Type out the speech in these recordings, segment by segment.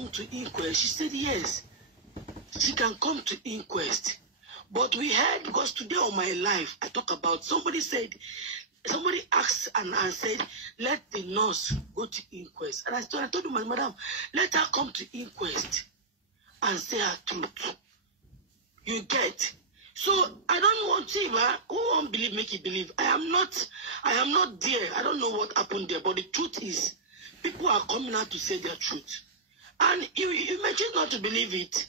come to inquest? She said yes. She can come to inquest. But we heard, because today on my life, I talk about, somebody asked and said, let the nurse go to inquest. And I told my madam, let her come to inquest and say her truth. You get? So I don't want him, who won't believe, make it believe. I am not there. I don't know what happened there. But the truth is, people are coming out to say their truth. And you may choose not to believe it.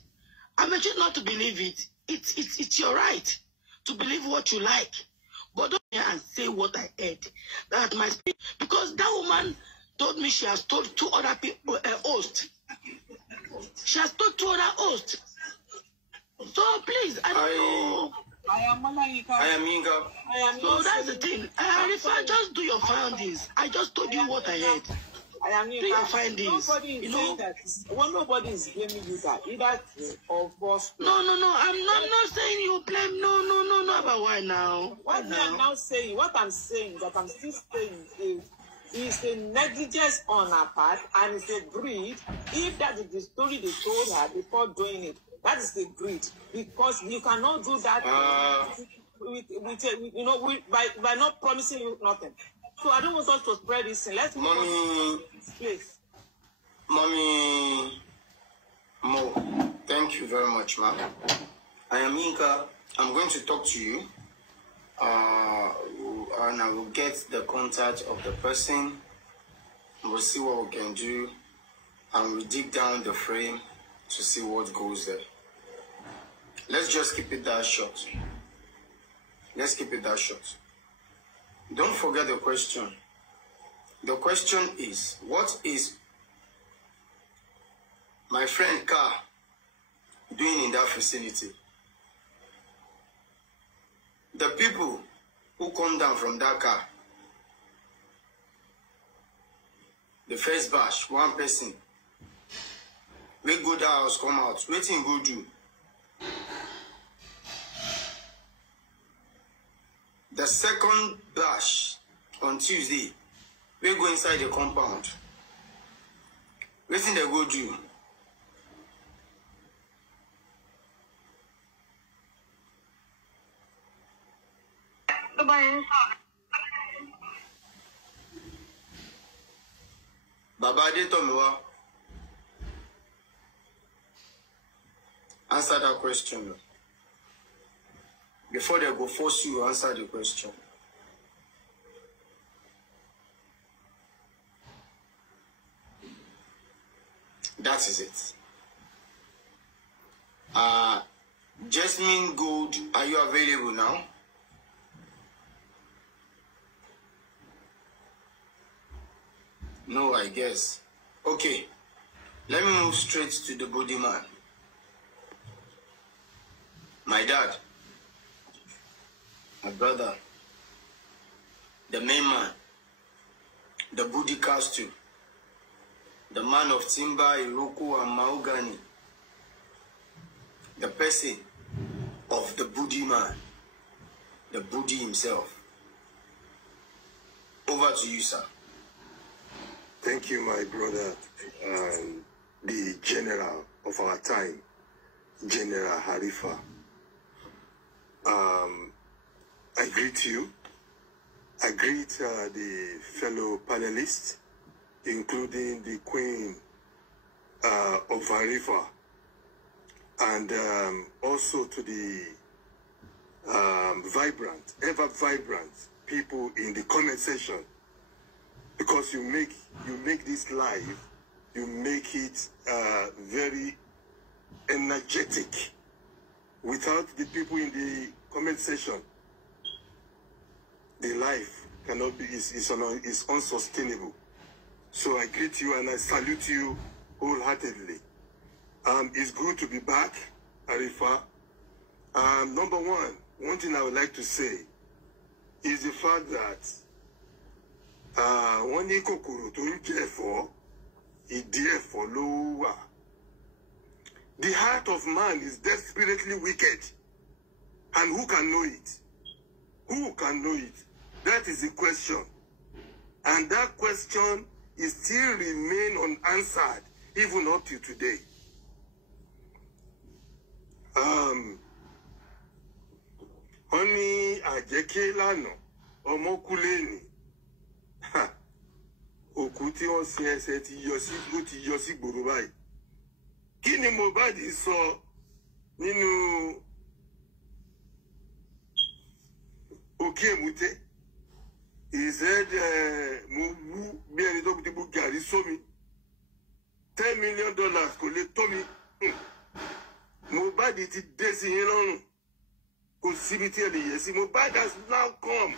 I may choose not to believe it. It's your right to believe what you like. But don't hear and say what I heard. That my speech, because that woman told me she has told 2 other people, hosts. She has told 2 other hosts. So please, I don't know. I am Inga. So that's the thing. Just do your findings. I just told you what I heard. I am do your findings. Nobody is saying that. Well, nobody is blaming you that. Either of us. No. I'm not saying you blame. No. About why now? What I'm now saying, what I'm saying, that I'm still saying is a negligence on her part, and it's a greed. If that is the story they told her before doing it, that is the greed. Because you cannot do that by not promising you nothing. So I don't want us to spread this thing. Let's move on. Please. Mommy Mo, thank you very much, ma'am. I am Inka. I'm going to talk to you. And I will get the contact of the person. We'll see what we can do. And we'll dig down the frame to see what goes there. Let's just keep it that short. Let's keep it that short. Don't forget the question. The question is, what is my friend Car doing in that facility? The people who come down from that car, the first batch, 1 person, we go to house, come out, waiting go do. The second batch on Tuesday, we go inside the compound. Waiting they go do. Baba de Tomiwa. Answer that question. Before they go force you to answer the question. That is it. Jasmine Gold, are you available now? No, I guess. Okay. Let me move straight to the body man. My dad. My brother. The main man. The booty costume. The man of timber, Iroko, and mahogany. The person of the booty man. The booty himself. Over to you, sir. Thank you, my brother, the general of our time, General Harifa. I greet you. I greet the fellow panelists, including the Queen of Harifa, and also to the ever vibrant people in the comment section. Because you make this live, you make it very energetic. Without the people in the comment section, the life cannot be is unsustainable. So I greet you and I salute you wholeheartedly. It's good to be back, Arifa. Number one thing I would like to say is the fact that wọ́n ní kòkòrò tó ń jẹ ẹ̀fọ́, ìdí ẹ̀fọ́ ló wà. The heart of man is desperately wicked. And who can know it? Who can know it? That is the question. And that question is still remain unanswered even up to today. Honey, Ajeke lano, Omokuleni. Ha. Okuti on sin ẹsẹ̀ ti yọ sí gbòòrò báyìí. Kí ni Mohbad sọ nínú Òkè Èmùté? He said, mo wú bí ẹni tó ti bú gàrí sómi. $10 million kò lè tó mi. Mohbad ti dé sí yín lọ́rùn. Kò síbi tí ẹ lè yẹ sí. Mohbad has now come.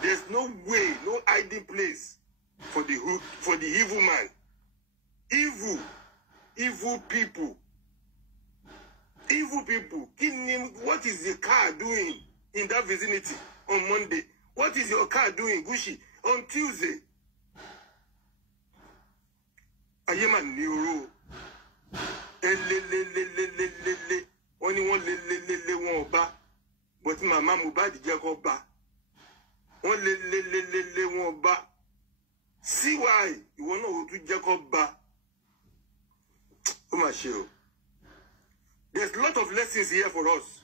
There's no way, no hiding place for the evil man. Evil people. What is the car doing in that vicinity on Monday? What is your car doing, Gushi, on Tuesday? Ayema Niro. Only one le ba. But Mama Mohbad jẹ́ ba. One le ba. See why you want to do Jacob ba. Oh my show. There's a lot of lessons here for us.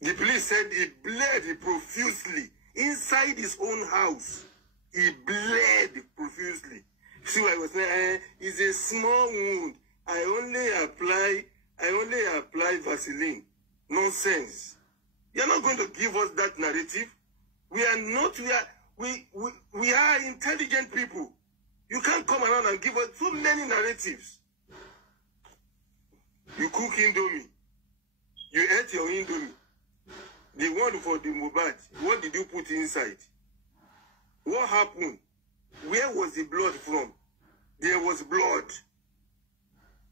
The police said he bled profusely inside his own house. He bled profusely. See what I was saying? It's a small wound. I only apply Vaseline. Nonsense. You're not going to give us that narrative. We are intelligent people. You can't come around and give us so many narratives. You cook Indomie. You ate your Indomie. The one for the Mohbad. What did you put inside? What happened? Where was the blood from? There was blood.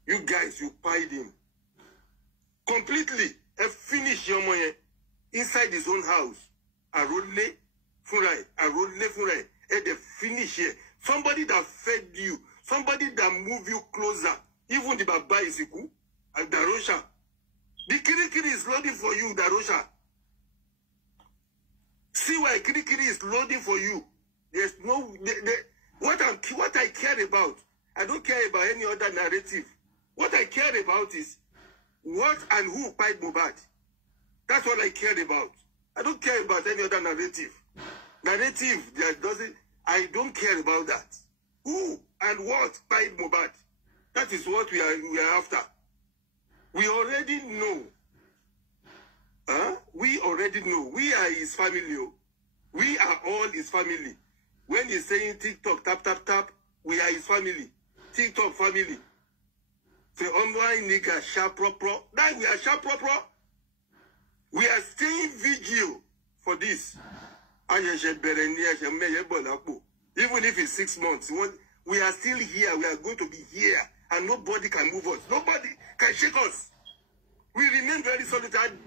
You guys, you pied him. Completely. And finish your money inside his own house. Arole Furai. And they finish here. Somebody that fed you. Somebody that moved you closer. Even the Baba Isiku. And Darosha. The Kirikiri is loading for you, Darosha. See why Kirikiri is loading for you. There's no... What I care about, I don't care about any other narrative. What I care about is what and who pied Mohbad. That's what I care about. I don't care about any other narrative. Narrative that doesn't... I don't care about that. Who and what pied Mohbad. That is what we are after. We already know. We already know. We are his family. We are all his family. When he's saying TikTok, tap, we are his family. TikTok family. Say, online nigga, sharp proper. That we are sharp proper. We are staying vigil for this. Even if it's 6 months, we are still here. We are going to be here. And nobody can move us. Nobody can shake us. We remain very solitary.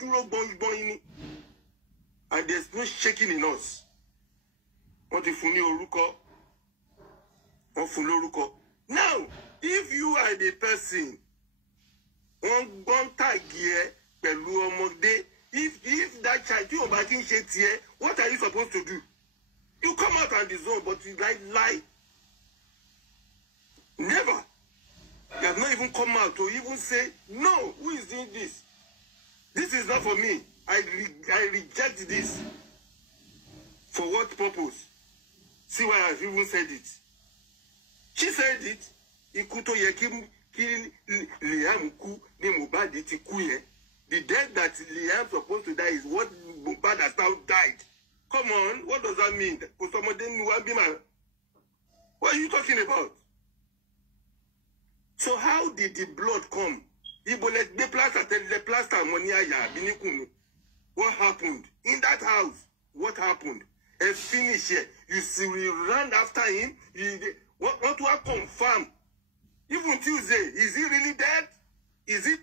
And there's no shaking in us. Now, if you are the person, if that child, what are you supposed to do? You come out and disown, but you lie. Never. You have not even come out to even say, no, who is doing this? This is not for me. I reject this. For what purpose? See why I've even said it. She said it. The death that Liam supposed to die is what Mohbad has now died. Come on, what does that mean? What are you talking about? So how did the blood come? What happened? In that house, what happened? And finish here. You see, we ran after him. What to confirm? Even Tuesday, is he really dead? Is he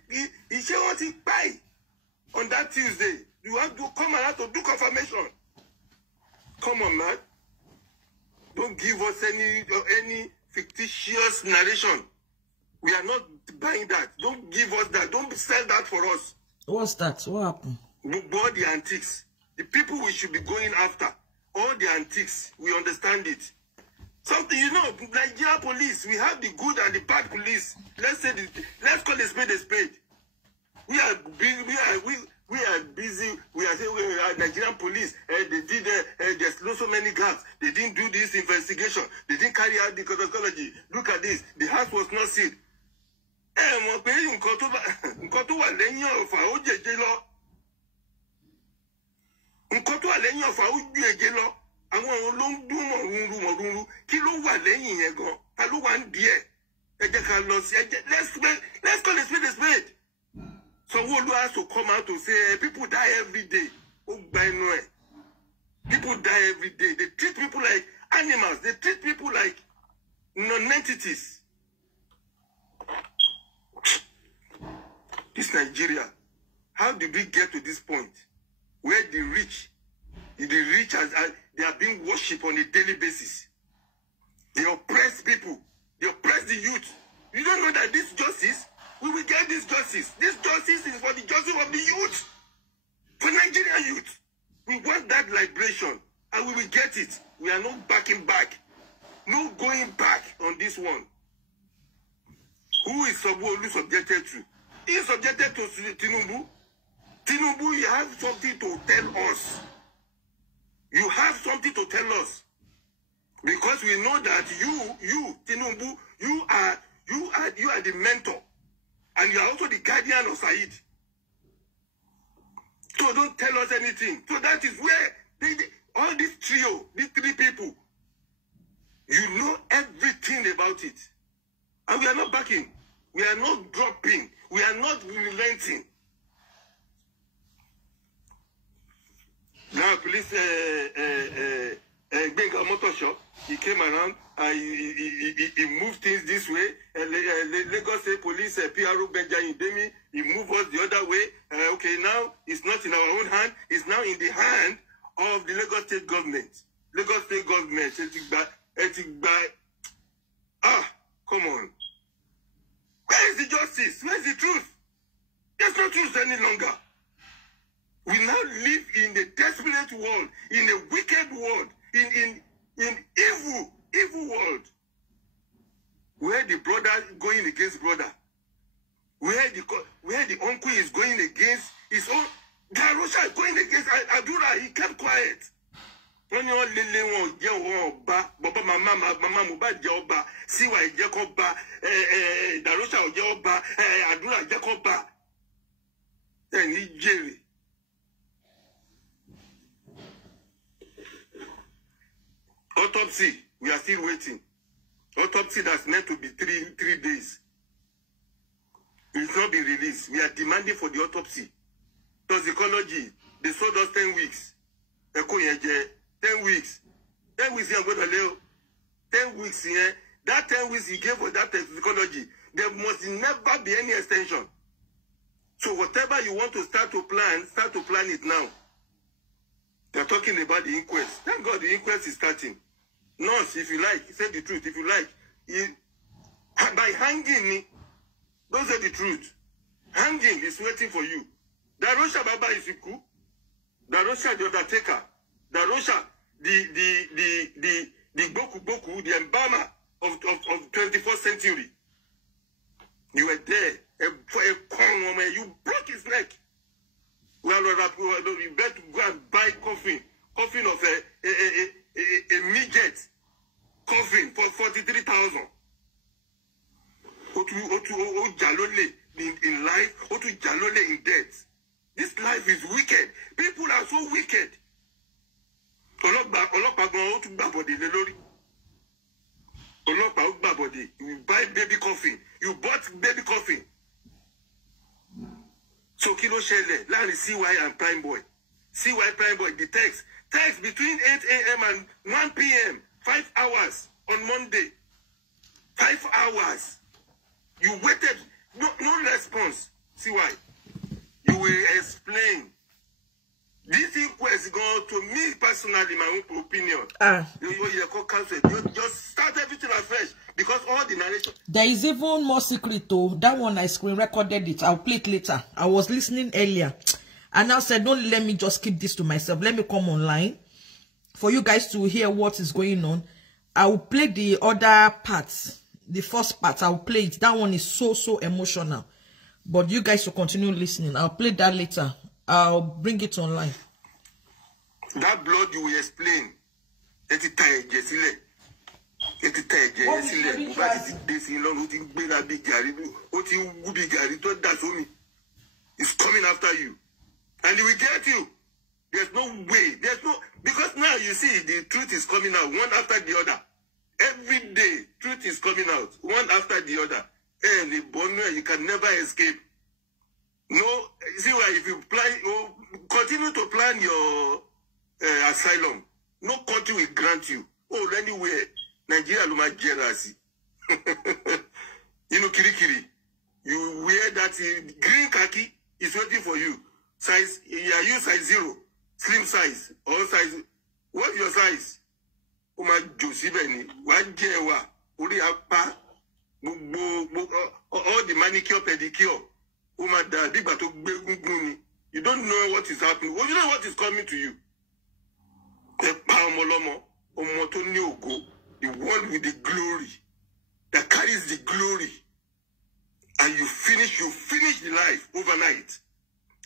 want to buy on that Tuesday? You want to come around to do confirmation? Come on, man. Don't give us any fictitious narration. We are not buying that. Don't give us that. Don't sell that for us. What's that? What happened? All the antiques. The people we should be going after. All the antiques. We understand it. Something, you know, Nigeria police, we have the good and the bad police. Let's call a spade a spade. We are busy. We are saying Nigerian police. They did. There's so many gaps. They didn't do this investigation. They didn't carry out the toxicology. Look at this. The house was not sealed. Let's call a spade a spade. Someone has to come out to say people die every day. Oh, by no way. People die every day. They treat people like animals. They treat people like non-entities. This Nigeria, how did we get to this point where the rich they are being worshipped on a daily basis? They oppress people. They oppress the youth. You don't know that this justice, we will get this justice. This justice is for the justice of the youth. For Nigerian youth. We want that liberation. And we will get it. We are not backing back. No going back on this one. Who is subjected to? He is subjected to Tinubu. Tinubu, you have something to tell us. You have something to tell us. Because we know that you, Tinubu, you are the mentor. And you are also the guardian of Said. So don't tell us anything. So that is where all this trio, these three people, you know everything about it. And we are not backing. We are not dropping. We are not relenting. Now, police, Benga Motor Shop, he came around and he moved things this way. Lagos State Police, PRO Benjamin Demi, he moved us the other way. Okay, now it's not in our own hand. It's now in the hand of the Lagos State government. Lagos State government, come on. Where is the justice? Where is the truth? There's no truth any longer. We now live in a desperate world, in a wicked world, in evil world, where the brother is going against brother, where the uncle is going against his own. Darusha is going against Adura. He kept quiet. When you all lily Baba Mama Mohbad Joba, Siwa Jacoba, Darusha Joba, Adura Jacoba, and he Jerry. Autopsy, we are still waiting. Autopsy that's meant to be three days. It will not be released. We are demanding for the autopsy. Toxicology, they sold us 10 weeks. 10 weeks. 10 weeks here, 10 weeks here. That 10 weeks he gave for that toxicology, there must never be any extension. So whatever you want to start to plan it now. They're talking about the inquest. Thank God the inquest is starting. Nurse, if you like, say the truth. If you like, by hanging me, don't say the truth. Hanging is waiting for you. Darosha Baba is Iku. Darosha the Undertaker. Darosha the Boku, the embalmer of 21st century. You were there. You broke his neck. Well, we better go and buy coffin of a midget coffin for 43,000. Otu Jalole in life, Otu Jalole in death. This life is wicked. People are so wicked. You buy baby coffin. You bought baby coffin. So Kilo Shele, Larry CY and Prime Boy. CY Prime Boy, the text between 8 a.m. and 1 p.m. 5 hours on Monday. 5 hours. You waited, no response. CY. You will explain. This inquest is going to me personally, my own opinion. You just start everything afresh because all the narration. There is even more secret though. That one I screen recorded it. I'll play it later. I was listening earlier. And I said, don't let me just keep this to myself. Let me come online for you guys to hear what is going on. I will play the other parts. The first part, I will play it. That one is so emotional. But you guys will continue listening. I'll play that later. I'll bring it online. That blood you will explain. What is coming after you. And he will get you. There's no way. There's no, because now you see the truth is coming out one after the other. Every day, truth is coming out one after the other. And you can never escape. No, see why if you plan, continue to plan your asylum. No country will grant you. Oh, anyway, Nigeria luma jealousy. You know, kirikiri. You wear that green khaki is waiting for you. Size, are you size 0, slim size, or size? What's your size? Oh my Josibeni, what jewa? Uri apa? All the manicure, pedicure. Oh my daddy, but you don't know what is happening. Well, you know what is coming to you. The one with the glory that carries the glory, and you finish the life overnight,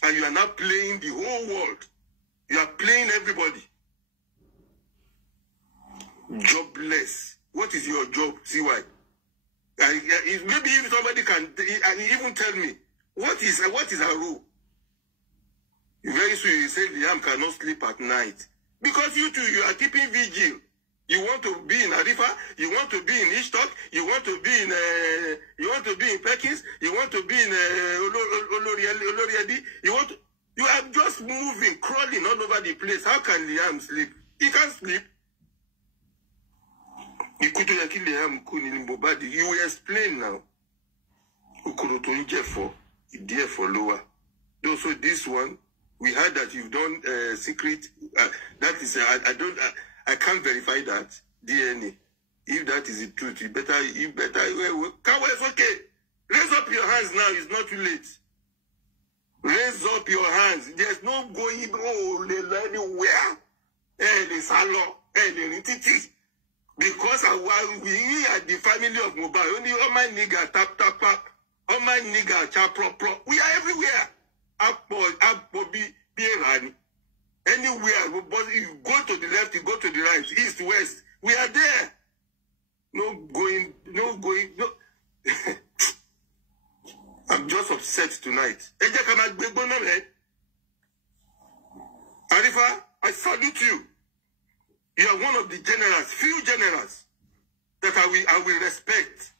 and you are now playing the whole world. You are playing everybody. Jobless. What is your job? See why? Maybe if somebody can even tell me what is a role. Very soon you say Liam cannot sleep at night because you are keeping vigil. You want to be in Arifa, you want to be in Ishtok, you want to be in Perkins, you want to be in Oloriedi, you are just moving, crawling all over the place. How can Liam sleep? He can't sleep. You will explain now. For lower. So this one, we heard that you've done secret. That is, I can't verify that DNA. If that is the truth, you better. It's okay. Raise up your hands now. It's not too late. Raise up your hands. There's no going anywhere. Because we are the family of Mohbad. Only all my nigga tap. All my nigga chap pro. We are everywhere. Anywhere, you go to the left, you go to the right, east, west. We are there. No going. I'm just upset tonight. Arifa, I salute you. You are one of the generals, few generals, that I will respect.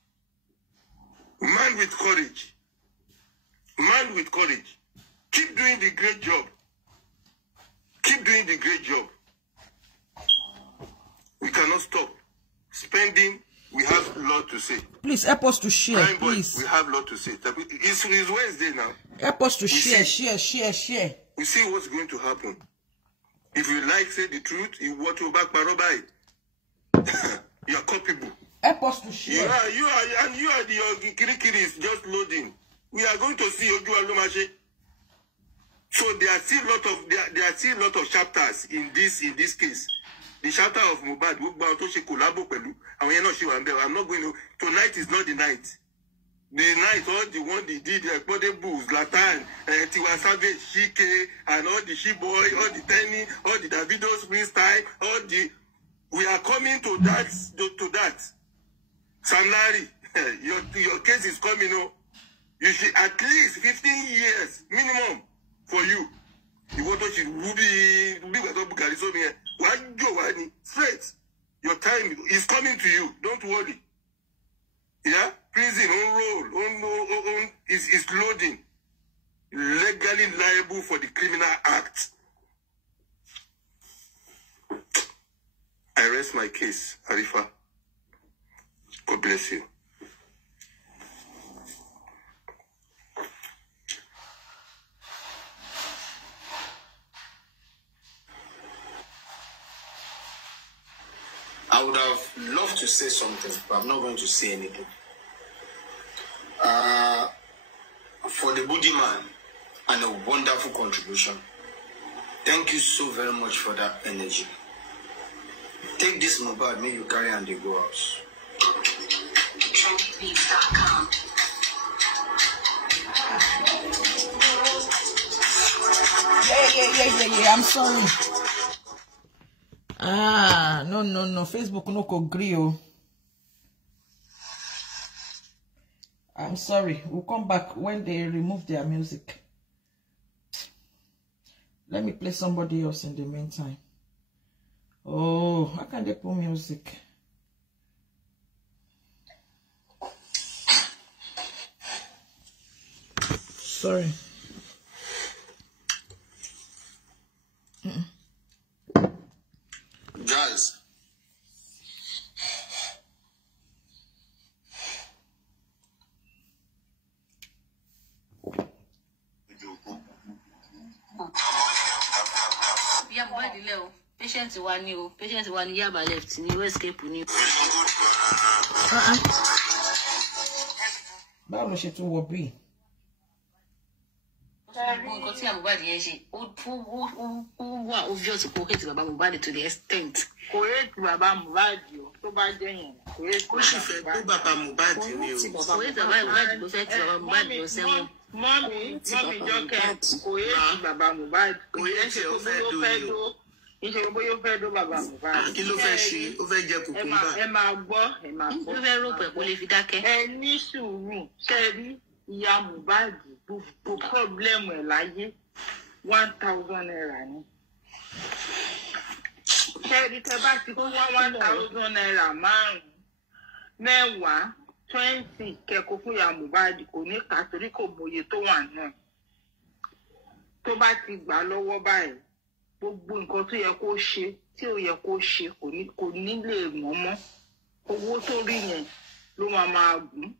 Man with courage. Man with courage. Keep doing the great job. Keep doing the great job. We cannot stop. Spending, we have a lot to say. Please help us to share, Prime please. Boy, we have a lot to say. It's Wednesday now. Help us to share. We see what's going to happen. If you like, say the truth, you want to back Barobai. You are culpable. Help us to share. You are the Kirikiri is just loading. We are going to see Oju Alumashi. So there are still a lot of chapters in this case. The chapter of Mohbad, I'm not going to. Tonight is not the night. The night, all the one they did, Bulls, Latan, Tiwa Savage, Shike, and all the She Boy, all the Tenny, all the Davidos freestyle, we are coming to that. Sam Larry, your case is coming up. You should at least 15 years minimum for you. You want to straight. Your time is coming to you. Don't worry. Yeah? Prison on roll, is loading. Legally liable for the criminal act. I rest my case, Arifa. God bless you. I would have loved to say something, but I'm not going to say anything. For the Budi man and a wonderful contribution. Thank you so very much for that energy. Take this Mohbad, may you carry and they go out. Trendybeats.com. Yeah. I'm sorry. No. Facebook no go gree o. I'm sorry. We'll come back when they remove their music. Let me play somebody else in the meantime. Oh, how can they put music? Sorry. Guys. Yeah, Mohbad ilé o. Patient wa ni o. Patient wa ni Yaba left ni o escape ni. Báwo ló ṣe tún wọ bí? Nǹkan tí Mohbad yẹn ṣe, ó wà obvious kò hate bàbá Mohbad to the extent. Kò hate bàbá Mohbad o, tó bá jẹ́ yẹn. Kò hate Ó sì fẹ́ kó bàbá Mohbad ni o. Kò hate bàbá Mohbad ló fẹ́ ti bàbá Mohbad lọ sẹ́wọ̀n. Mọ́mí Jọ́kẹ́ kò hate bàbá Mohbad. Kò hate ó fẹ́ dó ni. Ìṣe bóyá ó fẹ́ dó bàbá Mohbad. Kí ló fẹ́ ṣe? Ó fẹ́ jẹ kùkùmbà. Ẹ máa gbọ́. Ló fẹ́ rò pẹ̀ kó lè fi dákẹ́. Ẹ ní sùúrù ṣe rí ìyá Mohbad gbogbo pọ́blẹ́mù ẹ̀ láyé 1,000 naira ni. Ṣé rí tẹ bá ti kó 1,000 naira márùn-ún mẹ́wàá 20 kẹ́kọ̀ọ́ fún ìyá Mohbad kò ní kà torí kò mòye tó wà náà. Tó bá ti gbà lọ́wọ́ báyìí gbogbo nǹkan tó yẹ kó ṣe tí ò yẹ kó ṣe kò ní lè mọ́ mọ́. Owó tó rí yẹn ló máa gùn.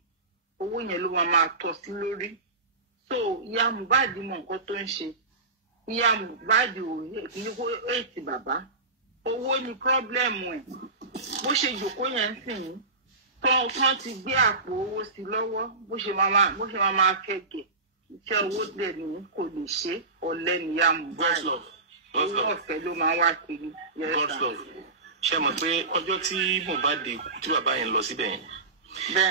Owó yẹn ló máa tọ́ sí lórí. So ìyá Mohbad mọ nǹkan tó ń ṣe. Ìyá Mohbad ò kì í kó èsì bàbá. Owó ni pọ́blẹ́mù ẹ̀. Bó ṣe jòkó yẹn ń sìn yín. Tán ti gbé àpò owó sí lọ́wọ́. Bó ṣe máa kẹ̀gẹ̀. Iṣẹ́ owó dẹ̀ ní kò lè ṣe. Ọ̀lẹ ni ìyá Mohbad. Owó ọ̀fẹ́ ló máa wá kiri. Ṣé mọ̀ pé ọjọ́ tí Mohbad tí bàbá yẹn lọ síbẹ̀ yẹn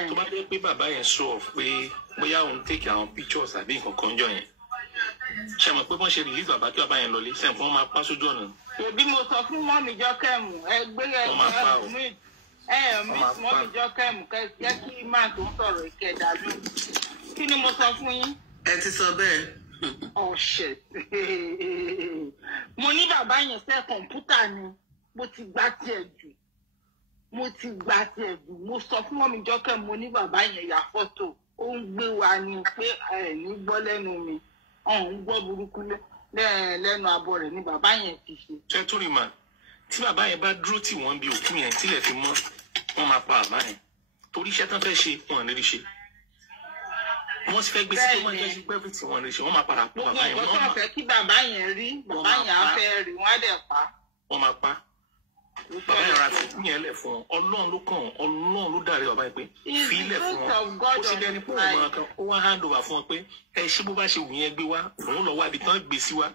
tó bá dé pé bàbá yẹn show off pé bóyá òun take àwọn pictures àbí nǹkan kan jọ yẹn ṣé mọ̀ pé wọ́n ṣe release bàbá tí bàbá yẹn lọlé sẹ́yìn fún wọn máa pa sójú ọ̀nà. Òbí mo sọ fún mọ́mí Jọ́kẹ́mù ẹgbẹ́ mọ́mí Jọ́kẹ́mù jẹ́ kí máa tó ń sọ̀rọ̀ ìkẹdà ló. Kí ni mo sọ fún yín? Ẹ ti sọ bẹ́ẹ̀. Ọ̀ṣẹ̀. Mo ní bàbá yẹn ṣe kọ̀ǹpútà ni mo ti gbá tiẹ̀ jù. Mo sọ fún mọ́mí Jọ́kẹ́mù mo ní bàbá yẹn ya fọ́tò. Ó ń gbé wa ni pé ní gbọ́ lẹ́nu mi. Ọ̀hún gbọ́ burúkú lẹ́nu abọ́ rẹ̀ ni bàbá yẹn ti ṣe. Ṣé tó rí mà tí bàbá yẹn bá dúró tí wọ́n bí òkú yẹn tílẹ̀ fi mọ́ wọ́n máa pa bàbá yẹn torí iṣẹ́ tán fẹ́ ṣe wọn ò ní rí ṣe. Wọ́n sì fẹ́ gbé sí wọn jẹ́ sí pé tí wọ́n rí ṣe wọ́n máa padà pa bàbá yẹn. Gbogbo nǹkan tó fẹ́ kí bàbá yẹn rí bàbá yẹn á fẹ́ rí wọ́n á dẹ̀ pa. Wọ́n máa pa. Bàbá yẹn ra fún yẹn lẹ̀ fún wọn Ọlọ́run ló kàn Ọlọ́run ló dàrí bàbá yẹn pé fi ilẹ̀ fún wọn ó sì bẹ́ẹ̀ ni pé òun kan ó wá hand over fún wọn pé ẹ ṣé bó bá ṣe wù yẹn gbé wá òun lọ wá ibi tán gbé sí wá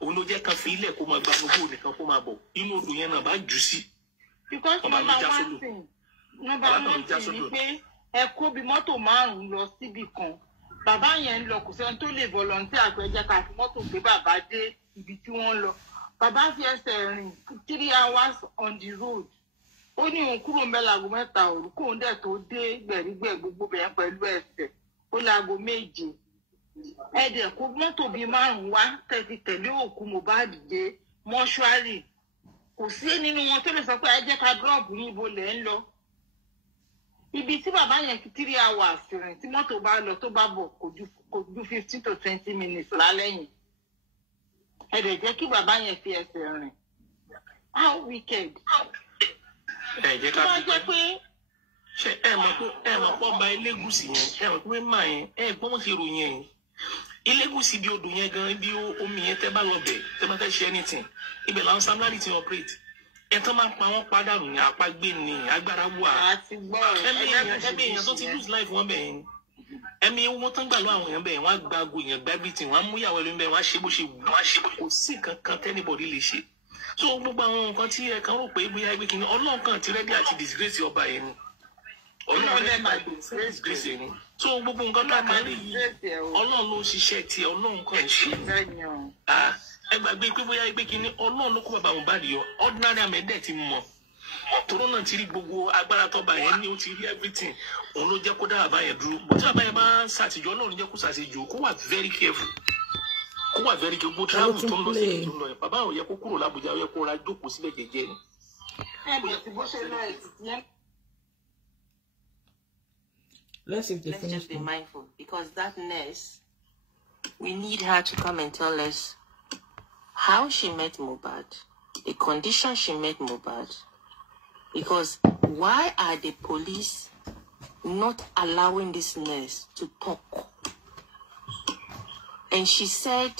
òun ló jẹ́ kan fi ilẹ̀ kó máa gba gbogbo nìkan kó máa bọ̀ inú odò yẹn náà bá jù sí. Because number one thing ni pé ẹ kó bí mọ́tò márùn-ún lọ síbì kan bàbá yẹn ń lọ kò sẹ́ni tó lè volunteer àpẹjẹ ká fi mọ́tò gbé bàbá dé ibi tí wọ́n ń lọ. Bàbá fi ẹsẹ̀ rìn 3 hours on the road. Ó ní òun kúrò mẹ́lago 7 òru kóun dẹ̀ tó dé gbẹ̀rígbẹ̀ gbogbo bẹ̀yẹn pẹ̀lú ẹsẹ̀. Ó láago 7. Ẹ̀dẹ̀ kó mọ́tò bíi 5 wá tẹ̀lé òkú Mohbad dé mọ́ṣúárì. Kò sí nínú wọn tó lè sọ pé ẹ jẹ́ ká drop yín ibo lẹ̀ ń lọ. Ibi tí bàbá yẹn fi 3 hours rìn tí mọ́tò bá lọ tó bá bọ̀ kò ju 15 to 20 minutes lálẹ́yìn. Ẹ dẹ̀ jẹ́ kí bàbá yẹn fi ẹsẹ̀ rìn. How wicked. Ẹ jẹ́ ká bí pé ṣe ẹ mọ̀ pọ́ ba Elégùṣì yẹn ẹ mọ̀ pé máa yẹn ẹ gbọ́n mọ̀ ṣe ròyìn yẹn Elégùṣì bí odò yẹn gan bí omi yẹn tẹ́ bá lọ bẹ̀ tẹ́ bá fẹ́ ṣe anything ibẹ̀ làwọn samlari ti operate ẹ tán máa ń pa wọ́n padànù ní apágbé ní agbára wà ẹ̀mí èèyàn tó ti lose life wọn bẹ̀ yẹn ẹ̀mí owó tán gbà lọ àwọn èèyàn bẹ̀ wọ́n á gba ago èèyàn gbá everything wọ́n á mú ìyàwó ẹlòmí bẹ̀ wọ́n á ṣe bó ṣe wù wọ́n á ṣe kò sí kankan tẹ́nibọ̀dì lè ṣe So gbogbo àwọn nǹkan tí ẹ kàn rò pé bóyá ẹgbẹ́ kìíní Ọlọ́run kan ti rẹ́dí àti disgrace ọba yẹn ni. Ọlọ́run lè máa disgrace yẹn ni. So gbogbo nǹkan tá a kàn rí yìí Ọlọ́run ló ṣiṣẹ́ tiẹ̀ Ọlọ́run kan ń ṣe. Ẹ gbàgbé pé bóyá ẹgbẹ́ kìíní Ọlọ́run ló kó bàbá Mohbad yọ ordinary amẹ́dẹ̀ ti mọ̀. Tòró náà ti rí gbogbo agbára tọ́ba yẹn ní ó ti rí everything. Òun ló jẹ́ kó dá bàbá yẹn dúró. Bó tí bàbá yẹn máa ń ṣàtijọ́ Ọlọ́run jẹ́ kó ṣàṣejù kó wà very careful. Kó wà very careful. Bó travel tó ń lọ sí ètò lọ yẹn. Bàbá ò yẹ kó kúrò l'Abuja ó yẹ kó ra jókòó sílẹ̀ jẹ́jẹ́ ni. Let's just be mindful because that nurse, we need her to come and tell us how she met Mohbad, the condition she met Mohbad. Because why are the police not allowing this nurse to talk? And she said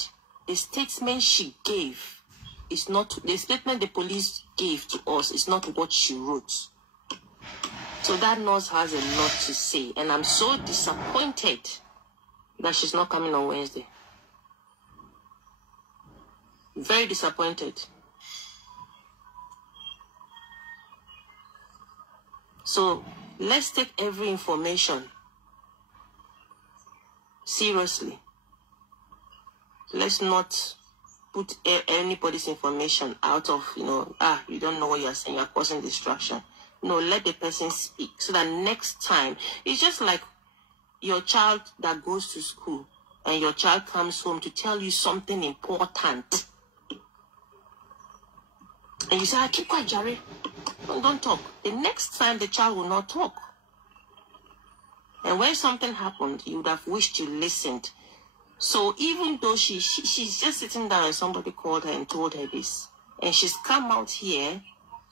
the statement she gave is not, the statement the police gave to us is not what she wrote. So that nurse has a lot to say. And I'm so disappointed that she's not coming on Wednesday. Very disappointed. So let's take every information seriously. Let's not put anybody's information out of, you don't know what you're saying, you're causing distraction. No, let the person speak so that next time, it's just like your child that goes to school and your child comes home to tell you something important. And you say, I keep quiet, Jerry. Don't talk. The next time the child will not talk. And when something happened, you would have wished you listened. So even though she's just sitting down and somebody called her and told her this, and she's come out here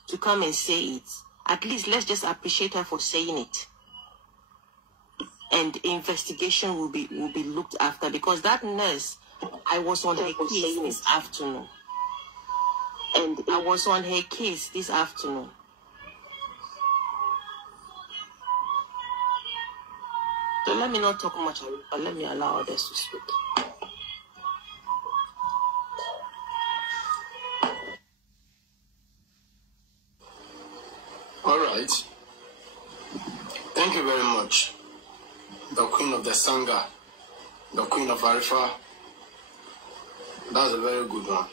to come and say it, at least let's just appreciate her for saying it. And investigation will be looked after, because that nurse, I was on her case this afternoon. And I was on her case this afternoon. So let me not talk much, but let me allow others to speak. All right. Thank you very much. The Queen of the Sangha, the Queen of Arifa. That's a very good one.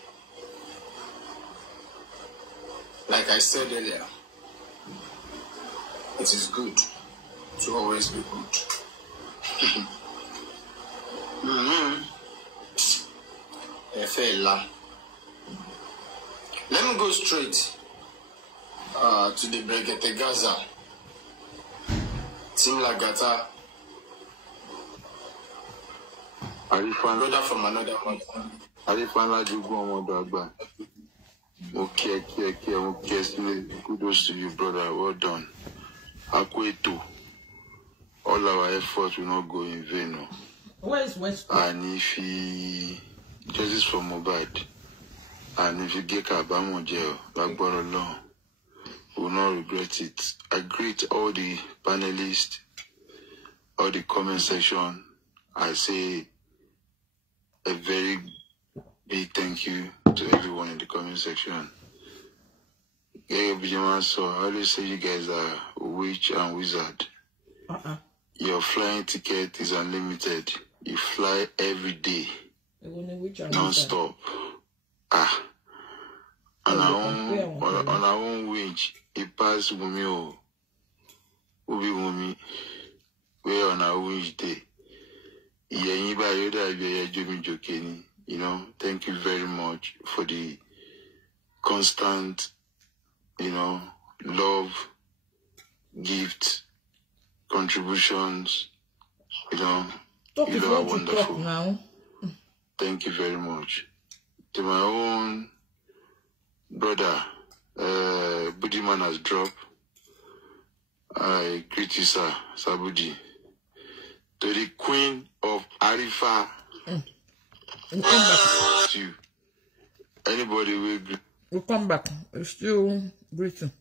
Like I said earlier, it is good to always be good. Let me go straight to the Bregete Gaza. Team Lagata. Brother from another one. Okay, kudos to you, brother. Well done. Akweto. All our efforts will not go in vain. Where is West? And if he justice for Mohbad, and if you get Kabamo jail, Bagbara law, will not regret it. I greet all the panelists, all the comment section. I say a very big thank you to everyone in the comment section. So I always say you guys are witch and wizard. Your flying ticket is unlimited. You fly every day, non-stop. On our own wage, it passed Wunmi. Wunmi. We're on our wage day. Thank you very much for the constant, love, gift, contributions. You are wonderful. Now. Thank you very much. To my own brother, Budiman has dropped. I greet you, sir, Sabudi. To the Queen of Arifa. We'll come back. To anybody will greet. We'll come back. We're still greeting.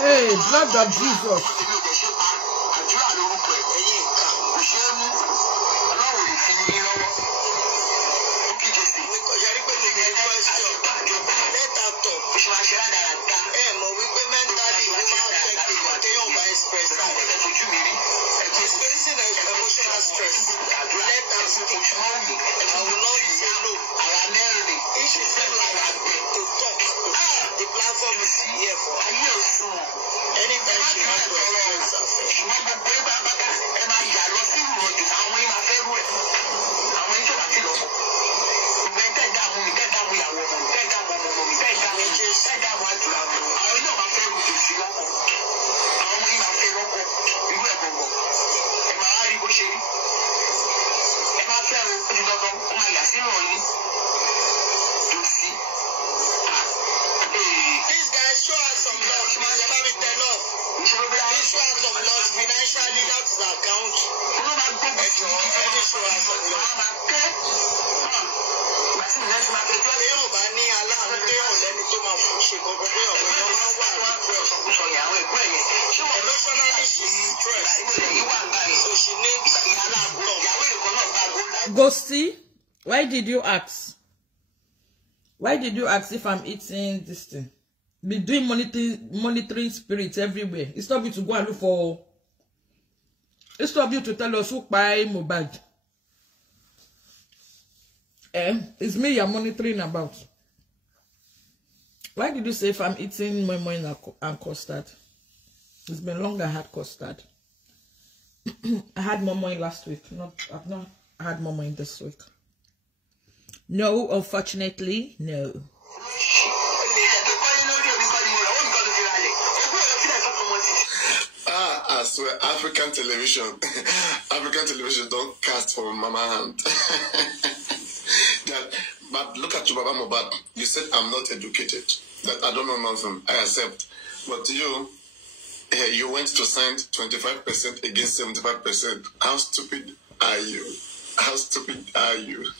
Hey, blood of Jesus. Ghosty, why did you ask? Why did you ask if I'm eating this thing? Be doing monitoring spirits everywhere. It's not you to go and look for. It's not you to tell us who buy Mohbad. It's me you're monitoring about. Why did you say if I'm eating moimoi and custard? It's been long I had custard. I had moimoi last week. I've not had moimoi this week. No, unfortunately, no. I swear, African television don't cast from mama hand. But look at you, Baba Mohbad. You said I'm not educated. That I don't know nothing. I accept. But you went to sign 25% against 75%. How stupid are you? How stupid are you?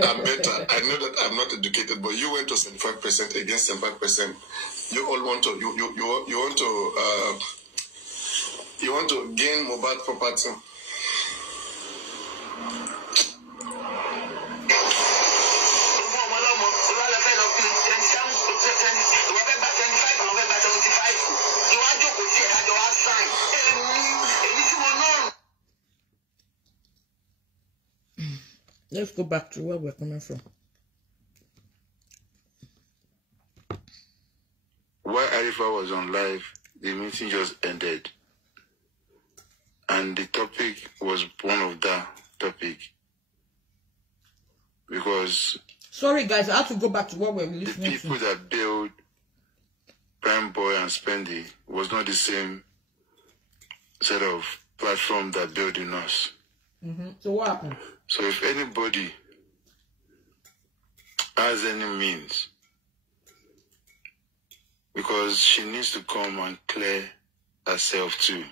I'm better. I know that I'm not educated, but you went to 75% against 75%. You all want to you want to gain Mohbad property. Let's go back to where we're coming from. While Arifa was on live, the meeting just ended. And the topic was one of that topic. Because... Sorry guys, I have to go back to what we're listening to. The people that built Prime Boy and Spendy was not the same set of platform that building us. So what happened? So if anybody has any means, because she needs to come and clear herself too.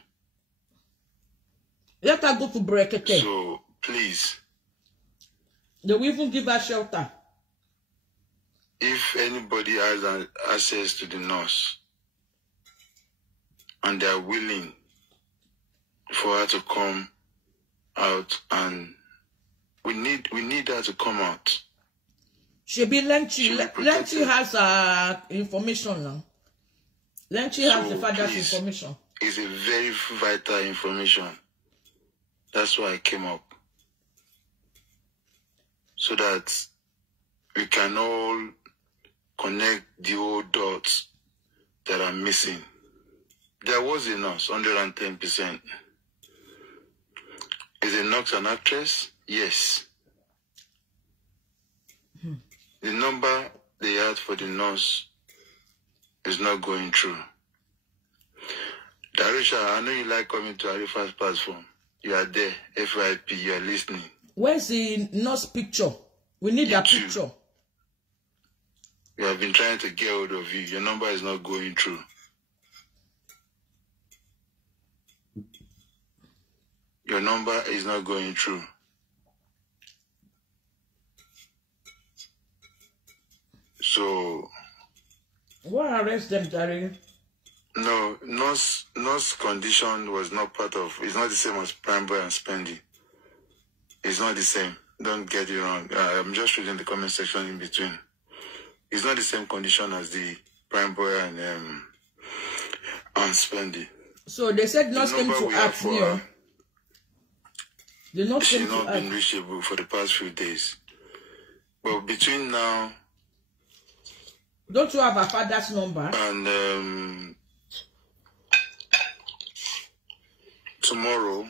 Let her go to Brekete. So please. They will even give her shelter. If anybody has access to the nurse and they are willing for her to come out, and we need her to come out. She'll be Lenchi. Lenchi has information now. Lenchi has the father's information. It's a very vital information. That's why I came up. So that we can all connect the old dots that are missing. There was a nurse, 110%. Is a nurse an actress? Yes. The number they had for the nurse is not going through. Darisha, I know you like coming to Arifa's platform. you are there. FYP, you are listening. Where's the nurse picture? We need a picture. We have been trying to get hold of you. Your number is not going through. Your number is not going through. So... What arrest them, Jerry? No, nurse condition was not part of... It's not the same as prime boy and spending. It's not the same. Don't get it wrong. I'm just reading the comment section in between. It's not the same condition as the prime boy and spending. So they said nurse came to ask you. She's not been reachable for the past few days. But between now... Don't you have her father's number? And tomorrow,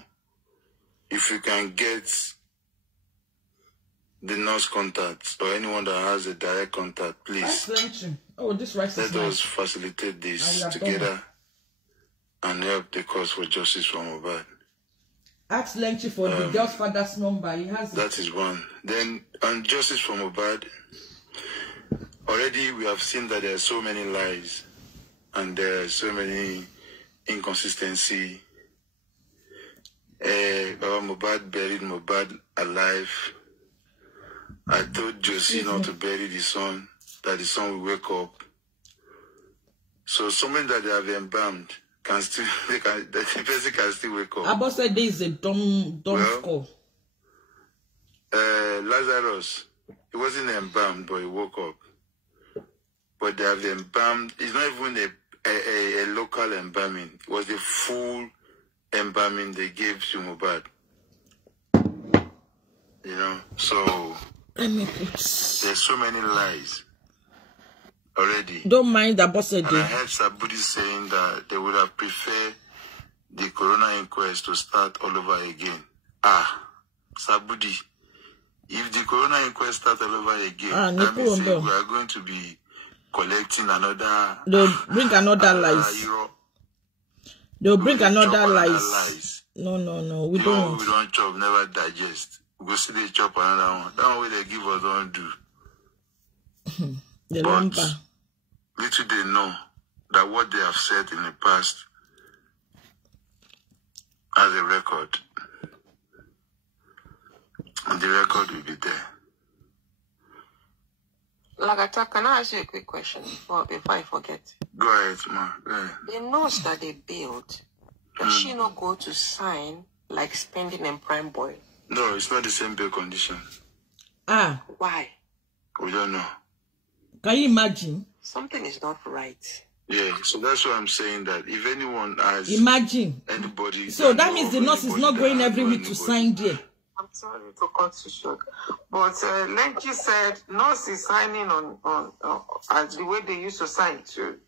if you can get the nurse contact or anyone that has a direct contact, please. Oh, this rice is let us facilitate this together and help the cause for justice for Mohbad. Ask Lenchy for the girl's father's number. He has it. That is one. Then on justice for Mohbad, already we have seen that there are so many lies and there are so many inconsistency. Baba Mohbad buried Mohbad alive. I told Josie not to bury the son, that the son will wake up. So someone that they have embalmed can still, the person can still wake up. Abba said there is a dumb call. Lazarus, he wasn't embalmed, but he woke up. But they have embalmed. It's not even a local embalming. It was the full embalming they gave to Mohbad. You know, so there's so many lies already. Don't mind that boss. And I heard somebody saying that they would have preferred the corona inquest to start all over again. Sabudi, if the corona inquest starts all over again, that means we are going to be collecting another. They'll bring another lies. They'll bring another lies. No. We don't. We don't chop, never digest. We go see they chop another one. That one they give us don't do. The but number. Little they know that what they have said in the past has a record. And the record will be there. Lagata, can I ask you a quick question before I forget? Go ahead, ma. Go ahead. The nurse that they built, does she not go to sign like spending and prime boy? No, it's not the same bail condition. Why? We don't know. Can you imagine? Something is not right. Yeah, so that's why I'm saying that if anyone has anybody, so that means the nurse is not going every week to sign there. I'm sorry to cut you short, but Lenky said nurse is signing on as the way they used to sign too.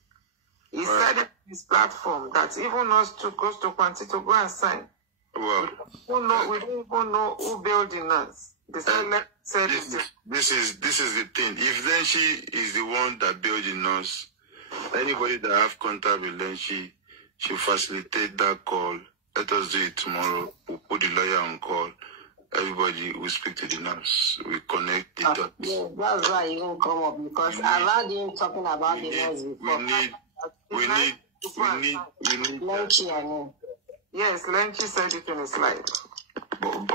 He said in his platform that even nurse goes to Kwanti to go and sign. Well, we don't even know who built the nurse. They said this is the thing. If Lenchi is the one that built the nurse, anybody that have contact with Lenchi should facilitate that call. Let us do it tomorrow. We'll put the lawyer on call. Everybody will speak to the nurse. We connect the dots. Yeah, that's why you won't come up because I've heard him talking about the nurse before. We need Lenchi, I mean. Yes, Lenchi said it in his life. But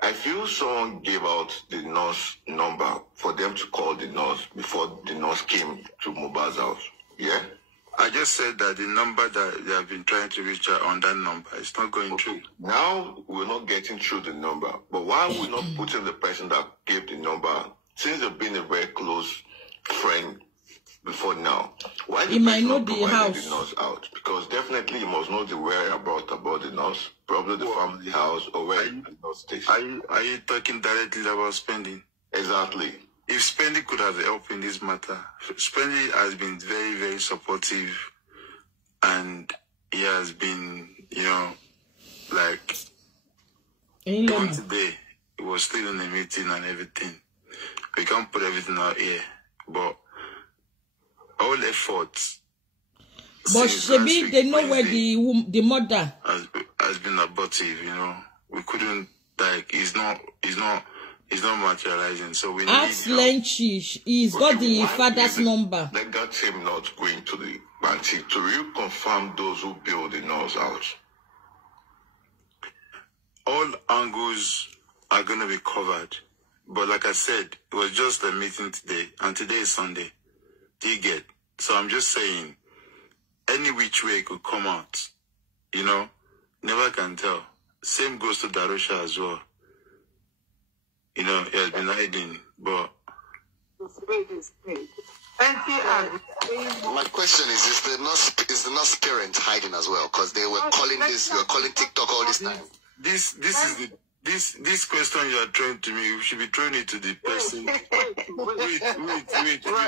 I feel someone gave out the nurse number for them to call the nurse before the nurse came to Mohbad's house. Yeah? I just said that the number that they have been trying to reach out on that number is not going through. Now we're not getting through the number. But why are we not putting the person that gave the number, since they've been a very close friend before now? Why he might know the house. The nurse out? Because definitely you must know the whereabouts about the nurse, probably the family house or where the nurse stays. Are you talking directly about spending? Exactly. If Spendy could have helped in this matter, Spendy has been very, very supportive, and he has been, like, even today, he was still in the meeting and everything. We can't put everything out here, but all efforts. But Shebi, they know where the mother. has been abortive, you know. We couldn't, like, it's not materializing. So we ask need Lenchi. He's got the father's number. Let that him not going to the bank to reconfirm those who build the nose out. all angles are going to be covered. But like I said, it was just a meeting today, and today is Sunday. Do you get? So I'm just saying, any which way it could come out, you know, never can tell. Same goes to Darusha as well. You know, he has been hiding, but... My question is the nurse parent hiding as well? Because they were calling TikTok all this time. This question you are throwing to me, you should be throwing it to the person. Wait.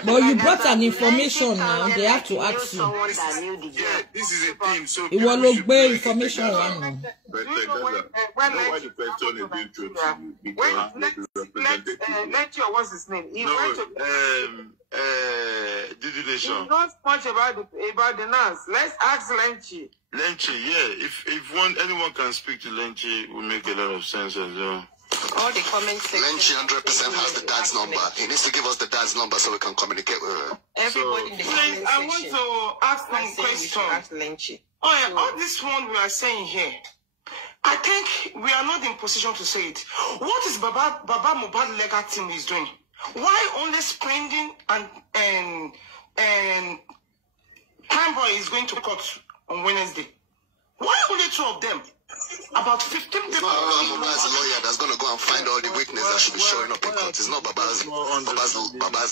But you brought an information now, they have to ask you. Yeah, this is a thing, so... It will look bad information right now. But why the question is being true to you? Because Let your, what's his name? He went to... He knows much about the nurse. Let's ask Lenchi. Lenchi, yeah. If anyone can speak to Lenchi, it will make a lot of sense as well. All the comments section. Lenchi 100% has the dad's number. He needs to give us the dad's number so we can communicate with her. Everybody in the comment section. I want to ask them a question. Ask Lenchi. Oh yeah, all this one we are saying here, I think we are not in position to say it. What is Baba Mohbad legal team is doing? Why only spending and Time Boy is going to court on Wednesday? Why only two of them? About 15 people. Baba's a lawyer that's going to go and find all the weakness that should be showing up in court. It's not Baba's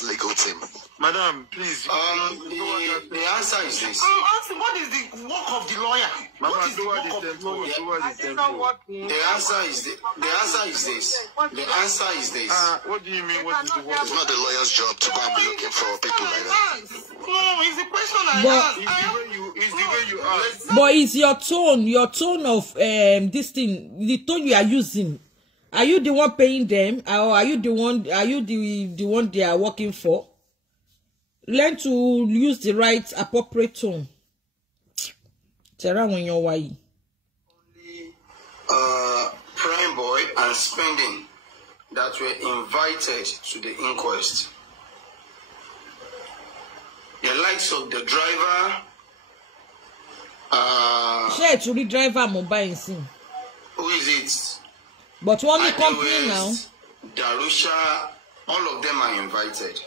legal team. Madam, please. The answer is this. I'm asking, what is the work of the lawyer? What is the work of the lawyer? The answer is this. The answer is this. What do you mean? What is the work? It's not the lawyer's job to go and be looking for people like that. No, it's the question I asked. It's the way you ask. But it's your tone of this thing, the tone you are using. Are you the one paying them, or are you the one they are working for? Learn to use the right appropriate tone. Tera when you're why. Prime Boy and Spending that were invited to the inquest. The likes of the driver. Share to the driver mobile sim. Who is it? But one company now. Darusha, all of them are invited.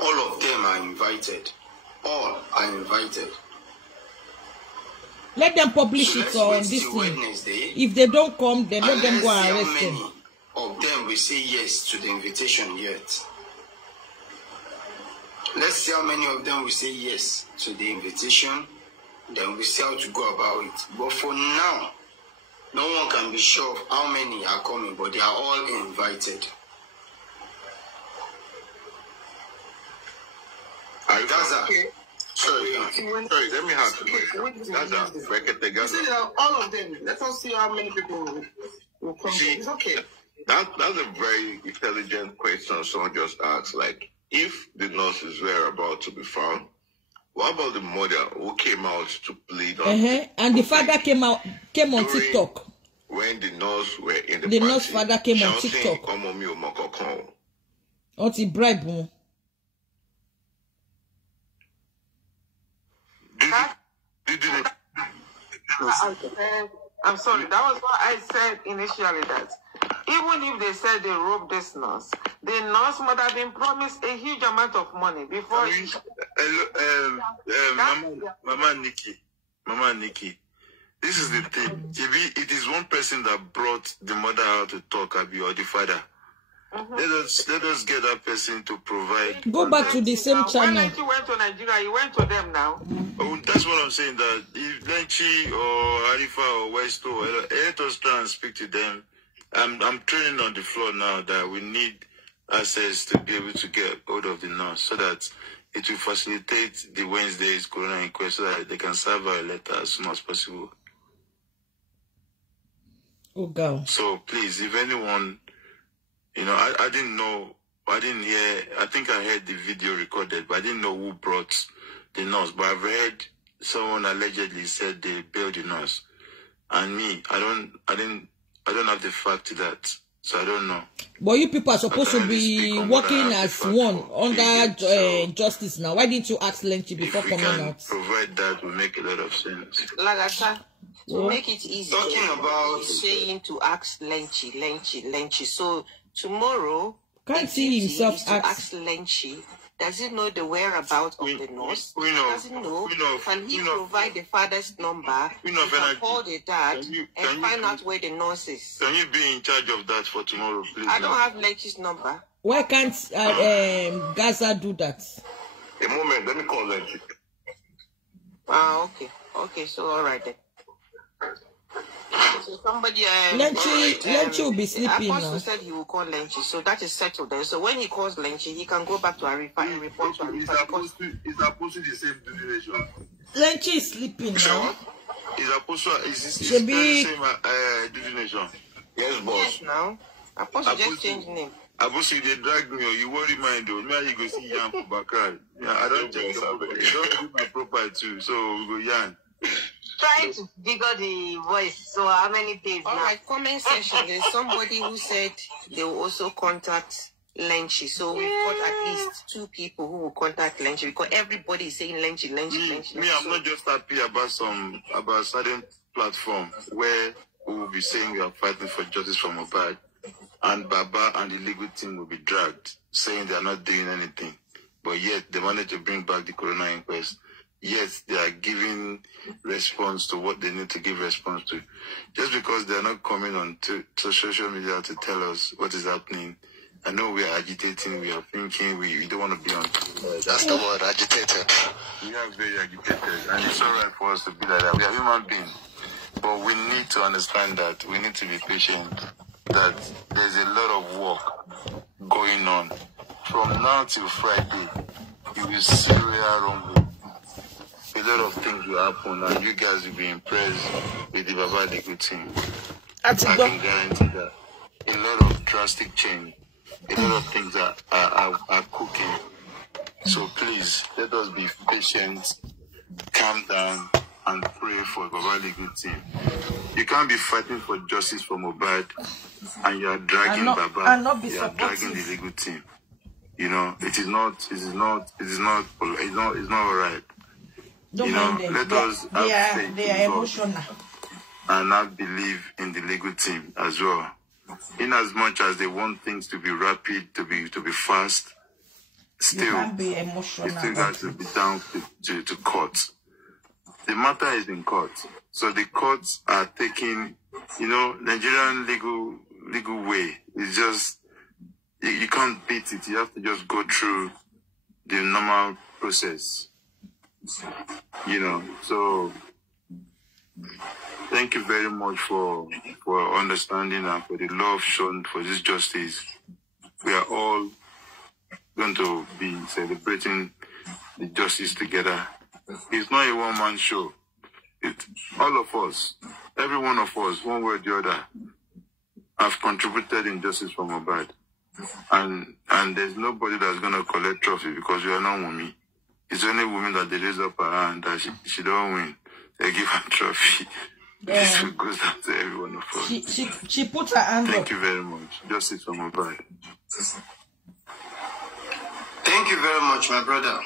All of them are invited. All are invited. Let them publish it on this thing. If they don't come, then let them go and arrest them. How many of them will say yes to the invitation yet? Let's see how many of them will say yes to the invitation. Then we see how to go about it. But for now, no one can be sure of how many are coming, but they are all invited. Gaza. Sorry, let me have Gaza. All of them. Let us see how many people will come. It's okay. That's a very intelligent question someone just asked. Like, if the nurse is about to be found, what about the mother who came out to plead on? And the father came on TikTok. When the nurse were in the nurse father came on TikTok. What he bribe? I'm sorry, that was what I said initially, that even if they said they robbed this nurse, the nurse would have been promised a huge amount of money before Mama Nikki, this is the thing. It is one person that brought the mother out to talk, Abi, or the father. Let us get that person to provide. Go back to the same channel. When Lenchi went to Nigeria, he went to them now. Oh, that's what I'm saying, that if Lenchi or Arifa or Westo, let us try and speak to them. I'm training on the floor now that we need access to be able to get hold of the nurse so that it will facilitate the Wednesday's corona inquest so that they can serve our letter as soon as possible. Oh, God. So please, if anyone, you know, I didn't know, I didn't hear, I think I heard the video recorded, but I didn't know who brought the nurse. But I've heard someone allegedly said they bailed the nurse. And me, I don't have the fact to that. So I don't know. But you people are supposed to be working as one under justice now. Why didn't you ask Lenchi before coming out? Provide that will make a lot of sense. Lagata, to make it easy, Talking about saying to ask Lenchi. So tomorrow, can't see himself ask Lenchi. Does he know the whereabouts of the nurse? Does he know? Can he provide the father's number? He can call the dad and find out where the nurse is. Can you be in charge of that for tomorrow, please? I don't have Lenchi's number. Why can't Gaza do that? A moment, let me call Lenchi. Okay. Okay, so all right then. So somebody, Lenchi will be sleeping now. Apostle said he will call Lenchi, so that is settled then. So when he calls Lenchi, he can go back to Arifa and report to Arifa. Is Apostle the same divination? Lenchi is sleeping now. Is Apostle is the same divination? Yes, boss. Yes, now. Apostle just changed name. Apostle, they drag me, or you worry mind though. Now you go see Yan for Bakar. Yeah, I don't check your profile. You don't do my profile too, so we go Yan. Trying to figure the voice. So how many days now? All right, comment section. There's somebody who said they will also contact Lenchi. So we've got at least 2 people who will contact Lenchi because everybody is saying Lenchi. Me, I'm not just happy about certain platform where we will be saying we are fighting for justice for Mohbad, and Baba and the legal team will be dragged, saying they are not doing anything. But yet they wanted to bring back the coroner inquest. Yes, they are giving response to what they need to give response to. Just because they are not coming on to social media to tell us what is happening. I know we are agitating, we are thinking, we don't want to be on. That's the word, agitated. We are very agitated, and it's all right for us to be like that. We are human beings. But we need to understand that we need to be patient, that there's a lot of work going on. From now till Friday, you will see real rumble. A lot of things will happen, and you guys will be impressed with the Baba Legal team. I can guarantee that. A lot of drastic change, a lot of things are cooking. So please, let us be patient, calm down, and pray for the Baba Legal team. You can't be fighting for justice for Mohbad, and you are dragging Baba. You are dragging the legal team. You know, it's not all right. Don't mind them. Let us have faith they are emotional. And not believe in the legal team as well. In as much as they want things to be rapid, to be fast, still be emotional. It still has to be down to court. The matter is in court. So the courts are taking, Nigerian legal way is just, you can't beat it. You have to just go through the normal process. So thank you very much for understanding and for the love shown for this justice. We are all going to be celebrating the justice together. It's not a one-man show. It's all of us, every one of us, one way or the other, have contributed in justice for Mohbad. And there's nobody that's going to collect trophy because we are not Wunmi. It's only women that they raise up her hand that she don't win. They give her trophy. This goes down to every one of us. She put her hand Thank you very much. Justice for Mohbad. Thank you very much, my brother.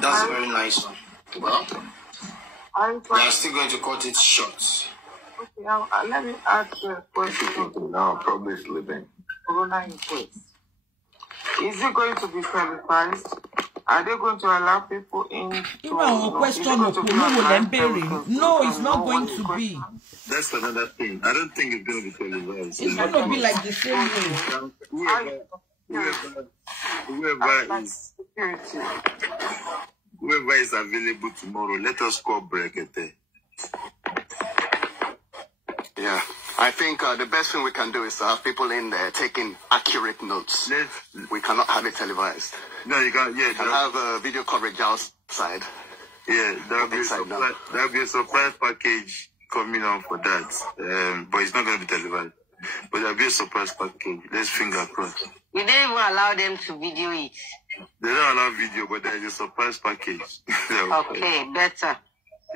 That's a very nice one. Well, we are still going to cut it short. Okay, let me ask you a question. Now, probably sleeping. Corona inquest. Is it going to be televised? Are they going to allow people in? No, it's not going to be. That's another thing. I don't think it's going to be televised. It's going to be like the same way. Whoever is available tomorrow, let us call Brekete. Yeah, I think the best thing we can do is to have people in there taking accurate notes. We cannot have it televised. No, you can't. Yeah, you can have video coverage outside. Yeah, there'll be a surprise package coming on for that. But it's not going to be televised. But there'll be a surprise package. Let's finger crossed. We don't even allow them to video it. They don't allow video, but there is a surprise package. Okay, better.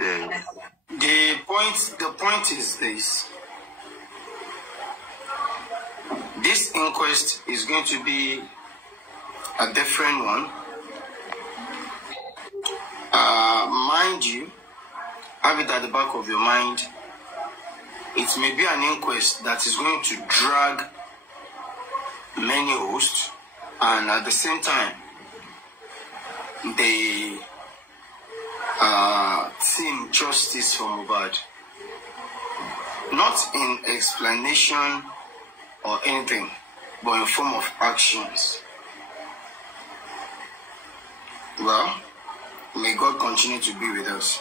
Yeah. The point is this. This inquest is going to be a different one. Mind you, have it at the back of your mind. It may be an inquest that is going to drag many hosts, and at the same time, the team Justice for Mohbad, not in explanation or anything, but in form of actions. Well, may God continue to be with us.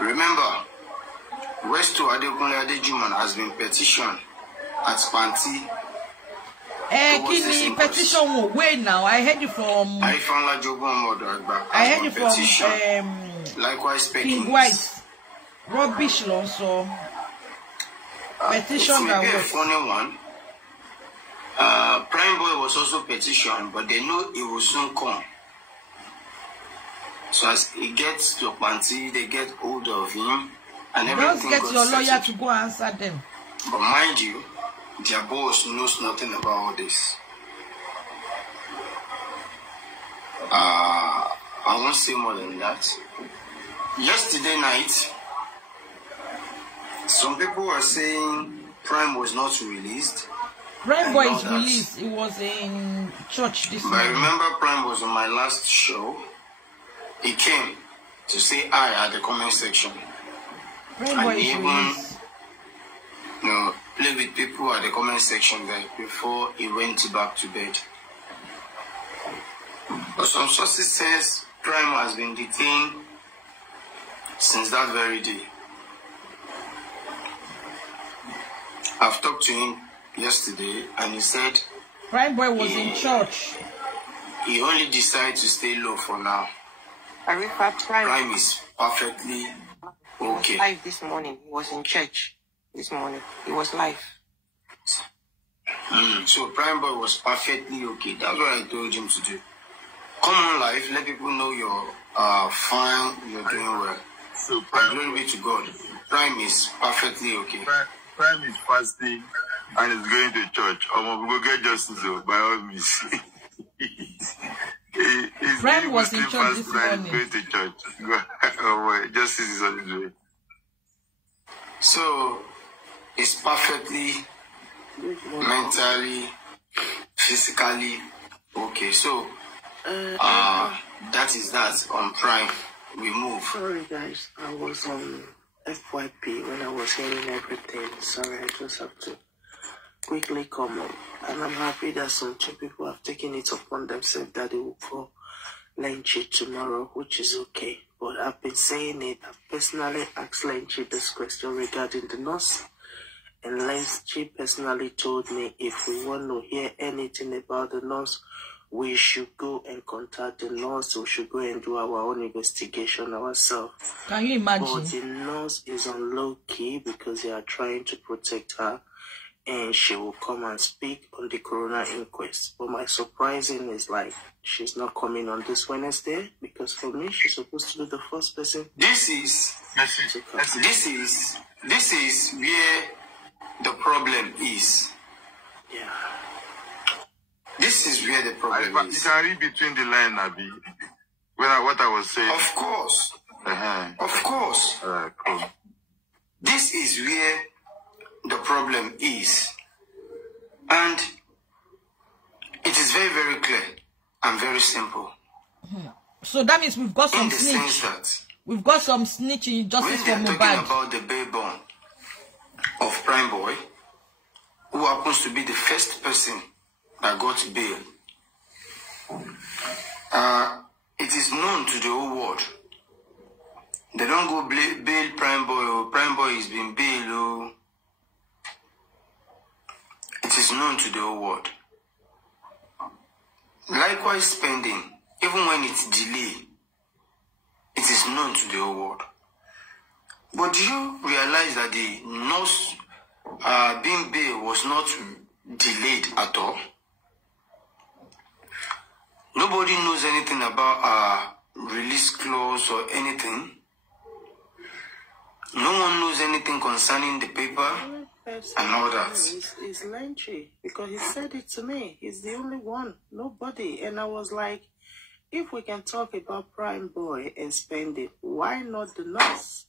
Remember, Westo Adekunle Adejuman has been petitioned at Panti. Kini petition wait now. I heard it from likewise King White. Rubbish also. Petition that was a funny one. Prime Boy was also petitioned, but they know it will soon come. So as he gets to Panti, they get hold of him, and everything. Just get your lawyer to go answer them. But mind you, their boss knows nothing about all this. I won't say more than that. Yesterday night, some people were saying Prime was not released. Prime Boy is released. It was in church this morning. I remember Prime was on my last show. He came to say hi at the comment section. Prime Boy is released. Play with people at the comment section there before he went back to bed. But some sources says Prime has been detained since that very day. I've talked to him yesterday and he said Prime Boy was in church. He only decided to stay low for now. Prime is perfectly okay. Live this morning. He was in church. This morning, it was live. So Prime Boy was perfectly okay. That's what I told him to do. Come on live, let people know you're fine, you're doing well. So glory be to God. Prime is perfectly okay. Prime is fasting and is going to church. I'm going to get justice by all means. Prime was in church this morning. Going to church. Justice is on his way. So it's perfectly mentally, physically okay. So that is that on Prime. We move. Sorry guys, I was on FYP when I was hearing everything. Sorry, I just have to quickly come up. And I'm happy that some two people have taken it upon themselves that they will call Lenchi tomorrow, which is okay. But I've been saying it. I've personally asked Lenchi this question regarding the nurse. And Lenchi personally told me if we want to hear anything about the nurse, we should go and contact the nurse. We should go and do our own investigation ourselves. Can you imagine? But the nurse is on low key because they are trying to protect her. And she will come and speak on the coroner inquest. But my surprising is like she's not coming on this Wednesday because for me she's supposed to be the first person. This is where the problem is. Yeah. This is where the problem is. You can read between the lines, Abi. What I was saying. Of course. Of course. Cool. This is where the problem is. And it is very, very clear and very simple. So that means we've got some in the snitch. Sense that we've got some snitching justice for when they're Mohbad. talking about the bail bond of Prime Boy, who happens to be the first person that got bail, it is known to the whole world. They don't go bail Prime Boy or Prime Boy is being bailed. It is known to the whole world. Likewise, spending, even when it's delayed, it is known to the whole world. But do you realize that the nurse being bail was not delayed at all. Nobody knows anything about release clause or anything. No one knows anything concerning the paper and all that. It's Lenchy, because he said it to me. He's the only one, nobody. And I was like, if we can talk about Prime Boy and spending, why not the nurse?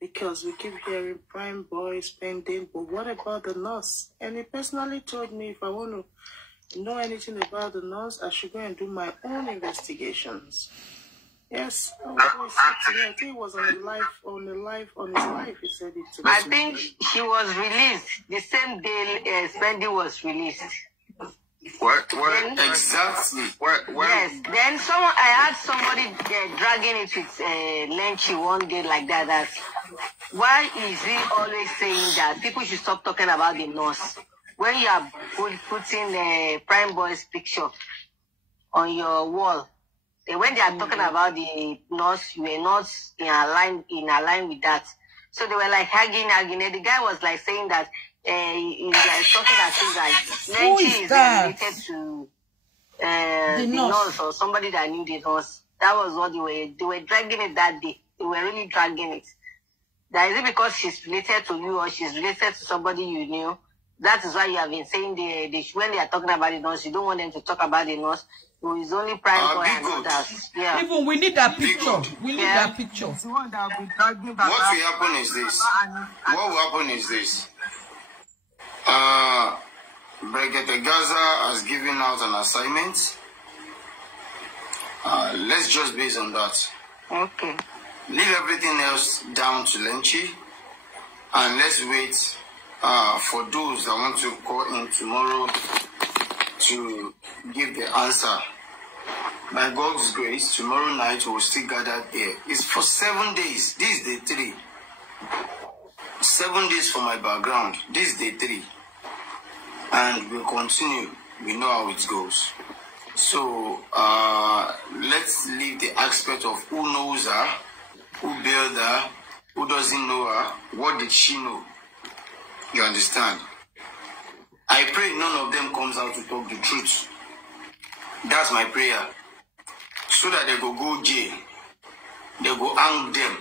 Because we keep hearing Prime Boy spending, but what about the nurse? And he personally told me if I want to know anything about the nurse, I should go and do my own investigations. Yes, I think he was on his life. He said it to me. I think she was released the same day Spendy was released. What exactly? Yes. Then I had somebody dragging it with Lenchy one day like that. That why is he always saying that people should stop talking about the nurse when you are putting Prime Boy's picture on your wall? When they are talking about the nurse, you were not in line with that. So they were like hugging. And the guy was like saying that he's like talking that things like Lenchy is related to the nurse or somebody that knew the nurse. That was what they were dragging it that day. They were really dragging it. That is it because she's related to you or she's related to somebody you knew. That is why you have been saying when they are talking about the nurse, you don't want them to talk about the nurse. Who is only Prime Boy and others. Yeah. Even we need that picture. We need that picture. What will happen is this. Brigadier Gaza has given out an assignment. Let's just base on that. Okay. Leave everything else down to Lenchy, and let's wait for those that want to call in tomorrow to give the answer. By God's grace, tomorrow night we will still gather here. It's for 7 days. This is day 3. 7 days for my background. This is day 3. And we'll continue. We know how it goes. So let's leave the aspect of who knows her, who bailed her, who doesn't know her, what did she know? You understand? I pray none of them comes out to talk the truth. That's my prayer. So that they go jail. They go hang them.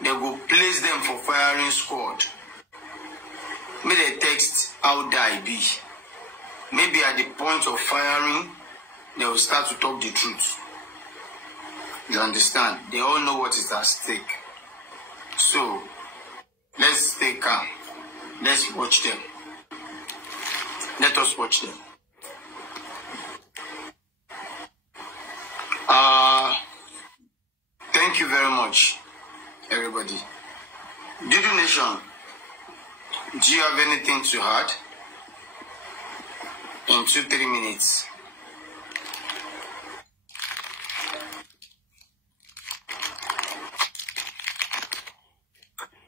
They go place them for firing squad. May they text how die be. Maybe at the point of firing, they will start to talk the truth. You understand? They all know what is at stake. So, let's stay calm. Let's watch them. Let us watch them. Thank you very much, everybody. Dudu Nation, do you have anything to add? In 2-3 minutes.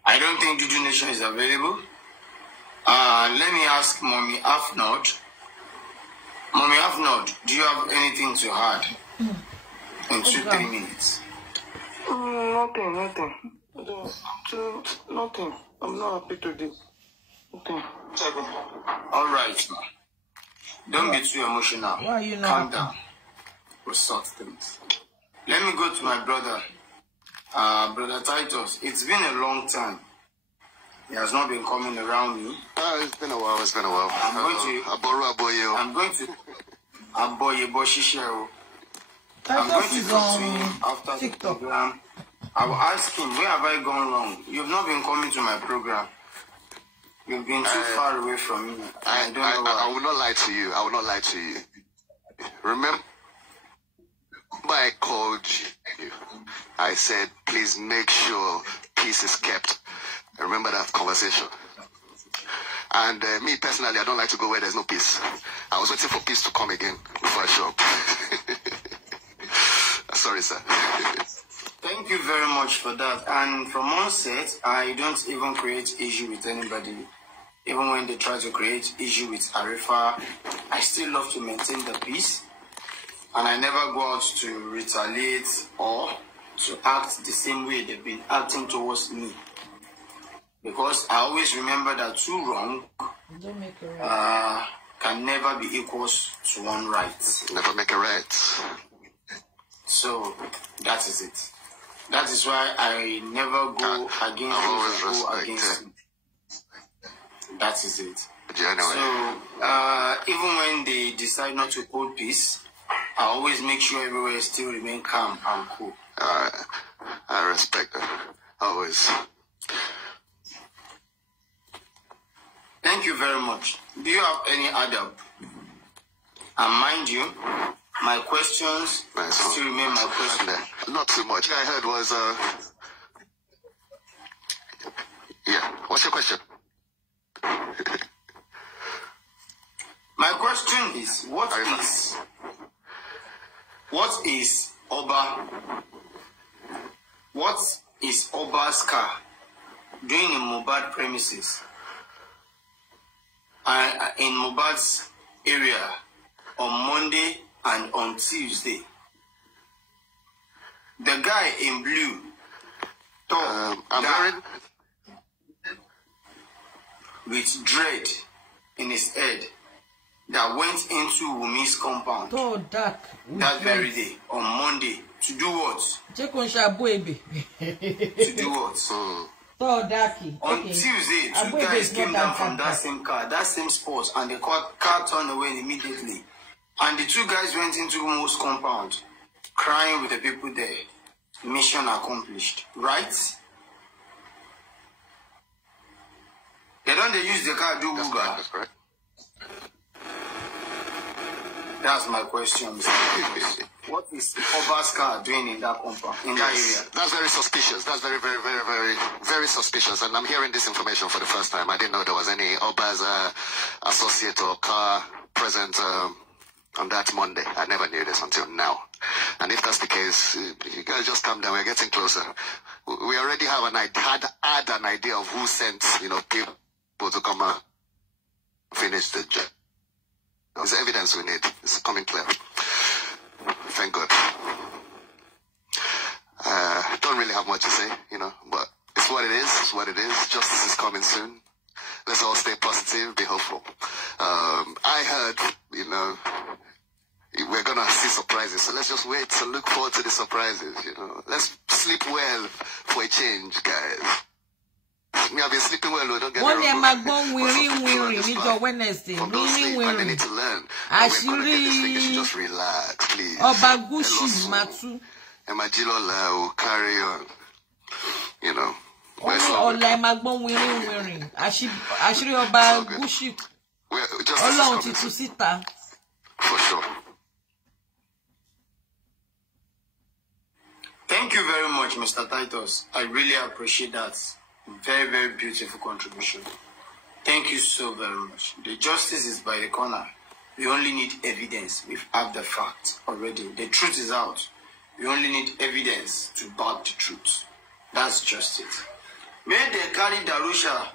I don't think Dudu Nation is available. Let me ask Mommy Afnod. Mommy Afnod, do you have anything to add in 2-3 minutes? Nothing. Nothing. I'm not happy today. Okay. All right. Don't be too emotional. Why are you not Calm happy? down. We'll sort things. Let me go to my brother. Brother Titus. It's been a long time. He has not been coming around me. It's been a while. I'm going to talk to him after the program. I will ask him, where have I gone wrong? You've not been coming to my program. You've been too far away from me. I don't know why. I will not lie to you. Remember I called you. I said, please make sure peace is kept. I remember that conversation. And me personally, I don't like to go where there's no peace. I was waiting for peace to come again before I show up. Sorry, sir. Thank you very much for that. And from onset, I don't even create issue with anybody. Even when they try to create issue with Arifa, I still love to maintain the peace. And I never go out to retaliate or to act the same way they've been acting towards me. Because I always remember that 2 wrong can never be equals to 1 right. Never make a right. So that is it. That is why I never go against him. That is it. So even when they decide not to hold peace, I always make sure everywhere still remain calm and cool. I respect that. Always. Thank you very much. Do you have any other? And mind you, my questions still remain my questions. Not too much. I heard was yeah. What's your question? My question is, what is Oba's car doing in Mohbad premises? In Mohbad's area on Monday and on Tuesday. The guy in blue, tall, dark, with dread in his head, that went into Wunmi's compound that very day, on Monday, to do what? To do what? On Tuesday, 2 guys came down from that same car, that same spot, and the car turned away immediately. And the 2 guys went into Wunmi's compound, crying with the people there. Mission accomplished, right? They don't use the car to do Uber. That's correct. That's my question, Mr. What is Oba's car doing in that compound, in that area? That's very suspicious. That's very, very, very, very, very suspicious. And I'm hearing this information for the first time. I didn't know there was any Oba's associate or car present on that Monday. I never knew this until now. And if that's the case, you guys just calm down. We're getting closer. We already have had an idea of who sent, people to come and finish the job. There's evidence we need. It's coming clear. Thank God. Don't really have much to say, but it's what it is. It's what it is. Justice is coming soon. Let's all stay positive, be hopeful. I heard, we're gonna see surprises, so let's just wait to look forward to the surprises. Let's sleep well for a change, guys. Me, I've been sleeping well. Don't get me wrong. Wednesday. From those sleep, and they need to learn. Asiri. Just relax, please. Emajilola will carry on. For sure. Thank you very much, Mr. Titus. I really appreciate that. Very, very beautiful contribution. Thank you so very much. The justice is by the corner. We only need evidence. We've had the fact already. The truth is out. We only need evidence to back the truth. That's just it. May they carry Darusha,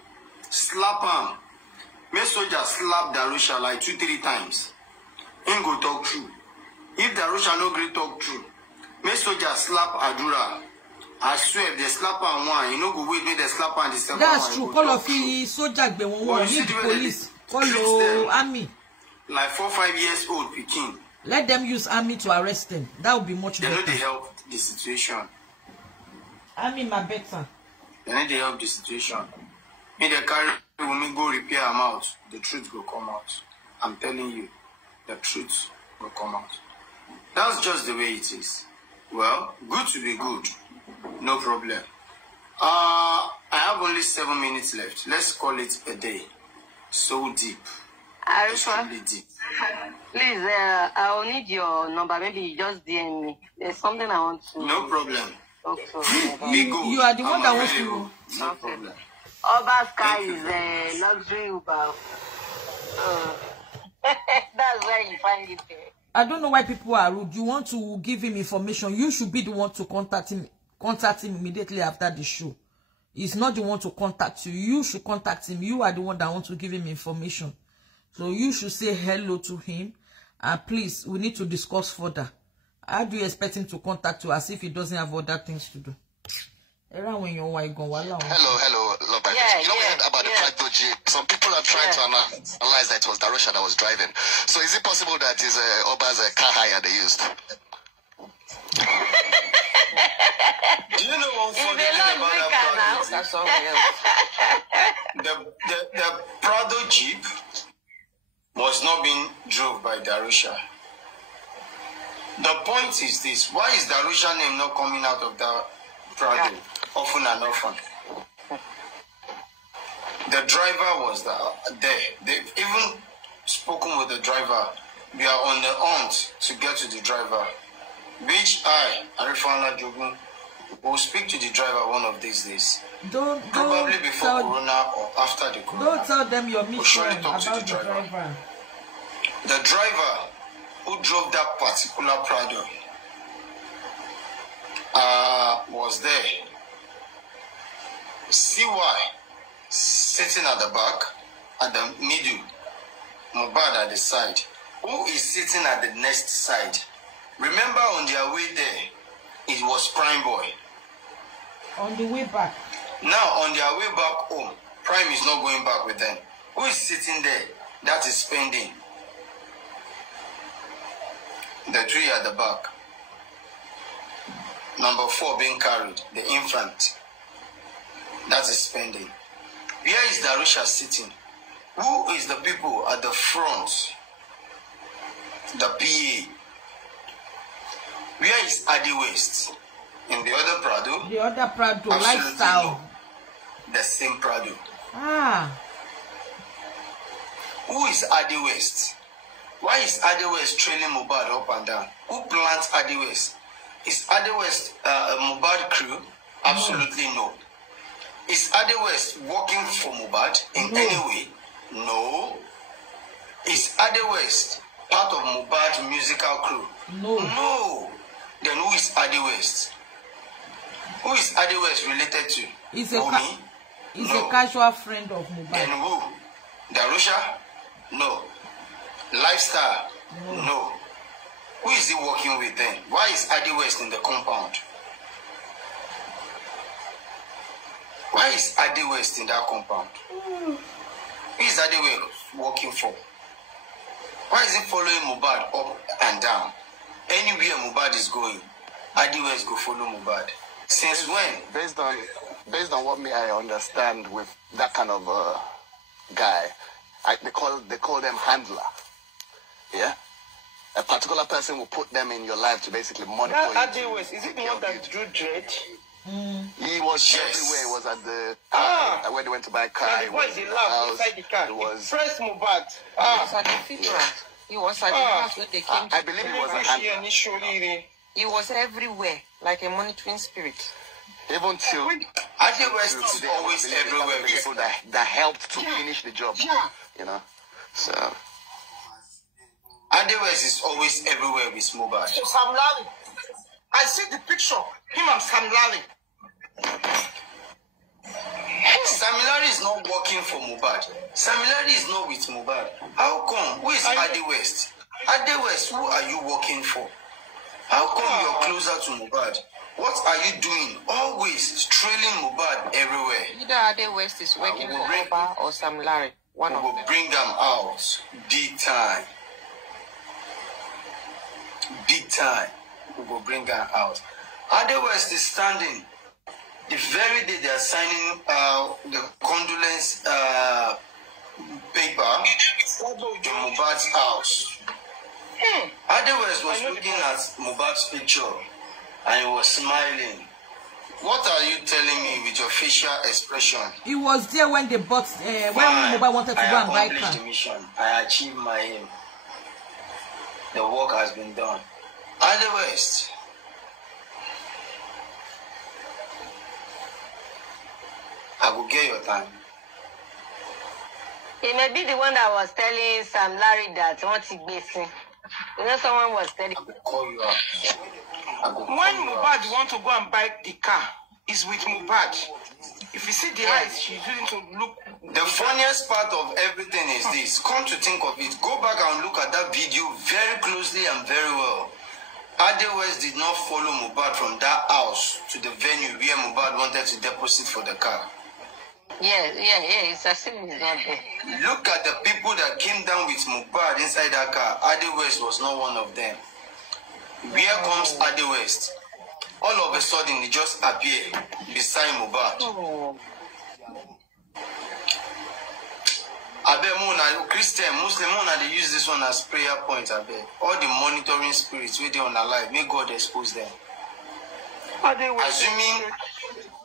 slap him. May soldier slap Darusha like 2-3 times. Ain't go talk true. If Darusha no great talk true, may soldier slap Adura. I swear, if they slap on one, go wait me, they slap on the second one. That's true. Call of the soldier, they won't need police. Call army. Like 4-5 years old, Peking. Let them use army to arrest them. That would be much better. They know they help the situation. Army, my better. They know they help the situation. When they carry women go repair them out, the truth will come out. I'm telling you, the truth will come out. That's just the way it is. Well, good to be good. No problem. I have only 7 minutes left. Let's call it a day. So deep. Extremely deep. Please, I will need your number. Maybe you just DM me. There's something I want to. No problem. You are the one that wants to. No problem. Oba's car is a luxury Uber. That's where you find it. I don't know why people are rude. You want to give him information. You should be the one to contact him immediately after the show. He's not the one to contact you. You should contact him. You are the one that wants to give him information. So you should say hello to him. And please, we need to discuss further. How do you expect him to contact you as if he doesn't have other things to do? Hello. Yeah, you know, we heard about the Prado Jeep. Some people are trying to analyze that it was Darusha that was driving. So is it possible that is Oba's car hire they used? Do you know one funny thing about that Prado Jeep? The Prado Jeep was not being drove by Darusha. The point is this: why is Darusha name not coming out of the Prado often and often? The driver was there. They've even spoken with the driver. We are on the hunt to get to the driver, which I, Arifana Jogun, will speak to the driver one of these days. Probably before Corona or after the Corona. Don't tell them your mission about the driver. The driver who drove that particular Prado was there. CY sitting at the back, at the middle, Mohbad at the side. Who is sitting at the next side? Remember, on their way there, it was Prime Boy. On the way back. Now, on their way back home, Prime is not going back with them. Who is sitting there? That is spending. The three at the back. Number 4 being carried, the infant. That is spending. Where is Darusha sitting? Who is the people at the front? The PA. Where is Adi West? In the other Prado? The other Prado, lifestyle. No. The same Prado. Who is Adi West? Why is Adi West trailing Mohbad up and down? Who plants Adi West? Is Adi West a Mohbad crew? Absolutely no. Is Adi West working for Mohbad in any way? No. Is Adi West part of Mohbad's musical crew? No. Then who is Adi West? Who is Adi West related to? He's a casual friend of Mohbad. Then who? Darusha? No. Lifestyle? No. Who is he working with then? Why is Adi West in the compound? Why is Adi West in that compound? Who is Adi West working for? Why is he following Mohbad up and down? Anywhere Mohbad is going, Adi West go follow Mohbad. Since when? Based on what I understand with that kind of guy, they call them handler. Yeah? A particular person will put them in your life to basically monitor you. Adi West, is it the one that drew dread? He was everywhere. He was at the where they went to buy a car. Now the boys, he laughed inside the car. He pressed Mohbad. He was at the funeral. He was at the house when they came. I believe he was a handler. He was everywhere, like a monitoring spirit. Even till Adi West is always everywhere. People that helped to finish the job. You know, so Adi West is always everywhere with Mohbad. Sam Larry, I see the picture. Him and Sam Larry. Sam Larry is not working for Mohbad. Sam Larry is not with Mohbad. How come? Who is Adi West? Adi West, who are you working for? How come you're closer to Mohbad? What are you doing? Always trailing Mohbad everywhere. Either Adi West is working for Oba or Sam Larry. One of them. We'll bring them out. Big time. Big time. We will bring them out. Adi West is standing. The very day they are signing the condolence paper in Mohbad's house. Adi West was looking at Mohbad's picture and he was smiling. What are you telling me with your facial expression? He was there when they bought, when Mohbad wanted to go and buy car. I accomplished the mission. I achieved my aim. The work has been done. Adi West. I will get your time. He may be the one that was telling Sam Larry that what he basing. You know, someone was telling. I will call you out. When Mohbad want to go and buy the car, is with Mohbad. If you see the eyes, she's willing to look. The funniest part of everything is this. Come to think of it, go back and look at that video very closely and very well. Ade West did not follow Mohbad from that house to the venue where Mohbad wanted to deposit for the car. Yeah. It's as if he's not there. Look at the people that came down with Mohbad inside that car. Ade West was not one of them. Where comes Ade West? All of a sudden, he just appeared beside Mohbad. Christian, Muslim, they use this one as prayer point. All the monitoring spirits waiting on our life, may God expose them. Assuming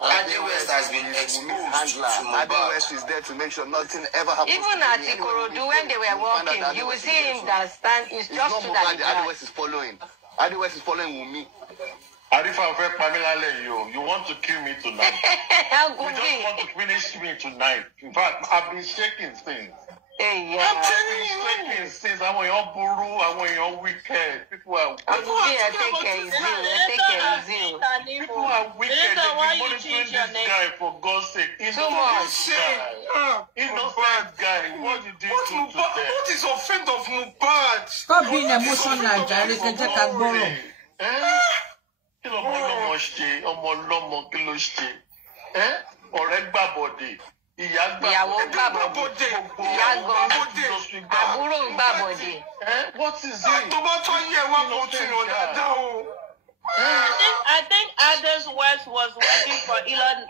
Ade West has been exposed to Mohbad. Ade West is there to make sure nothing ever happens. Even at Ikorodu, when they were walking, you will see him that stand. It's just to that. Ade West is following. Ade West is following Wunmi. Arifa, you want to kill me tonight. You just want to finish me tonight. In fact, I've been shaking things. I'm telling you. Since I want your buru, I want your wicked. People are wicked. People are wicked. They've been monitoring this guy for God's sake. Innocent guy. What did you do to them? What is offense of Mohbad? Stop being emotional, Jerry. Kí ló mọ lọ́mọ ṣe, ọmọ lọ́mọ kí ló ṣe? Ọ̀rẹ́ gbàbọ̀dé, ìyàwó gbàbọ̀dé, ìyá gan, àbúrò gbàbọ̀dé. What is it? Tó bá tọ́ yẹ wá kó tún yàn dáadáa o. I think Ade West was working for Elon,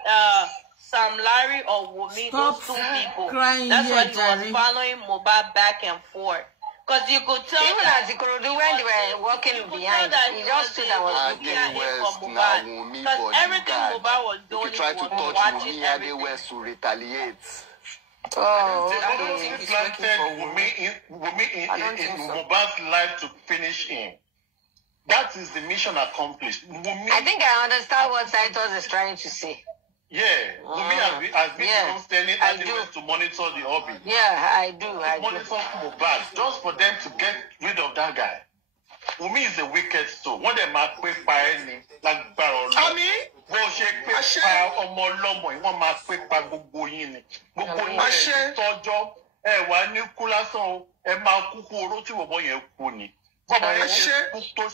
Sam Larry or Wunmi, those two people. That's why he was following Mohbad back and forth. Because you could tell even as Ikorodu when they were walking behind, he just stood and was looking at him for Mohbad. Because everything Mohbad was doing, if you try to touch Wunmi, Ade West to retaliate. Oh, okay. They planted Wunmi in Mohbad's life to finish him. That is the mission accomplished. Wunmi, I think I understand what Titus is trying to say. Yeah, Wunmi has been standing to monitor the hobby. Yeah, I do. Monitor Mohbad just for them to get rid of that guy. Wunmi is a wicked soul. One day, Mark pay pa any like barrel. Bó ṣe pé pa ọmọ ọlọ́mọ yìí, wọ́n máa pé pa gbogbo yín ni. Gbogbo yín ẹ̀ tọ́jọ́ ẹ̀ wá ní kú lásán o, ẹ̀ máa kúkú oró tí bọ̀bọ̀ yẹn kú ni. Bọ́bọ̀ yẹn ṣe kú tó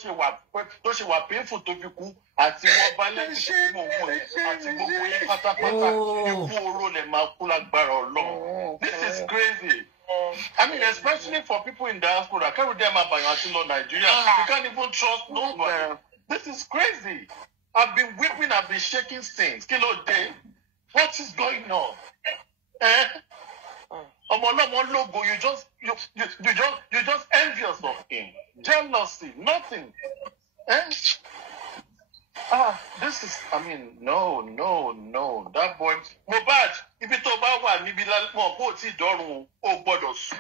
ṣe wà painful tó fi kú àti wọ́n bá lẹ́yìn tó fi mú òun ẹ̀ àti gbogbo yín pátápátá ikú oró lẹ̀ máa kú lágbára Ọlọ́run. This is crazy. I mean, especially for people in diaspora, carry them up by Nigeria. You can't even trust nobody. This is crazy. I've been weeping, I've been shaking things. Kilo day. What is going on? Logo, you just envious of him. Jealousy, nothing. This is, I mean, no. That boy, Mohbad, if it's about one, maybe like more, go see Dorun, Bodos.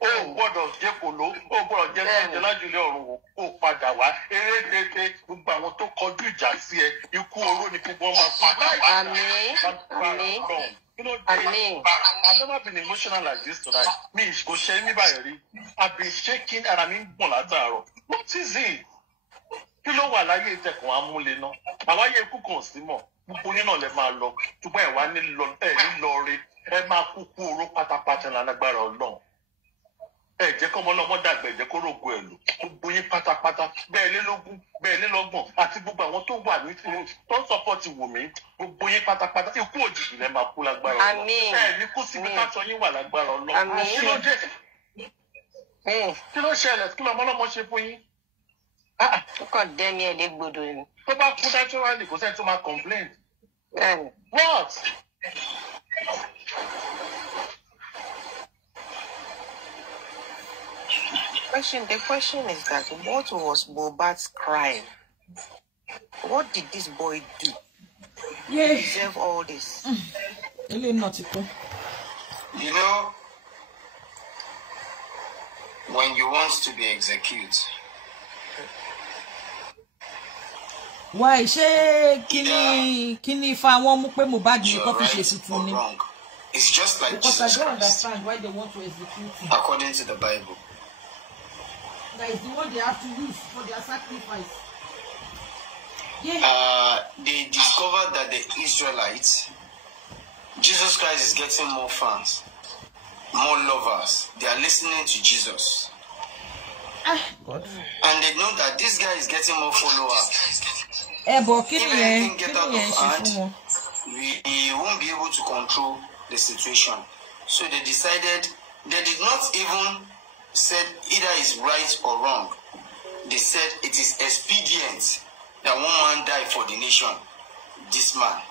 Gbọ́dọ̀ jẹ́ kòló, gbọ́dọ̀ jẹ́ Sànjẹ́lá Jùlẹ̀ ọ̀run ó padà wá. Eré gbogbo àwọn tó kọjú ìjà sí ẹ, ikú oró ni gbogbo wọn máa padà wá. Àmín. I've never been emotional like this tonight. Mi kò ṣe mí báyìí rí. I've been shaking and I'm in gbọ̀n látàárọ̀. What is it? Kí ló wà láyé ìtẹ̀kùn amúlé náà? Àwa yẹ ikú kan sí mọ̀. Gbogbo yín náà lè máa lọ. Ṣùgbọ́n ẹ̀ wá ní lọ rí. Ẹ máa kúkú oró pátápátá lágbára Ọlọ́run. Jẹ́ kọ́mọ lọ́mọ dàgbà jẹ́ kó rògbò ẹ̀ lò gbogbo yín pátápátá bẹ́ẹ̀ lélógún bẹ́ẹ̀ lélọ́gbọ̀n àti gbogbo àwọn tó wà ní tó ń sọpọ́tì Wùmí gbogbo yín pátápátá ikú òjijì lẹ́ máa kú lágbára Ọlọ́run ní kú síbi káṣọ yín wà lágbára Ọlọ́run kí ló dé kí ló ṣẹlẹ̀ kí lọ́mọ lọ́mọ ṣe fún yín. Ó kàn dẹ́mi ẹ̀ légbodò ni. Tó bá kú naturally kò sẹ́ni tó máa complain. What? The question is that what was Mohbad's crime? What did this boy do? Yeah. To deserve all this? You know, when you want to be executed. Why ṣé kíni fa wọ́n mú pé Mohbad ní kó fi ṣe ètùtù ni? It's just like because Jesus I don't understand why they want to execute him. According to the Bible. That is the one they have to use for their sacrifice. Yeah. They discovered that the Israelites, Jesus Christ is getting more fans, more lovers. They are listening to Jesus. God. And they know that this guy is getting more followers. If anything get out of hand, we won't be able to control the situation. So they decided, they did not even say either is right or wrong. They said it is expedient that one man die for the nation. This man.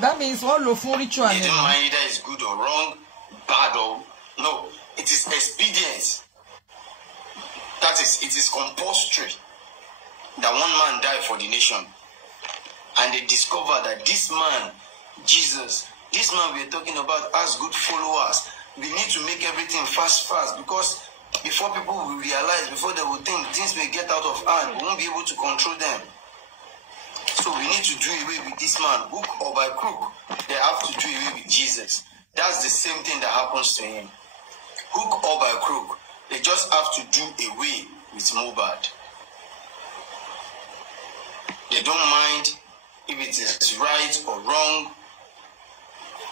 That means all of ritual. They don't mind either is good or wrong, bad or no. It is expedient. That is, it is compulsory that one man die for the nation. And they discover that this man, Jesus, this man we are talking about has good followers. We need to make everything fast, because before people will realize, before they will think things may get out of hand, we won't be able to control them. So we need to do away with this man, hook or by crook. They have to do away with Jesus. That's the same thing that happens to him. Hook or by crook. They just have to do away with Mohbad. They don't mind if it is right or wrong,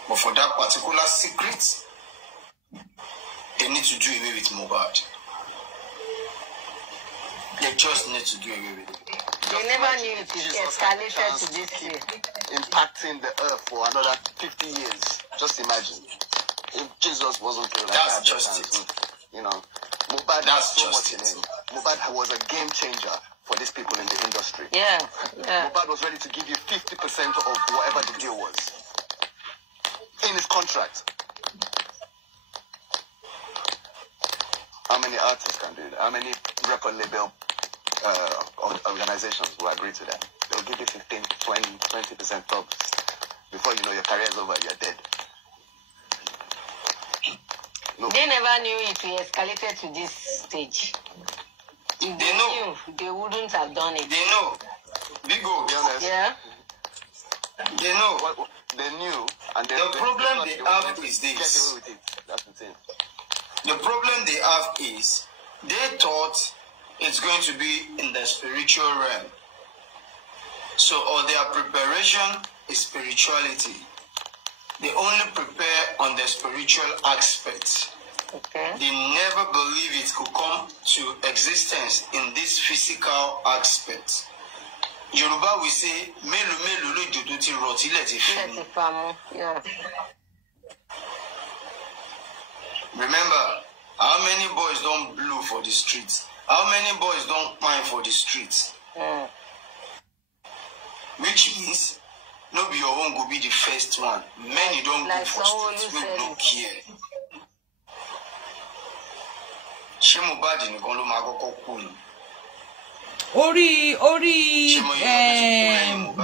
but for that particular secret, they need to do away with Mohbad. They just need to do away with it. They never knew it escalated to this year. Impacting the earth for another 50 years. Just imagine. If Jesus wasn't killed, that's just it. You know, Mohbad has so much in him. Mohbad was a game changer for these people in the industry. Yeah. Mohbad was ready to give you 50% of whatever the deal was in his contract. How many artists can do that? How many record label organizations will agree to that? They'll give you 15, 20% tops. Before you know your career is over, you're dead. No. They never knew it escalated to this stage. If they knew, they wouldn't have done it. They know. Bigo, be honest. Yeah. They know. What they knew, and the problem they have is this. Get away with it. That's the thing. The problem they have is they thought it's going to be in the spiritual realm. So all their preparation is spirituality. They only prepare on the spiritual aspect. Okay. They never believe it could come to existence in this physical aspect. Yoruba we say, melu lo dodo ti roti leti fun. Yeah. Remember, how many boys don't blow for the streets? How many boys don't pine for the streets? Which means, no be your own go be the first one. Many don't go for streets, we don't care. Ṣé Mohbad nìkan ló máa kọ́kọ́ kú ni? Orí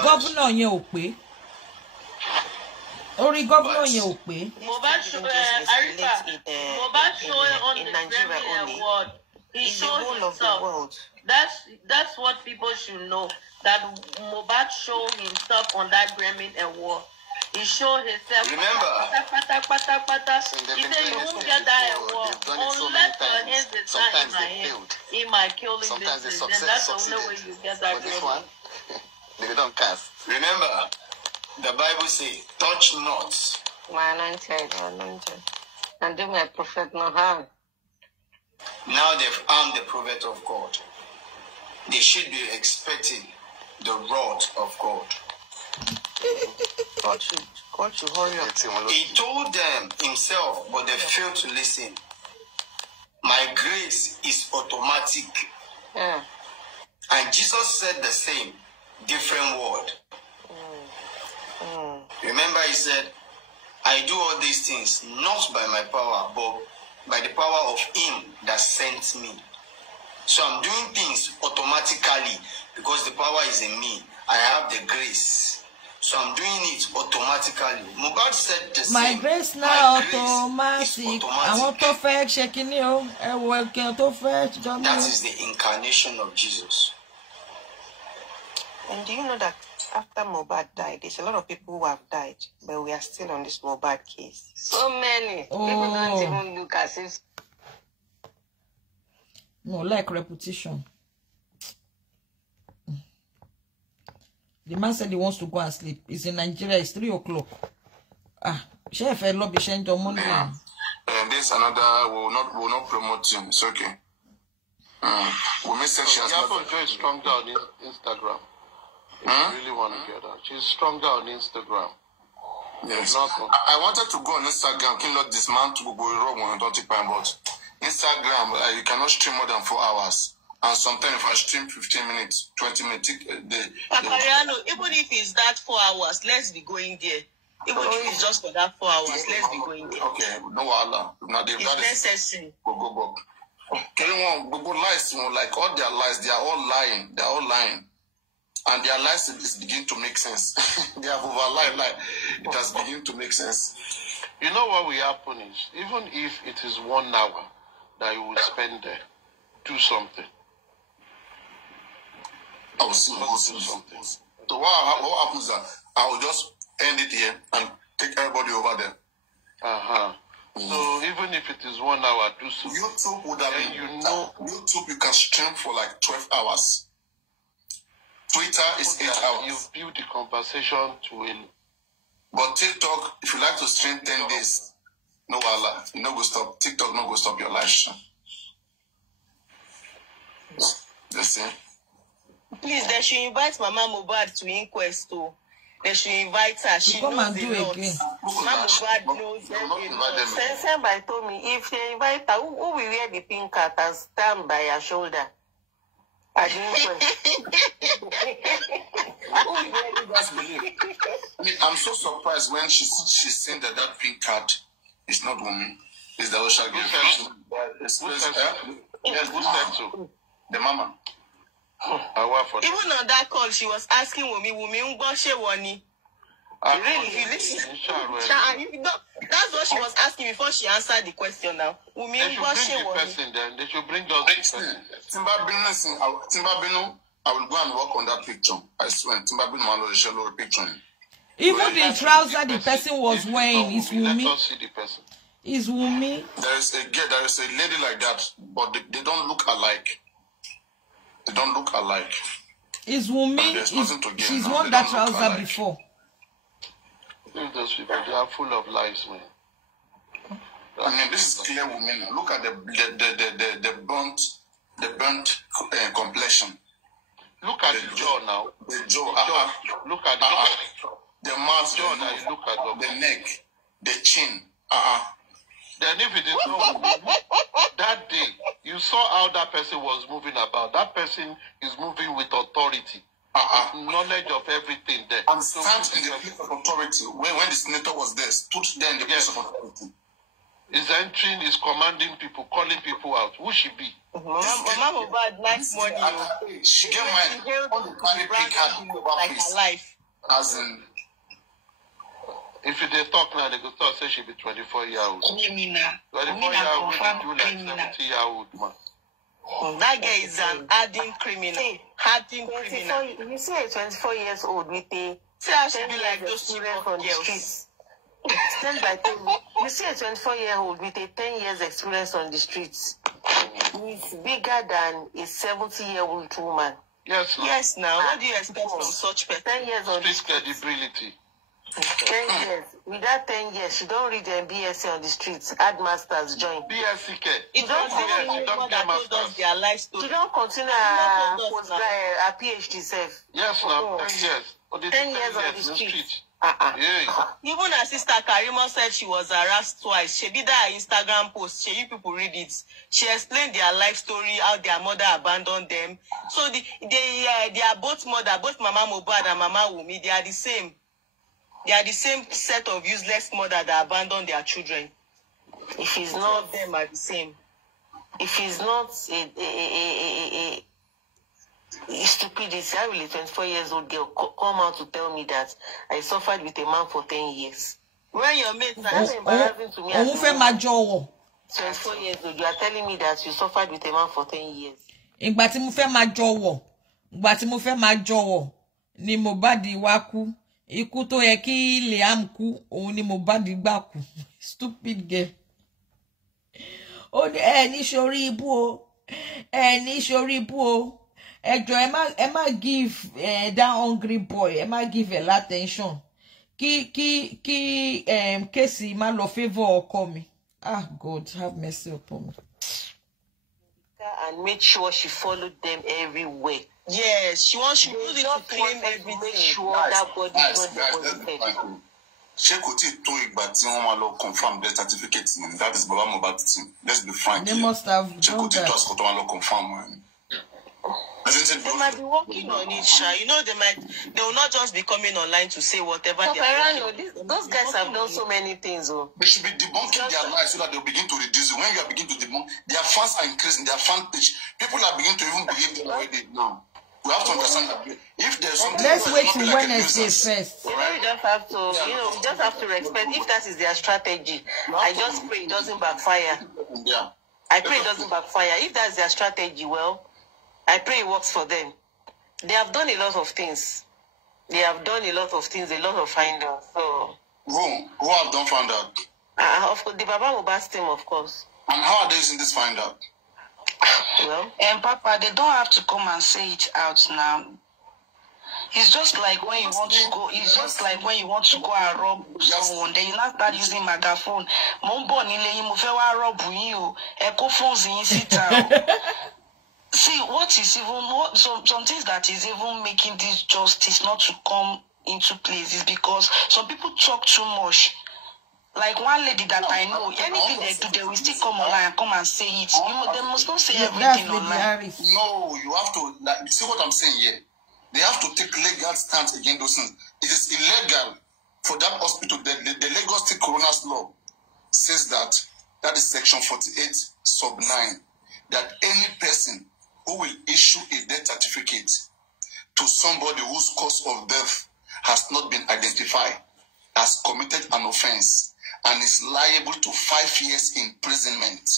gómìnà yẹn ò pé. Orí gómìnà yẹn ò pé. Mohbad showing on the Grammy Award. He shows himself. That's what people should know. That Mohbad showed himself on that Grammy Award. He showed himself. Remember? He said you won't get that award unless your hands is not in my hand. In my killing business. Then that's the only way you get that Grammy. They don't cast. Remember, the Bible says, touch not my anointed. And do my prophet no harm. Now they've armed the prophet of God. They should be expecting the wrath of God. God should hurry up. He told them himself, but they failed to listen. My grace is automatic. And Jesus said the same, different word. Remember, he said, I do all these things not by my power, but by the power of him that sent me. So I'm doing things automatically because the power is in me. I have the grace. So I'm doing it automatically. Mohbad said the my same. Grace now automatic. I want to fetch shaking you. That is the incarnation of Jesus. And do you know that after Mohbad died, there's a lot of people who have died, but we are still on this Mohbad case. So many. People don't even look as if. No, like repetition. The man said he wants to go and sleep. He's in Nigeria. It's 3 o'clock. Chef, I love you. Monday. And this another will not promote him. It's okay. Wunmi said she has Iyawo is stronger on Instagram. If you really want to get her, she's stronger on Instagram. Yes. I wanted to go on Instagram, cannot dismantle but Instagram, you cannot stream more than 4 hours. And sometimes if I stream 15 minutes, 20 minutes, Papariano, even if it's that 4 hours, let's be going there. Even if it's just for that 4 hours, let's be going there. Okay, no Allah. It's necessary. Go. Google lies, like all their lies, they are all lying. They are all lying. And their lies is beginning to make sense. They have lied. It has begun to make sense. You know what will happen is, even if it is 1 hour that you will spend there, do something. I will see something. So what happens is that I will just end it here and take everybody over there. So even if it is 1 hour, do something. YouTube would have been, YouTube you can stream for like 12 hours. Twitter is 8 hours. You build the conversation to it. But TikTok, if you like to stream 10 days, no Allah, you no go stop. TikTok no go stop your life. You see? Please, they should invite Mama Mohbad to inquest too. They should invite her. She come knows and do a lot. again. Mama Mohbad knows everything. Somebody told me, if they invite her, who will wear the pink hat and stand by her shoulder? I I'm so surprised when she's saying that pink card is not Wunmi. It's the Oshagi. The mama. Even on that call, she was asking Wunmi, really? You listen? That's what she was asking before she answered the question now. They should bring the person then. They should bring us the person. Timbabino, I will go and work on that picture. I swear. Timbabino, I will show a picture. Even the trouser the person was wearing is Wunmi. Let us see the person. Is Wunmi. There is a lady like that, but they don't look alike. They don't look alike. Is Wunmi. She's worn that trouser before. Those people, they are full of lies, man. I mean, this is clear Wunmi. Look at the burnt complexion. Look at the jaw now. The jaw. Look at the jaw. The mouth. Jaw now. You look at the neck. The chin. Then if it is not Wunmi, that day you saw how that person was moving about. That person is moving with authority. Knowledge of everything there. And stand in the place of authority. When the senator was there, stood there in the place of authority. Is entering, is commanding people, calling people out. Who she be? Mama Mohbad likes money. She get money. On the carry big hand like her life. As in, if they talk now, they go start say she be 24-year-old. 24-year-old will do like 70-year-old man. That guy is an hardened criminal. Hardened criminal. You see a 24 years old with a see how she be like those children on the streets. Stand by me. You see a 24-year-old with a 10 years experience on the streets. He's bigger than a 70-year-old woman. Yes, no. Yes, now. What do you expect from such person? 10 years on the streets. Credibility. 10 years. With that 10 years, she don't read the BSc on the streets. Add masters, join. BSc care. It don't get masters. Their life story. She don't continue her PhD self. Yes, now 10 years. 10 years on the streets. Even her sister Karima said she was harassed twice. She did her Instagram post. You people read it. She explained their life story, how their mother abandoned them. So they are both mother, both Mama Mohbad and Mama Wunmi. They are the same. They are the same set of useless mother that abandon their children. If it's not, all of them are the same. If it's not a stupidity, how will a 24 years old girl come out to tell me that I suffered with a man for 10 years? When your mates are that's embarrassing to me. 24 years old, you are telling me that you suffered with a man for 10 years. Ìgbà tí mo fẹ́ máa jọ̀wọ́ ni Mohbad wá kú. Ikú tó yẹ kí Liam kú, òun ni Mohbad gbà kú. Stupid girl. Ó ní ní sórí ibú o. Ní sórí ibú o. Ẹjọ́ ẹ má give that hungry boy, ẹ má give a lot attention. Kí kéèsì má lọ favor ọkọ mi. Ah, God, have mercy upon me. And made sure she followed them everywhere. Yes, she use it to claim everything. Make sure that body is not polluted. She could do it, but you confirm the certificate. That is Baba Mohbad team. Let's be frank. They must have done that. Confirm. They might be working on it, Sha. You know, they will not just be coming online to say whatever they are. Those guys have done so many things. They should be debunking their lies so that they'll begin to reduce it. When you are beginning to debunk, their fans are increasing, their fan page. People are beginning to even believe them already now. We have to understand that if there's something, let's wait till Wednesday first. You know, we just have to, we just have to respect. If that is their strategy, I just pray it doesn't backfire. Yeah. I pray it doesn't backfire. If that's their strategy, well, I pray it works for them. They have done a lot of things. They have done a lot of things, a lot of findings. So who have done find out? Of course, the Baba Mohbad team, of course. And how are they using this find out? Well, and Papa, they don't have to come and say it out now. It's just like when you want to go. It's just like when you want to go and rob someone. Then you not start using megaphone. See what is even some things that is even making this justice not to come into place is because some people talk too much. Like one lady that I know, anything they do, they will still come online and come and say it. They must not say everything online. No, you have to, like, see what I'm saying here. They have to take legal stance against those things. It is illegal for that hospital. The Lagos State Coroner's Law says that is section 48 sub 9, that any person who will issue a death certificate to somebody whose cause of death has not been identified has committed an offense and is liable to 5 years imprisonment.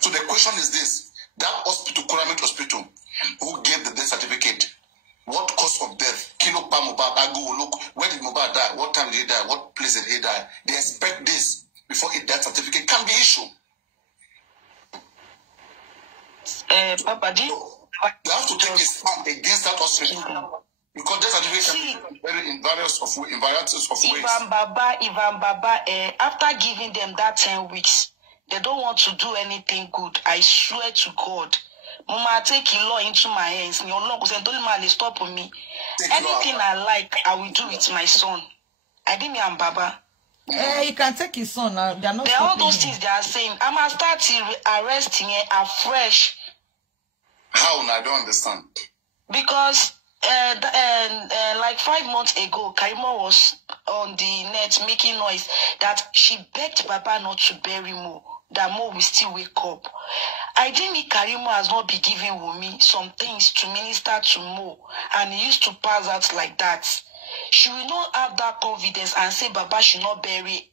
So the question is this: that hospital, Coramit Hospital, who gave the death certificate, what cause of death? Kilo pa Mohbad, I go look, where did Mohbad die? What time did he die? What place did he die? They expect this before a death certificate can be issued. Papa, they have to take a stand against that hospital. Because there's a very in varieties of ways. Ivan Baba, after giving them that 10 weeks, they don't want to do anything good. I swear to God. Mama, take a law into my hands. Stop me. Anything I like, I will do with my son. I didn't mean Baba. He can take his son now. They're not. All those things they are saying. I'm gonna start arresting afresh. How? I don't understand. Because like 5 months ago, Karimo was on the net making noise that she begged Baba not to bury Mo, that Mo will still wake up. I think Karimo has not been giving Wunmi some things to minister to Mo, and he used to pass out like that. She will not have that confidence and say Baba should not bury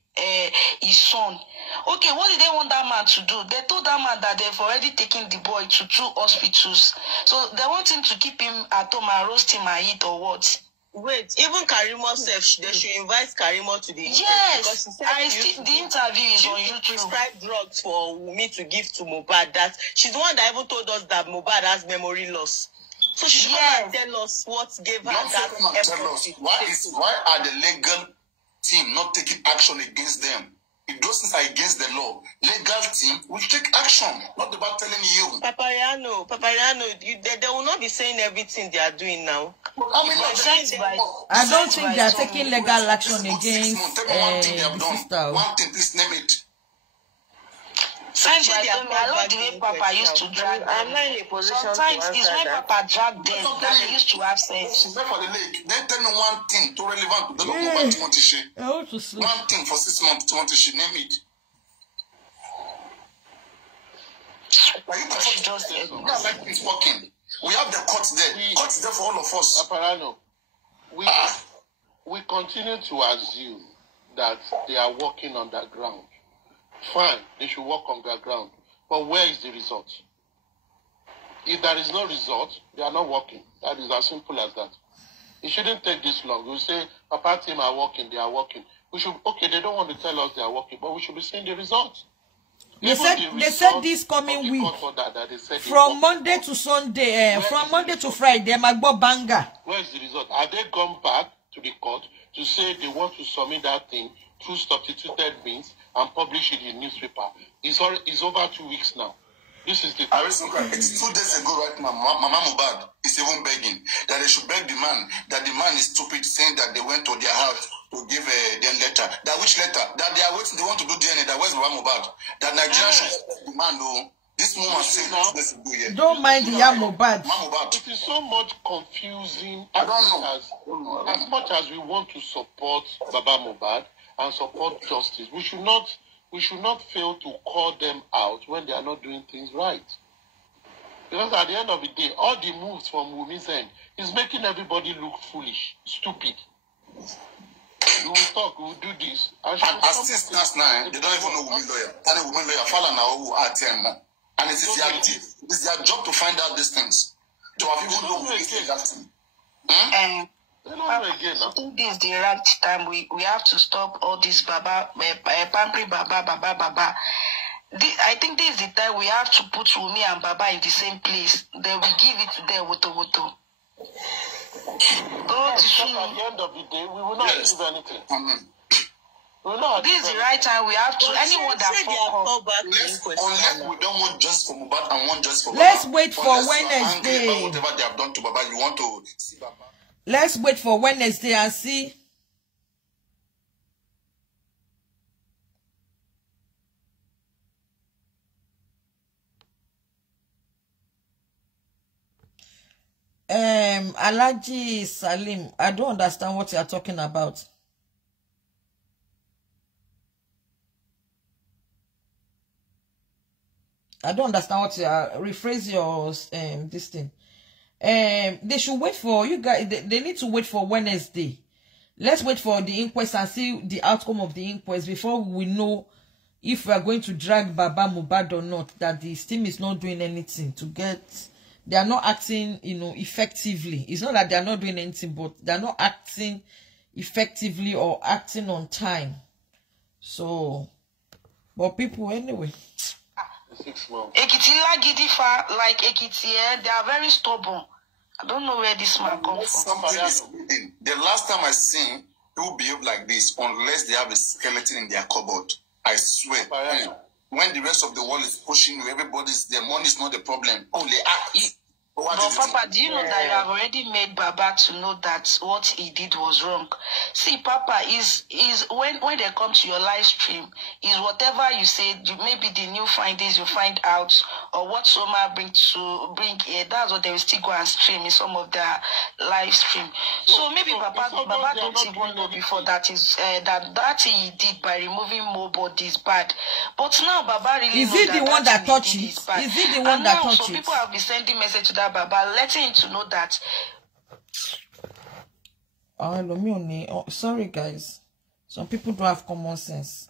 his son. Okay, what did they want that man to do? They told that man that they've already taken the boy to 2 hospitals. So they want him to keep him at home and roast him and eat or what? Wait, even Karimo said they should invite Karimo to the yes, the interview is on YouTube. She prescribed drugs for Wunmi to give to Mohbad. That she's the one that even told us that Mohbad has memory loss. So she should come and tell us what gave her that effort. Why are the legal team not taking action against them? If those things are against the law, legal team will take action. Not about telling you. Papariano, they will not be saying everything they are doing now. I don't think they are taking legal action against the sister. One thing, please name it. Sometimes I love the way Papa used to drag them. I'm not in a position Sometimes to it's when Papa dragged them that they used to have sense. For the lake, they tell me one thing to relevant to the local one thing for 6 months to name it. It's working. We have the court there. Court is there for all of us. Aparano, we continue to assume that they are working underground. Fine, they should work underground. But where is the result? If there is no result, they are not working. That is as simple as that. It shouldn't take this long. You say, Papa team are working, they are working. We should, okay, they don't want to tell us they are working, but we should be seeing the results. They said this coming week, from Monday to Sunday, from Monday to Friday, Magbo Banga. Where is the result? Have they gone back to the court to say they want to submit that thing through substituted means and publish it in the newspaper. It's over 2 weeks now. This is the... It's 2 days ago, right now, Mama Mohbad is even begging that they should beg the man, that the man is stupid, saying that they went to their house to give their letter. That which letter? That they are waiting, they want to do DNA. That where's Mama Mohbad? That Nigerian should demand, though. This woman said 2 days ago, yeah. Don't mind the Mohbad. It is so much confusing. I don't know. As much as we want to support Baba Mohbad and support justice, we should not fail to call them out when they are not doing things right. Because at the end of the day, all the moves from Wumi's end is making everybody look foolish, stupid. We will talk, we will do this. As sisters now, they don't even know Wumi lawyer. And a woman lawyer, Fala now, who are 10 now. And it is their job to find out these things. To have people know who is exactly. I think this is the right time. We have to stop all this pampering Baba. I think this is the time we have to put Wumi and Baba in the same place. Then we give it to them, woto. At the end of the day, we will not achieve anything. This is the right time. We have to. Anyone that fall back, unless we don't want just for Mohbad and want just for let's Baba. wait for Wednesday. Whatever they have done to Baba, you want to see Baba. Let's wait for Wednesday and see. Alaji Salim, I don't understand what you are talking about. I don't understand what you are. Rephrase your this thing. They should wait for you guys. They need to wait for Wednesday. Let's wait for the inquest and see the outcome of the inquest before we know if we are going to drag Baba Mohbad or not. That the team is not doing anything to get. They are not acting, effectively. It's not that they are not doing anything, but they are not acting effectively or acting on time. So, but people anyway. 6 months. Ekiti Lagidifa, like Ekiti, they are very stubborn. I don't know where this man comes from. The last time I seen people behave like this, unless they have a skeleton in their cupboard, I swear. When the rest of the world is pushing you, their money is not the problem. Only act. But Papa, do you know that you have already made Baba to know that what he did was wrong? See, Papa, is when they come to your live stream, is whatever you say, maybe the new findings you find out, or what Soma bring here, that's what they will still go and stream in some of their live stream. So maybe Baba don't even know before that is that he did by removing Mohbad is bad. But now Baba really is it the one that touched it? Is it the one that touched it? So people have been sending message to that Baba, letting him to know that. Sorry guys, some people don't have common sense.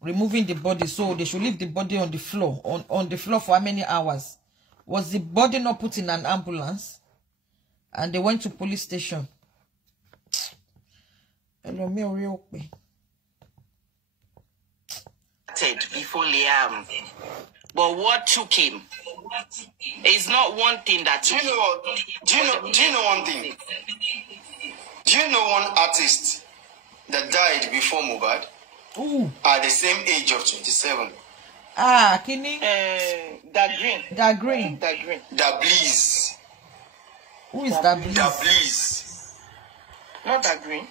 Removing the body, so they should leave the body on the floor. On the floor for how many hours? Was the body not put in an ambulance? And they went to police station. Before Liam. But what took him? It's not one thing that took him. Do you know one thing? Do you know one artist that died before Mohbad? Ooh. At the same age of 27? Kini? That Green. That Green. That Bleeze. Who is that Bleeze? That Bleeze. Not That Green.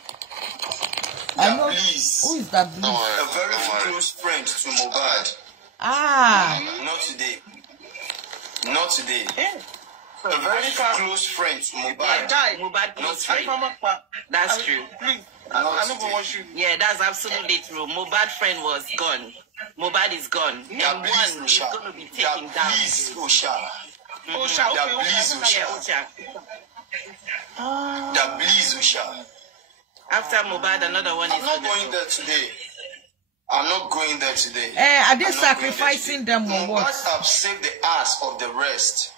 I know. Bleeze. Who is that Bleeze? A very close friend to Mohbad. Not today. Not today. Yeah. A very close friend to Mohbad. Mohbad close friend. That's true. I never watch you. Yeah, that's absolutely true. Mohbad friend was gone. Mohbad is gone. And one is going to be taken down. Osha. That Bleeze Osha. After Mohbad, another one is. I'm not going there today. I'm not going there today. Are they sacrificing them or what? Mohbad have saved the ass of the rest.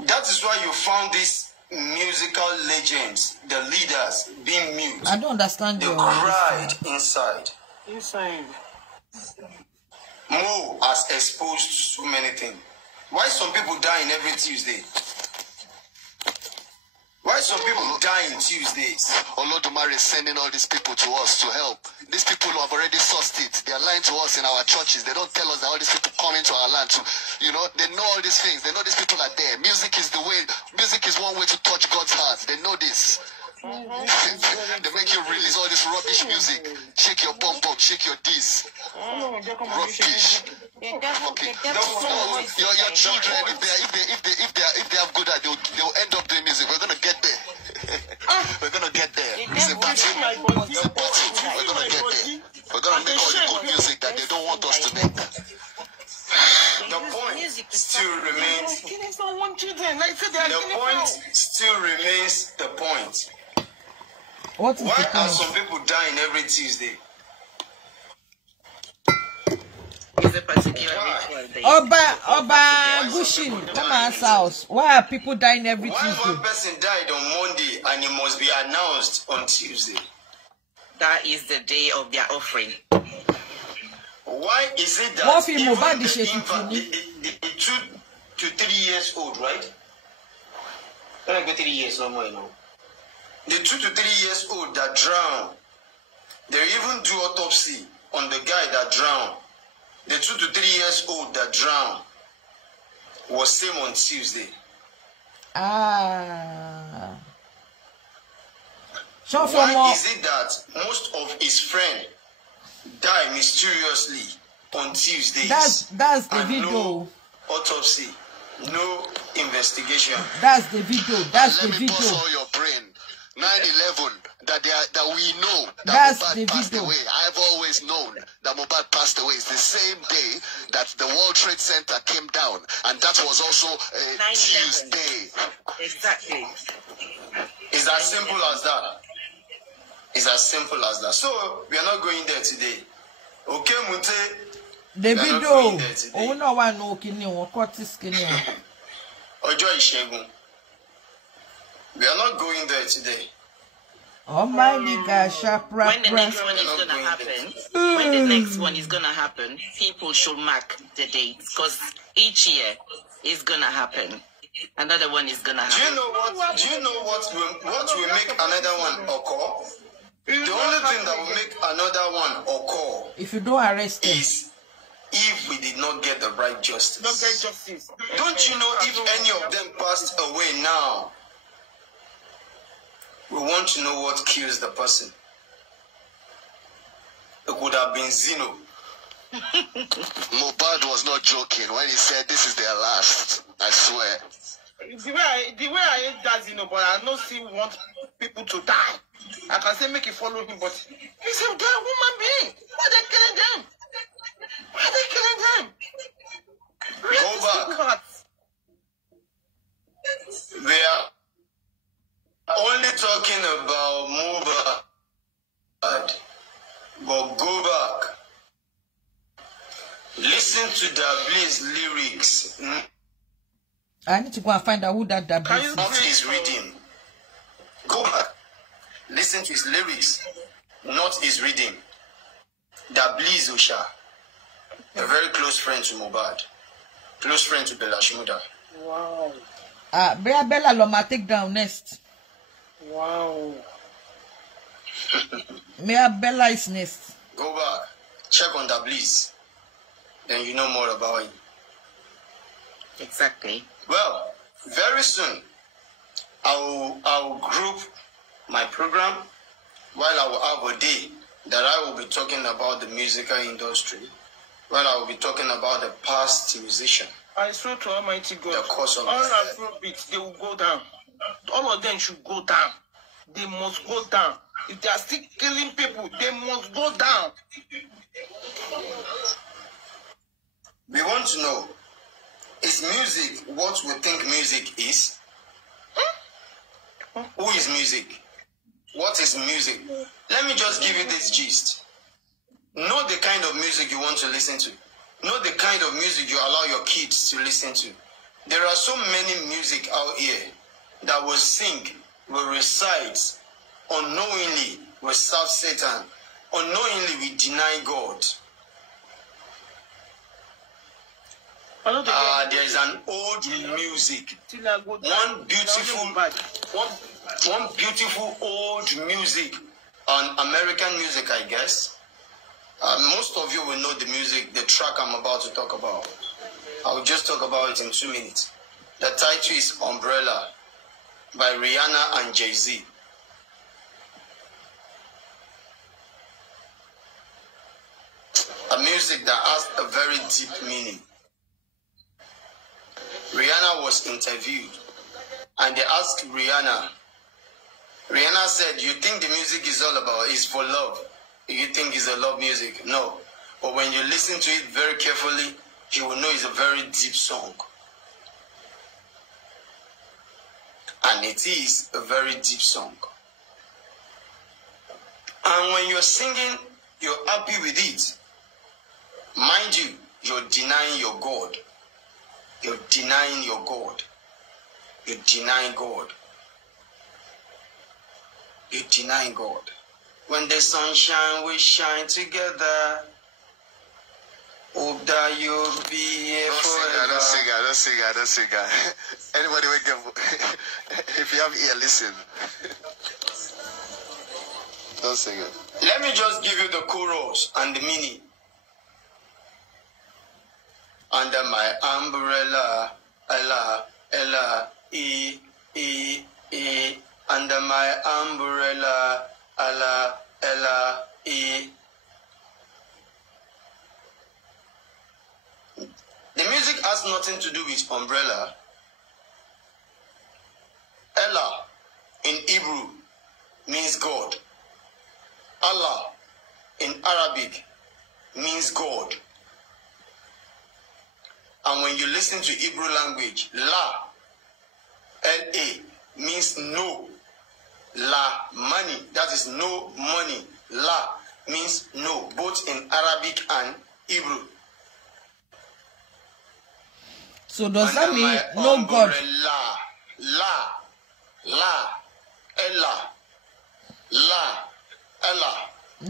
That is why you found these musical legends, the leaders, being mute. I don't understand they your cried inside. Inside. Mo has exposed so many things. Why some people die in every Tuesday? Why Why some people die on Tuesdays? Olodumare is sending all these people to us to help. These people who have already sourced it. They are lying to us in our churches. They don't tell us that all these people come into our land to, you know, they know all these things. They know these people are there. Music is the way. Music is one way to touch God's heart. They know this. They make you release all this rubbish music. Shake your bum bum, shake your D's. Rubbish. Okay. Your children, if they have good at, they'll end up doing music. We're gonna get there. We're gonna get there. It's a battle. It's a battle. We're gonna get there. We're gonna make all the good music that they don't want us to make. The point still remains. The point still remains the point. Why are some people dying every Tuesday? It's a particular ritual day. Oba Gushin, come on, house. Why are people dying every Tuesday? Why one person died on Monday and it must be announced on Tuesday? That is the day of their offering. Why is it that even the 2 to 3 years old, right? I go 3 years no more, you know. The 2 to 3 years old that drowned, they even do autopsy on the guy that drowned. The 2 to 3 years old that drowned was same on Tuesday. So why is it that most of his friends die mysteriously on Tuesdays? That's the video. No autopsy, no investigation. That's the video. That's the video. Let me bust all your brain. 9/11, that we know that Mohbad passed away. I've always known that Mohbad passed away. It's the same day that the World Trade Center came down, and that was also a Tuesday. Exactly. It's as simple as that. It's as simple as that. So we are not going there today. Okay, Munte. The video. Oh no one no kini o Curtis kini. Ojo Ishegun. We are not going there today. Oh my gosh, when the next one is gonna happen, when the next one is gonna happen, people should mark the date because each year is gonna happen. Another one is gonna happen. Do you know what will make another one occur? The only thing that will make another one occur, if you don't arrest them, is if we did not get the right justice. Don't you know if any of them passed away now? We want to know what kills the person. It could have been Zeno. Mohbad was not joking when he said this is their last. I swear. The way I hate that Zeno, but I don't see want people to die. I can say make you follow him, but he's a damn human being. Why are they killing them? Why are they killing them? Go back. We are only talking about Mohbad, but go back. Listen to Dabli's lyrics. I need to go and find out who that Dabli is. Not his reading. Go back. Listen to his lyrics, not his reading. Dabli Zusha, a very close friend to Mohbad, close friend to Bella Shmuda. Wow. Bella Loma take down next. Wow. Bella is next. Go back, check on Dabli's, then you know more about him. Exactly. Well, very soon, I'll group my program while I will have a day that I will be talking about the musical industry, while I will be talking about the past musician. I swear to Almighty God, the cause of all Afrobeats, they will go down. All of them should go down. They must go down. If they are still killing people, they must go down. We want to know, is music what we think music is? Who is music? What is music? Let me just give you this gist. Know the kind of music you want to listen to. Know the kind of music you allow your kids to listen to. There are so many music out here that will sing, will recite, unknowingly will serve Satan, unknowingly we deny God. There is an old music, one one beautiful old music, American music, I guess. Most of you will know the music, the track I'm about to talk about. I'll just talk about it in 2 minutes. The title is Umbrella by Rihanna and Jay-Z. A music that has a very deep meaning. Rihanna was interviewed and they asked Rihanna. Rihanna said, you think the music is all about, is for love? You think it's a love music? No. But when you listen to it very carefully, you will know it's a very deep song. And it is a very deep song. And when you're singing, you're happy with it. Mind you, you're denying your God. You're denying your God. You're denying God. You're denying God. When the sun shines, we shine together. Hope that you'll be here forever. Don't sing that. Anybody wake up? If you have ear, listen. Don't sing it. Let me just give you the chorus and the meaning. Under my umbrella, Allah, Ella, E. Under my umbrella, Allah, Ella, E. The music has nothing to do with umbrella. Ella in Hebrew means God. Allah in Arabic means God. And when you listen to Hebrew language, La, L-A, means no. La, money, that is no money. La means no, both in Arabic and Hebrew. So does that mean no God? La, Ella, Ella,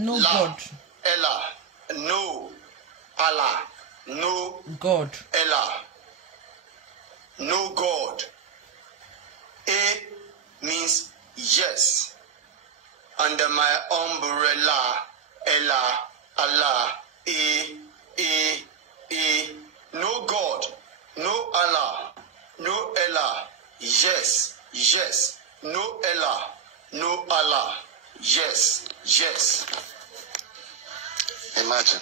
no God. Ella, no, Allah, no God. Ella, no God. A means yes. Under my umbrella, Ella, Allah, A, no God, no Allah, no Ella, yes, no Ella, no Allah, yes. Imagine.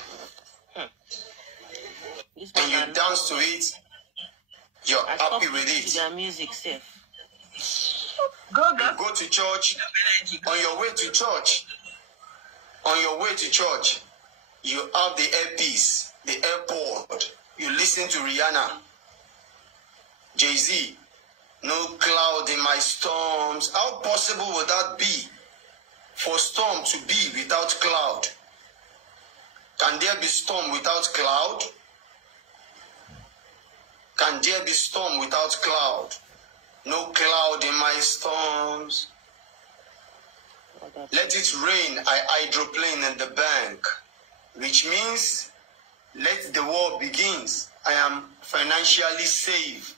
And you dance to it, you're happy with it. Their music safe. You go to church, on your way to church, you have the earpiece, the AirPod, you listen to Rihanna, Jay-Z, no cloud in my storms. How possible would that be for storm to be without cloud? Can there be storm without cloud? Can there be storm without cloud? No cloud in my storms. Let it rain, I hydroplane in the bank. Which means, let the war begins. I am financially safe.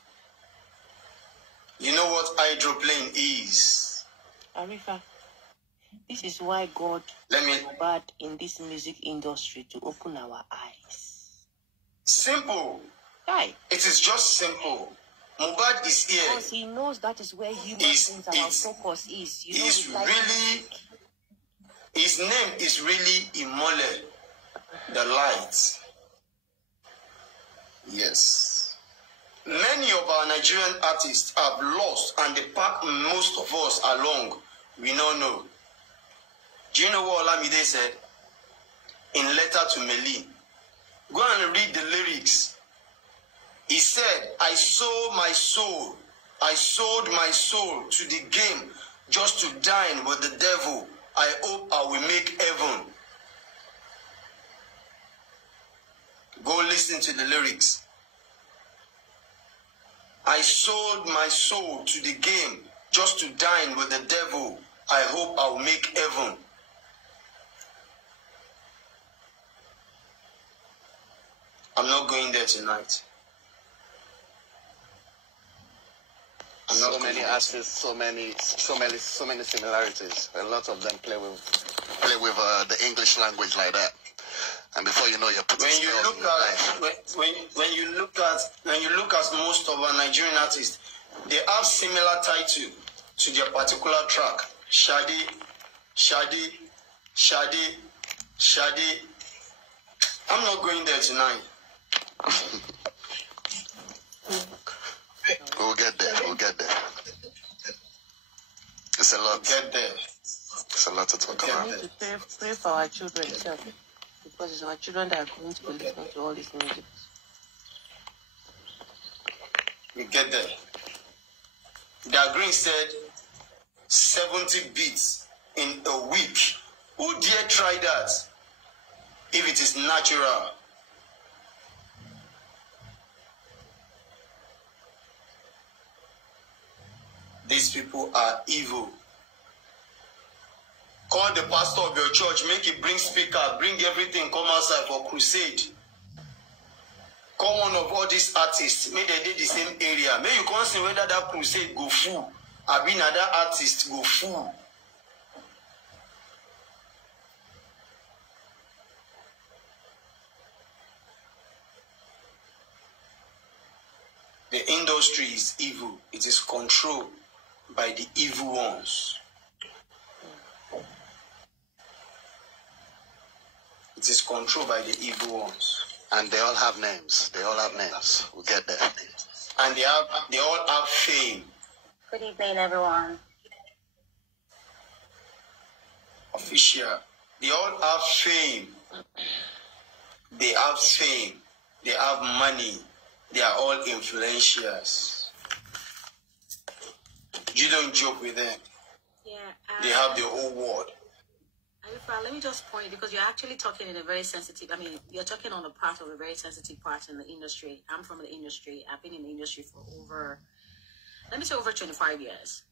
You know what hydroplane is? Arifa, this is why God Mohbad in this music industry to open our eyes. Simple. Right. It is just simple. Mohbad is here. Because he knows that is where human beings, our focus is. You know, it's really, his name is really Imole, the light. Yes. Many of our Nigerian artists have lost and they pack most of us along. We don't know. Do you know what Olamide said? In Letter to Meli. Go and read the lyrics. He said, I sold my soul to the game just to dine with the devil. I hope I will make heaven. Go listen to the lyrics. I sold my soul to the game just to dine with the devil. I hope I will make heaven. I'm not going there tonight. so many artists, so many similarities. A lot of them play with the English language like that. And before you know, you're putting when you look at most of our Nigerian artists, they have similar title to their particular track. Shadi. I'm not going there tonight. We'll get there. It's a lot. Get there. It's a lot to talk about. We need to pray for our children, because it's our children that are going to be listening to all these music. We get there. Da Green said 70 beats in a week. Who dare try that if it is natural? These people are evil. Call the pastor of your church, make it bring speaker, bring everything, come outside for crusade. Call one of all these artists, make they did the same area. May you consider whether that crusade go full. I mean another artist go full. The industry is evil. It is controlled by the evil ones. It is controlled by the evil ones. And they all have names. We'll get there. And they all have fame. Good evening, everyone. Official. They all have fame. They have fame. They have money. They are all influencials. You don't joke with them. Yeah. They have the whole world. Let me just point, because you're actually talking in a very sensitive, you're talking on a part of a very sensitive part in the industry. I'm from the industry. I've been in the industry for over 25 years.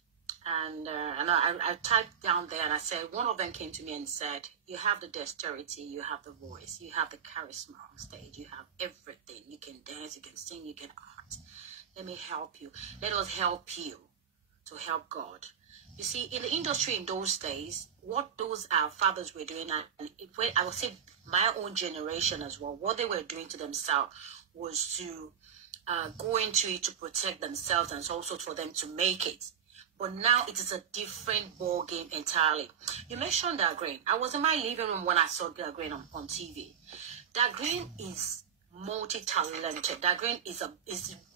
And I typed down there and I said, one of them came to me and said, you have the dexterity, you have the voice, you have the charisma on stage, you have everything. You can dance, you can sing, you can act. Let me help you. Let us help you to help God. You see, in the industry in those days, what those our fathers were doing, and I would say my own generation as well, what they were doing to themselves was to go into it to protect themselves and also for them to make it. But now it is a different ball game entirely. You mentioned Da Green. I was in my living room when I saw Da Green on TV. Da Green is multi-talented. Da Green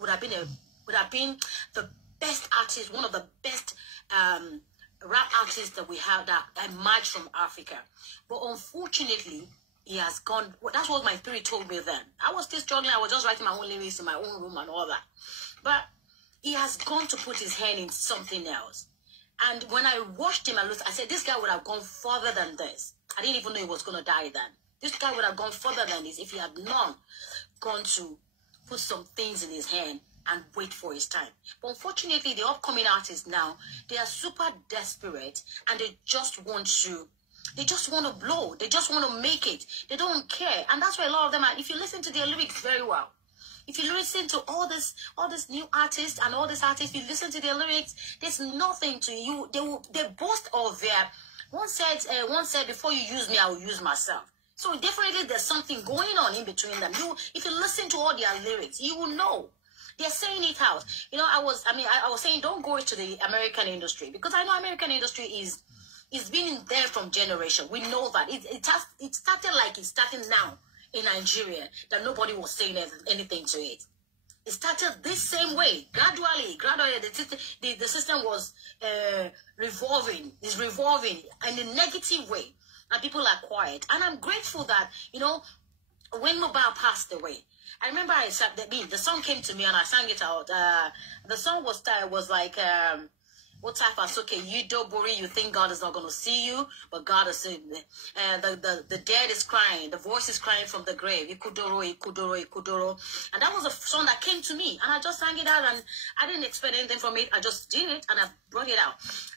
would have been the best artist, one of the best rap artists that we have that emerged from Africa. But unfortunately, he has gone. That's what my spirit told me then. I was still struggling. I was just writing my own lyrics in my own room and all that. But he has gone to put his hand in something else. And when I watched him, I said, this guy would have gone further than this. I didn't even know he was going to die then. This guy would have gone further than this if he had not gone to put some things in his hand and wait for his time. But unfortunately, the upcoming artists now, they are super desperate and they just want to blow. They just want to make it. They don't care. And that's why a lot of them are, if you listen to their lyrics very well, if you listen to all this new artists and all these artists, if you listen to their lyrics, there's nothing to you. They boast of their, one said, before you use me, I will use myself. So definitely there's something going on in between them. If you listen to all their lyrics, you will know. They're saying it out. You know, I was saying don't go into the American industry, because I know American industry is been there from generation. We know that. It started like it's starting now in Nigeria, that nobody was saying anything to it. It started this same way, gradually. The system was revolving. It's revolving in a negative way, and people are quiet. And I'm grateful that, you know, when Mohbad passed away, I remember the song came to me and I sang it out. The song was like, What type of okay? You don't worry. You think God is not going to see you, but God is saying, the dead is crying. The voice is crying from the grave. Ikudoro, Ikudoro, Ikudoro. And that was a song that came to me, and I just sang it out, and I didn't expect anything from it. I just did it, and I brought it out.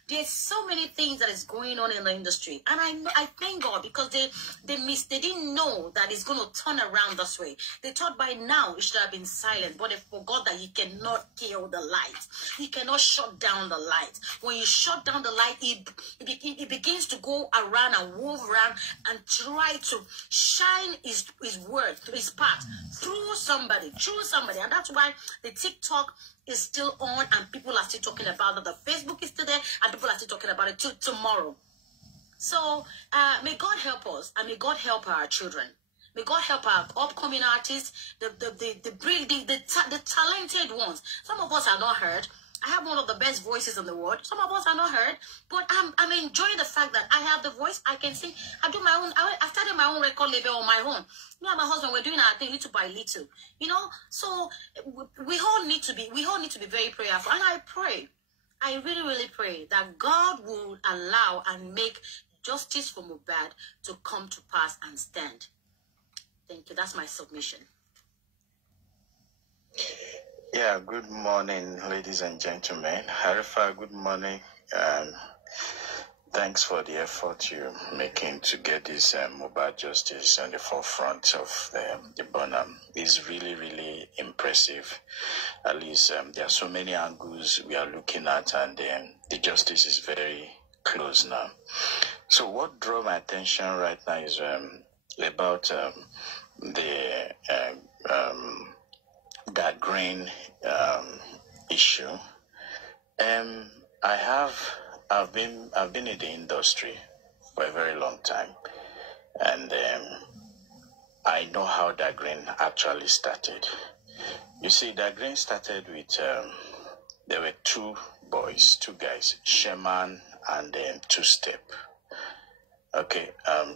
There's so many things that is going on in the industry, and I thank God because they didn't know that it's going to turn around this way. They thought by now it should have been silent, but they forgot that you cannot kill the light. You cannot shut down the light. When you shut down the light, it begins to go around and move around and try to shine his word, his path through somebody, and that's why the TikTok is still on and people are still talking about it. The Facebook is still there and people are still talking about it tomorrow. So may God help us and may God help our children. May God help our upcoming artists, the talented ones. Some of us are not heard. I have one of the best voices in the world. Some of us are not heard, but I'm enjoying the fact that I have the voice. I can sing. I do my own. I started my own record label on my own. Me and my husband, we're doing our thing little by little, you know. So we all need to be very prayerful, and I pray. I really, really pray that God will allow and make justice for Mohbad to come to pass and stand. Thank you. That's my submission. Yeah, good morning, ladies and gentlemen. Harifa, good morning. Thanks for the effort you're making to get this Mohbad justice on the forefront of the Bonham. It's really, really impressive. At least there are so many angles we are looking at, and the justice is very close now. So what drew my attention right now is about that green issue. I've been in the industry for a very long time, and I know how that green actually started. You see, that green started with there were two guys, Sheman and Two Step. Okay,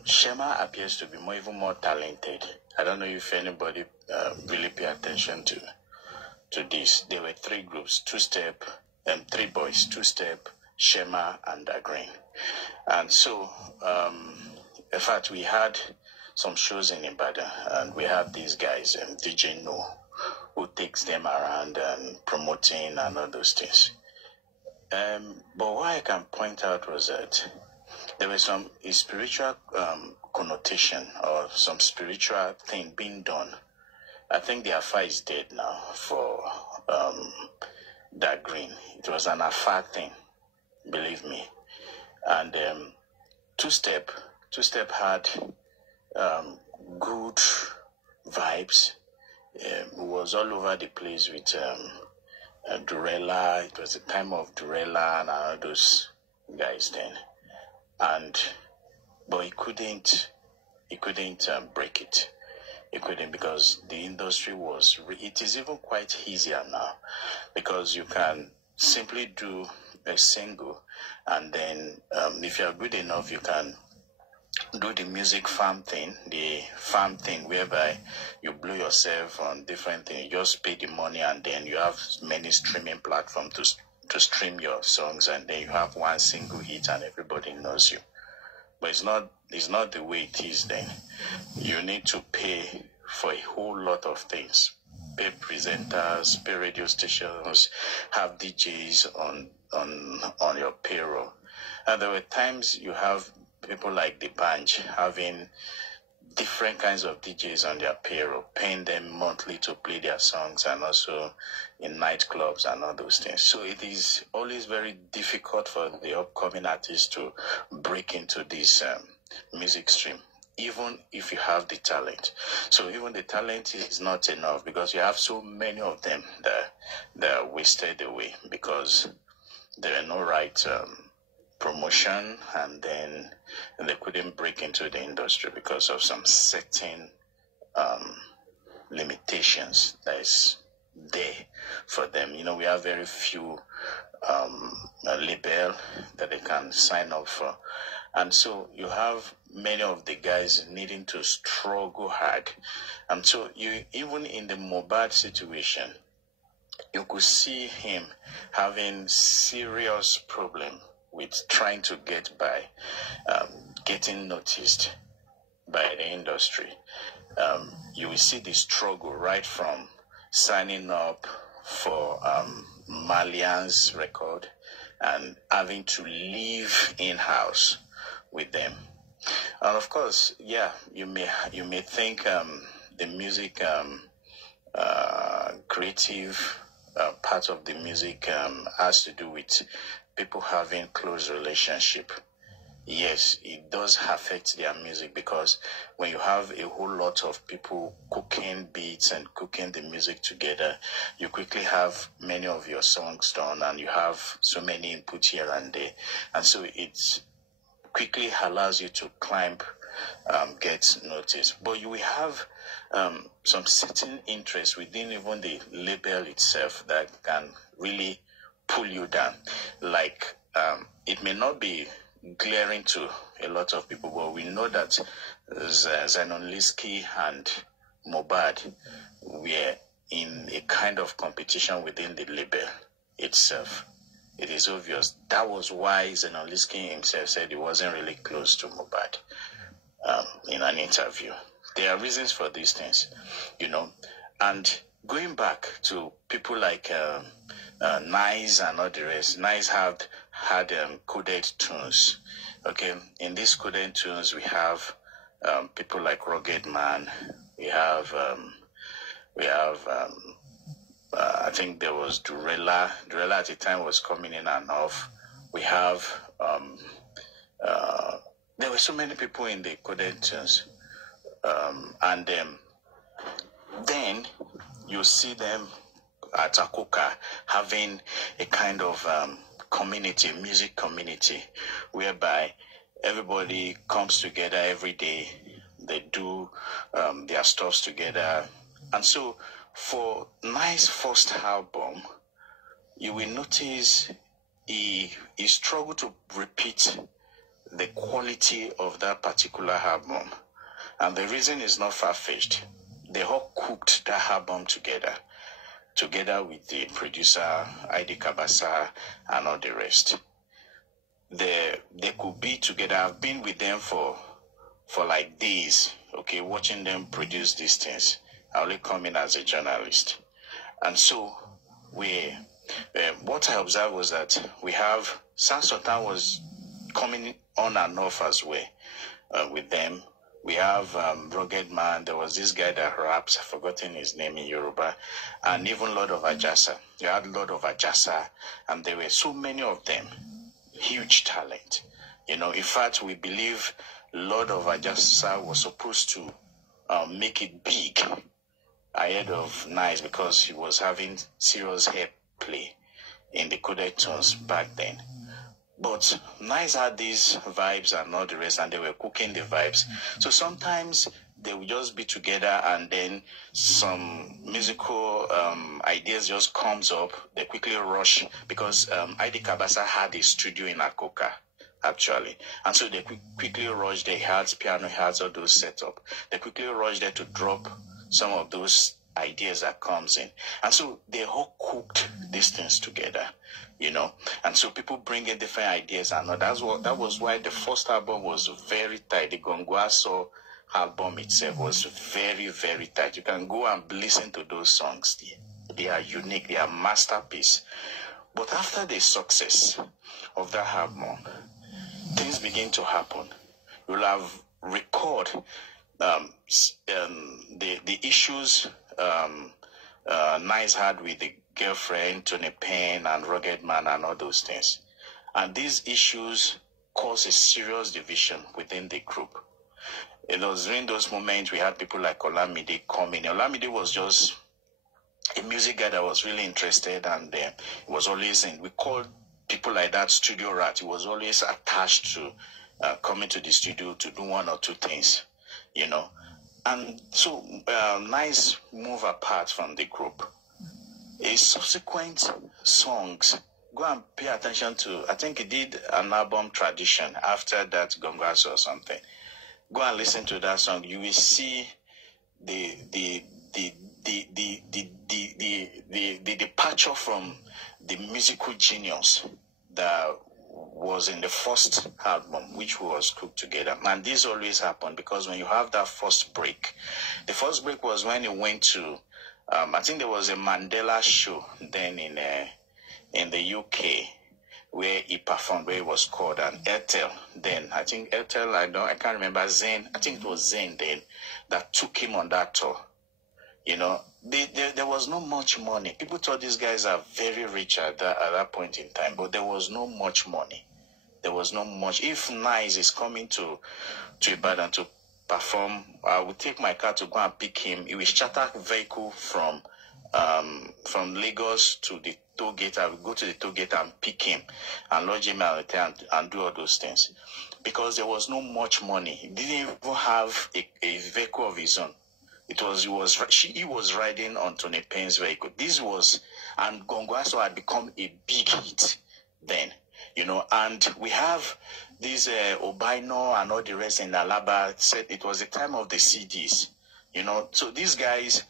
Shema appears to be even more talented. I don't know if anybody really pay attention to this. There were three groups, Two Step, three boys, Two Step, Shema, and Green. And so, in fact, we had some shows in Ibadan, and we have these guys, DJ No, who takes them around and promoting and all those things. But what I can point out was that there was some spiritual connotation or some spiritual thing being done. I think the affair is dead now for that green. It was an affair thing, believe me. And Two Step had good vibes. It was all over the place with Durella. It was the time of Durella and all those guys then. But he couldn't break it. He couldn't, because the industry it is even quite easier now, because you can simply do a single, and then if you are good enough, you can do the music farm thing, whereby you blow yourself on different things. You just pay the money, and then you have many streaming platforms to stream your songs, and then you have one single hit and everybody knows you. But it's not the way it is then. You need to pay for a whole lot of things. Pay presenters, pay radio stations, have DJs on your payroll. And there were times you have people like the Banj having different kinds of DJs on their payroll, paying them monthly to play their songs, and also in nightclubs and all those things. So it is always very difficult for the upcoming artists to break into this music stream, even if you have the talent. So even the talent is not enough, because you have so many of them that are wasted away because there are no right promotion, and then they couldn't break into the industry because of some certain limitations that is there for them. You know, we have very few label that they can sign up for, and so you have many of the guys needing to struggle hard. And so you, even in the Mohbad situation, you could see him having serious problem with trying to get by, getting noticed by the industry. You will see the struggle right from signing up for Malian's record and having to live in-house with them. And of course, yeah, you may think the music creative part of the music has to do with people having close relationship. Yes, it does affect their music, because when you have a whole lot of people cooking beats and cooking the music together, you quickly have many of your songs done and you have so many input here and there. And so it quickly allows you to climb, get noticed. But you will have some certain interest within even the label itself that can really pull you down. Like, it may not be glaring to a lot of people, but we know that Zenonliski and Mohbad were in a kind of competition within the label itself. It is obvious. That was why Zenonliski himself said he wasn't really close to Mohbad in an interview. There are reasons for these things, you know. And going back to people like Nice and all the rest, Nice had coded tunes. Okay, in these coded tunes, we have people like Rugged Man. We have I think there was Durella. Durella at the time was coming in and off. We have there were so many people in the coded tunes, and then you see them at Akoka having a kind of community, music community, whereby everybody comes together every day. They do their stuffs together. And so for Nice's first album, you will notice he struggled to repeat the quality of that particular album. And the reason is not far-fetched. They all cooked that album together with the producer, Idi Kabasa, and all the rest. They could be together. I've been with them for like days, okay, watching them produce these things. I only come in as a journalist. And so what I observed was that we have Sansotan was coming on and off as well with them. We have Rugged Man. There was this guy that raps, I've forgotten his name in Yoruba, and even Lord of Ajasa. You had Lord of Ajasa, and there were so many of them. Huge talent. You know, in fact, we believe Lord of Ajasa was supposed to make it big ahead of Nice, because he was having serious hair play in the coded tones back then. But Nice had these vibes and all the rest, and they were cooking the vibes. So sometimes they would just be together, and then some musical ideas just comes up. They quickly rush, because Idi Kabasa had a studio in Akoka, actually. And so they quickly rushed. They had piano, had all those set up. They quickly rushed there to drop some of those ideas that comes in. And so they all cooked these things together, you know. And so people bring in different ideas, and that was why the first album was very tight. The Gongwaso album itself was very, very tight. You can go and listen to those songs. They are unique. They are masterpiece. But after the success of that album, things begin to happen. You'll have record the issues Nice had with the girlfriend, Tony Payne, and Rugged Man, and all those things. And these issues cause a serious division within the group. It was during those moments we had people like Olamide coming. Olamide was just a music guy that was really interested, and he was always in. We called people like that studio rat. He was always attached to coming to the studio to do one or two things, you know. And so Nice move apart from the group. His subsequent songs, go and pay attention to, I think he did an album Tradition after that, Gongas or something. Go and listen to that song. You will see the the departure from the musical genius that was in the first album, which was cooked together. And this always happened because when you have that first break, the first break was when he went to, I think there was a Mandela show then in the UK where he performed, where he was called, and Airtel then, I think Airtel, I can't remember, Zen, I think it was Zen then, that took him on that tour. You know, there was not much money. People thought these guys are very rich at that point in time, but there was no much money. There was not much. If Nice is coming to Ibadan to perform, I will take my car to go and pick him. He will charter a vehicle from Lagos to the toll gate. I will go to the toll gate and pick him and lodge him at the hotel and do all those things. Because there was no much money. He didn't even have a vehicle of his own. He was riding on Tony Payne's vehicle. And Gongwaso had become a big hit then, you know. And we have this Obaino and all the rest in Alaba said it was the time of the CDs, you know. So these guys,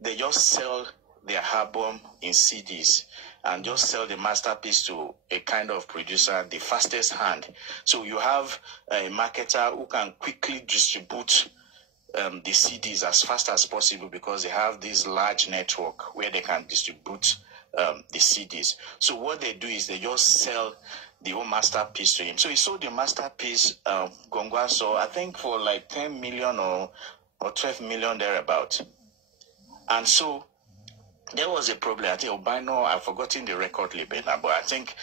they just sell their album in CDs and just sell the masterpiece to a kind of producer, the fastest hand. So you have a marketer who can quickly distribute the CDs as fast as possible because they have this large network where they can distribute the CDs. So what they do is they just sell the whole masterpiece to him. So he sold the masterpiece, Gongwaso, I think for like 10 million or 12 million thereabout. And so there was a problem. I think Obaino, I've forgotten the record label now, but I think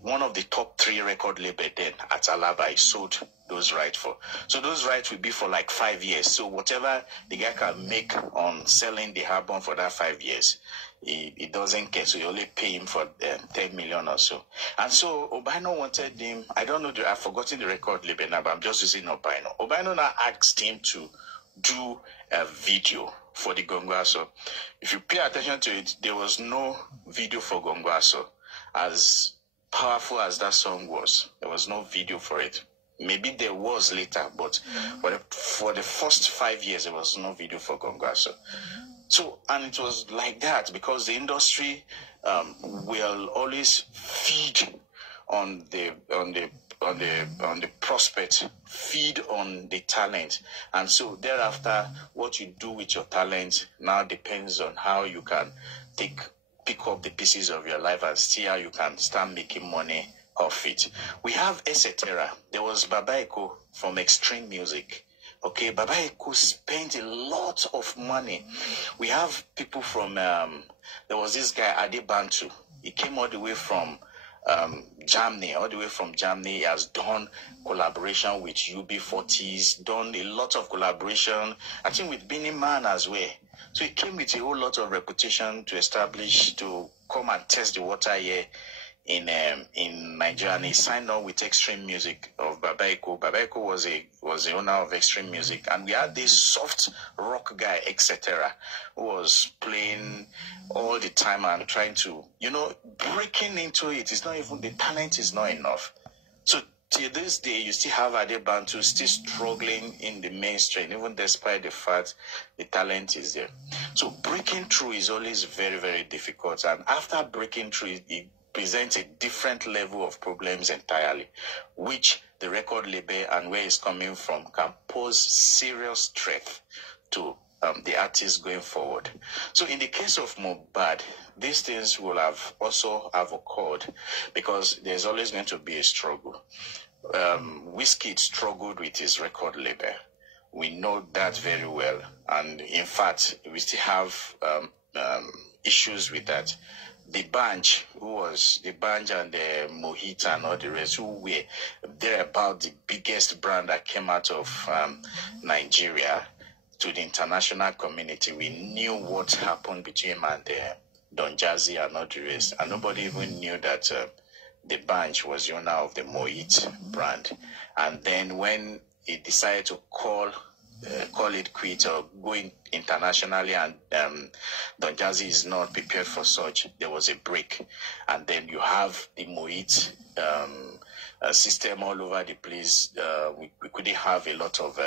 one of the top 3 record label then at Alaba, he sold those rights for. So those rights will be for like 5 years. So whatever the guy can make on selling the album for that 5 years, he doesn't care. So you only pay him for 10 million or so. And so Obaino wanted him, I don't know, I've forgotten the record label now, but I'm just using Obaino. Obaino now asked him to do a video for the Gongwaso. If you pay attention to it, there was no video for Gongwaso. As powerful as that song was, there was no video for it. Maybe there was later, but for the first 5 years, there was no video for Gongwaso. So, and it was like that because the industry will always feed on the prospect, feed on the talent, and so thereafter, what you do with your talent now depends on how you can pick up the pieces of your life and see how you can start making money off it. We have etc. There was Baba Eko from Extreme Music. Okay, Baba Eko spent a lot of money. We have people from, there was this guy, Ade Bantu. He came all the way from Germany. He has done collaboration with UB40s, done a lot of collaboration, I think with Beanie Man as well. So he came with a whole lot of reputation to come and test the water here in Nigeria, and he signed on with Extreme Music of Baba Eko. Baba Eko was the owner of Extreme Music, and we had this soft rock guy, etc., who was playing all the time and trying to, breaking into it. It's not even, the talent is not enough. So till this day, you still have Ade Bantu still struggling in the mainstream, even despite the fact the talent is there. So breaking through is always very, very difficult, and after breaking through, it presents a different level of problems entirely, which the record label and where it's coming from can pose serious threat to the artist going forward. So in the case of Mohbad, these things will have occurred because there's always going to be a struggle. Wizkid struggled with his record label. We know that very well, and in fact, we still have issues with that. The Banj, and the Mohit and all the rest, they're about the biggest brand that came out of Nigeria to the international community. We knew what happened between him and Don Jazzy and all the rest, and nobody even knew that the Banj was the owner of the Mohit brand. And then when he decided to call it quits or going internationally, and Don Jazzy is not prepared for such, there was a break. And then you have the Mohit system all over the place. We couldn't have a lot of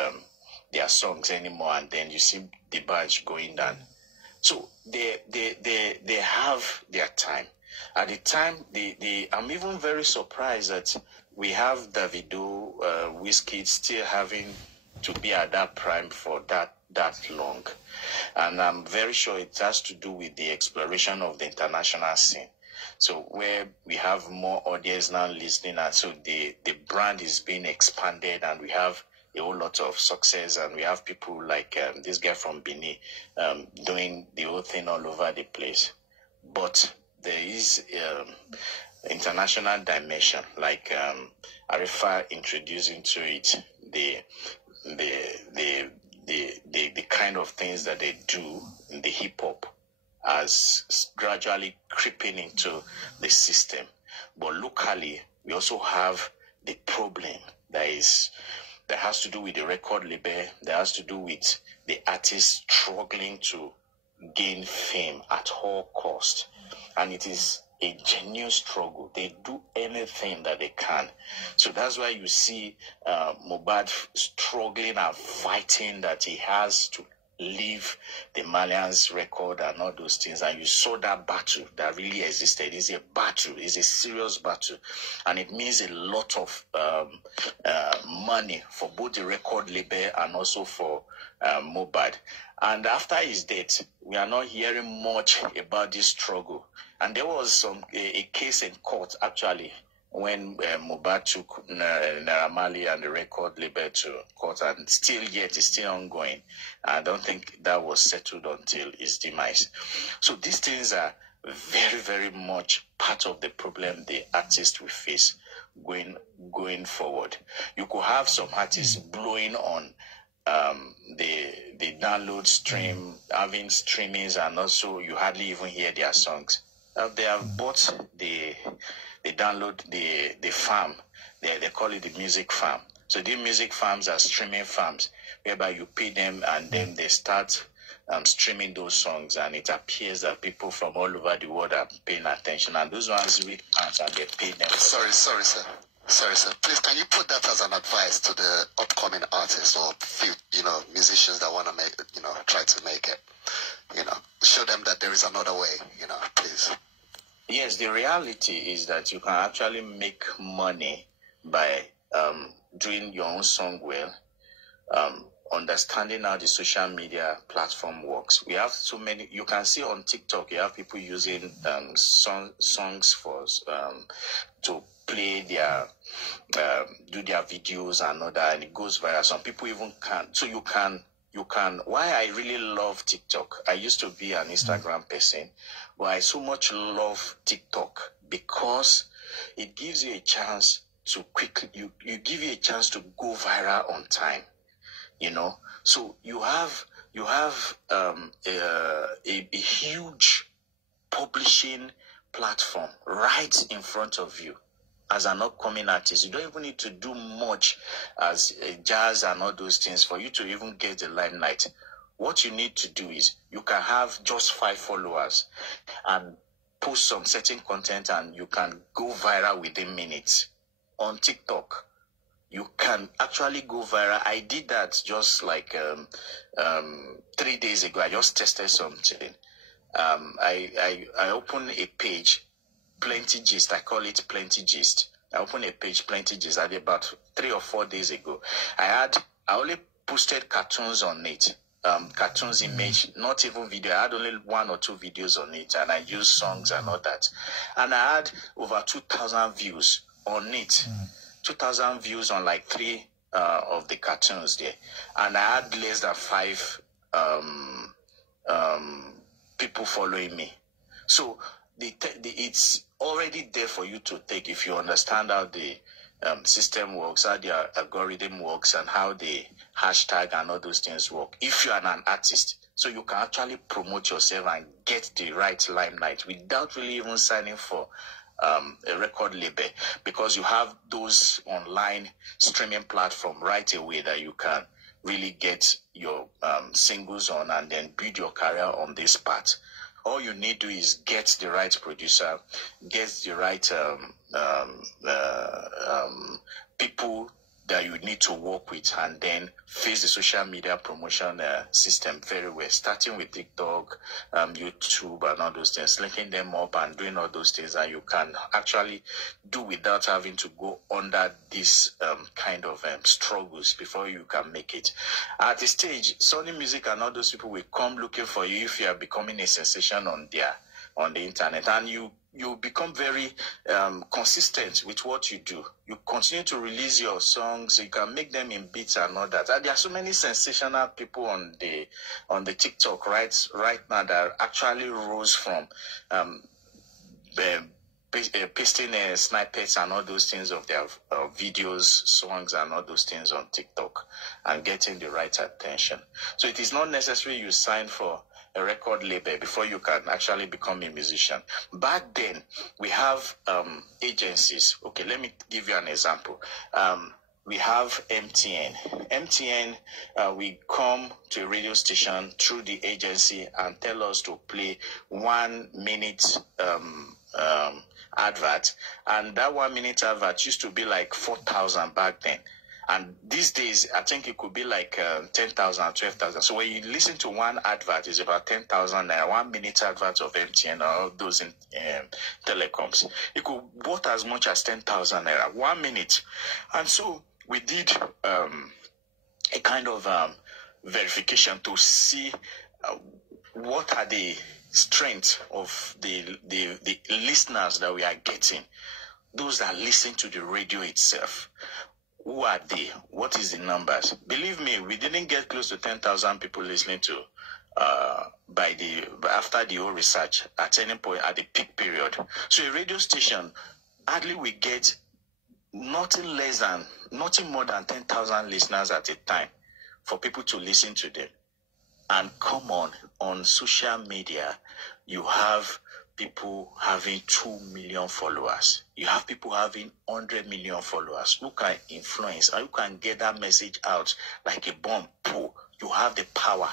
their songs anymore, and then you see the bunch going down. So they have their time. At the time, I'm even very surprised that we have Davido, Wizkid still having to be at that prime for that long. And I'm very sure it has to do with the exploration of the international scene. So where we have more audience now listening, and so the brand is being expanded, and we have a whole lot of success, and we have people like this guy from Benin doing the whole thing all over the place. But there is international dimension, like Arifa introduced into it, the kind of things that they do in the hip hop as gradually creeping into the system. But locally, we also have the problem that has to do with the record label, that has to do with the artists struggling to gain fame at all cost. And it is a genuine struggle. They do anything that they can. So that's why you see Mohbad struggling and fighting that he has to leave the Malians record and all those things. And you saw that battle that really existed. It's a battle. It's a serious battle. And it means a lot of money for both the record label and also for Mohbad. And after his death, we are not hearing much about this struggle. And there was a case in court, actually, when Mohbad took Naira Marley and the record label to court, and it's still ongoing. I don't think that was settled until his demise. So these things are very, very much part of the problem the artist will face going forward. You could have some artists blowing on the download stream, having streamings, and also you hardly even hear their songs. They have bought the download, the farm. They call it the music farm. So the music farms are streaming farms, whereby you pay them and then they start streaming those songs, and it appears that people from all over the world are paying attention, and those ones read fans and they pay them. Sorry, sir. Please, can you put that as an advice to the upcoming artists or musicians that want to make, try to make it, show them that there is another way, please. Yes, the reality is that you can actually make money by doing your own song well, understanding how the social media platform works. We have so many. You can see on TikTok, you have people using songs for to play their do their videos and all that, and it goes viral. Some people even can. So you can. Why I really love TikTok. I used to be an Instagram person, but I so much love TikTok because it gives you a chance to quickly. You give you a chance to go viral on time. So you have a huge publishing platform right in front of you as an upcoming artist. You don't even need to do much as jazz and all those things for you to even get the limelight. What you need to do is you can have just 5 followers and post some certain content, and you can go viral within minutes. On TikTok, you can actually go viral. I did that just like 3 days ago. I just tested something. I opened a page, Plenty Gist. I call it Plenty Gist. I opened a page, Plenty Gist, at about 3 or 4 days ago. I only posted cartoons on it. Cartoons image, not even video. I had only 1 or 2 videos on it, and I used songs and all that. And I had over 2,000 views on it. 2,000 views on like 3 of the cartoons there. And I had less than 5 people following me. So it's already there for you to take if you understand how the system works, how the algorithm works, and how the hashtag and all those things work. If you are an artist, so you can actually promote yourself and get the right limelight without really even signing for a record label, because you have those online streaming platform right away that you can really get your singles on and then build your career on this part. All you need to do is get the right producer, get the right people that you need to work with, and then face the social media promotion system very well, starting with TikTok, YouTube, and all those things, linking them up and doing all those things, and you can actually do without having to go under this kind of struggles before you can make it. At the stage, Sony Music and all those people will come looking for you if you are becoming a sensation on the internet, and you become very consistent with what you do. You continue to release your songs. You can make them in beats and all that. And there are so many sensational people on the TikTok right now that actually rose from pasting snippets and all those things of their videos, songs, and all those things on TikTok and getting the right attention. So it is not necessary you sign for a record label before you can actually become a musician. Back then, we have agencies. Okay, let me give you an example. We have MTN. MTN, we come to a radio station through the agency and tell us to play 1 minute advert. And that 1 minute advert used to be like 4,000 back then. And these days, I think it could be like 10,000, 12,000. So when you listen to one advert, it's about 10,000 naira. 1 minute advert of MTN or those in telecoms, it could worth as much as 10,000 naira. 1 minute. And so we did a kind of verification to see what are the strength of the listeners that we are getting. Those that listen to the radio itself. Who are they? What is the numbers? Believe me, we didn't get close to 10,000 people listening to after the whole research at any point at the peak period. So a radio station, hardly we get nothing more than 10,000 listeners at a time for people to listen to them. And come on social media, you have people having 2 million followers. You have people having 100 million followers who can influence and who can get that message out like a bomb. You have the power.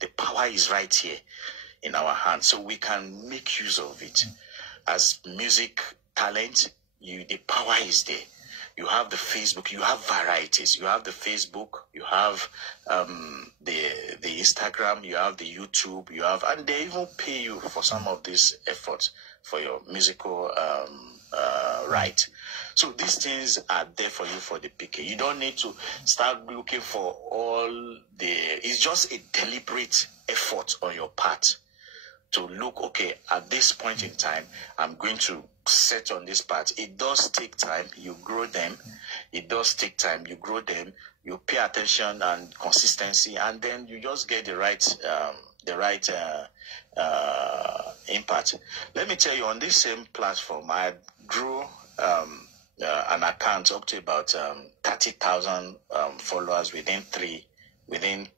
The power is right here in our hands. So we can make use of it. As music talent, the power is there. You have the Facebook, you have varieties. You have the Facebook, you have the Instagram, you have the YouTube, and they even pay you for some of these efforts for your musical right. So these things are there for you for the picking. You don't need to start looking for it's just a deliberate effort on your part to look, okay, at this point in time, I'm going to set on this part. It does take time. You grow them. It does take time. You grow them. You pay attention and consistency, and then you just get the right impact. Let me tell you, on this same platform, I grew an account up to about 30,000 followers within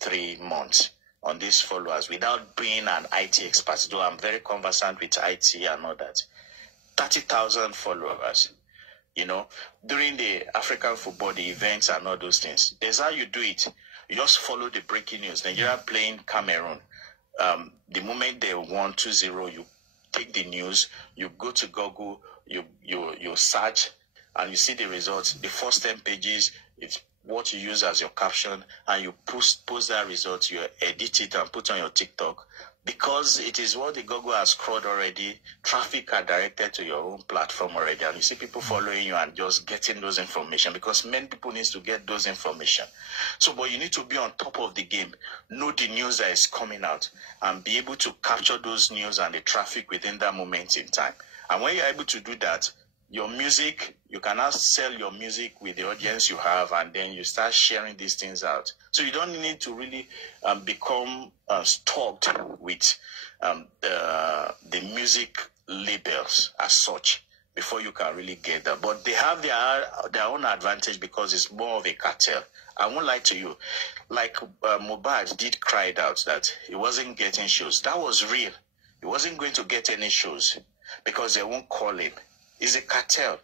three months. On these followers, without being an IT expert, though I'm very conversant with IT and all that. 30,000 followers, during the African football, the events and all those things. That's how you do it. You just follow the breaking news. Nigeria playing Cameroon. The moment they won 2-0, you take the news, you go to Google, you search, and you see the results. The first 10 pages, it's what you use as your caption, and you post that result, you edit it and put on your TikTok. Because it is what the Google has crawled already, traffic are directed to your own platform already, and you see people following you and just getting those information, because many people need to get those information. So, but you need to be on top of the game, know the news that is coming out, and be able to capture those news and the traffic within that moment in time. And when you're able to do that, your music, you can now sell your music with the audience you have, and then you start sharing these things out. So you don't need to really become stalked with the music labels as such before you can really get that. But they have their own advantage because it's more of a cartel. I won't lie to you. Like Mohbad did cry out that he wasn't getting shows. That was real. He wasn't going to get any shows because they won't call him. It's a cartel.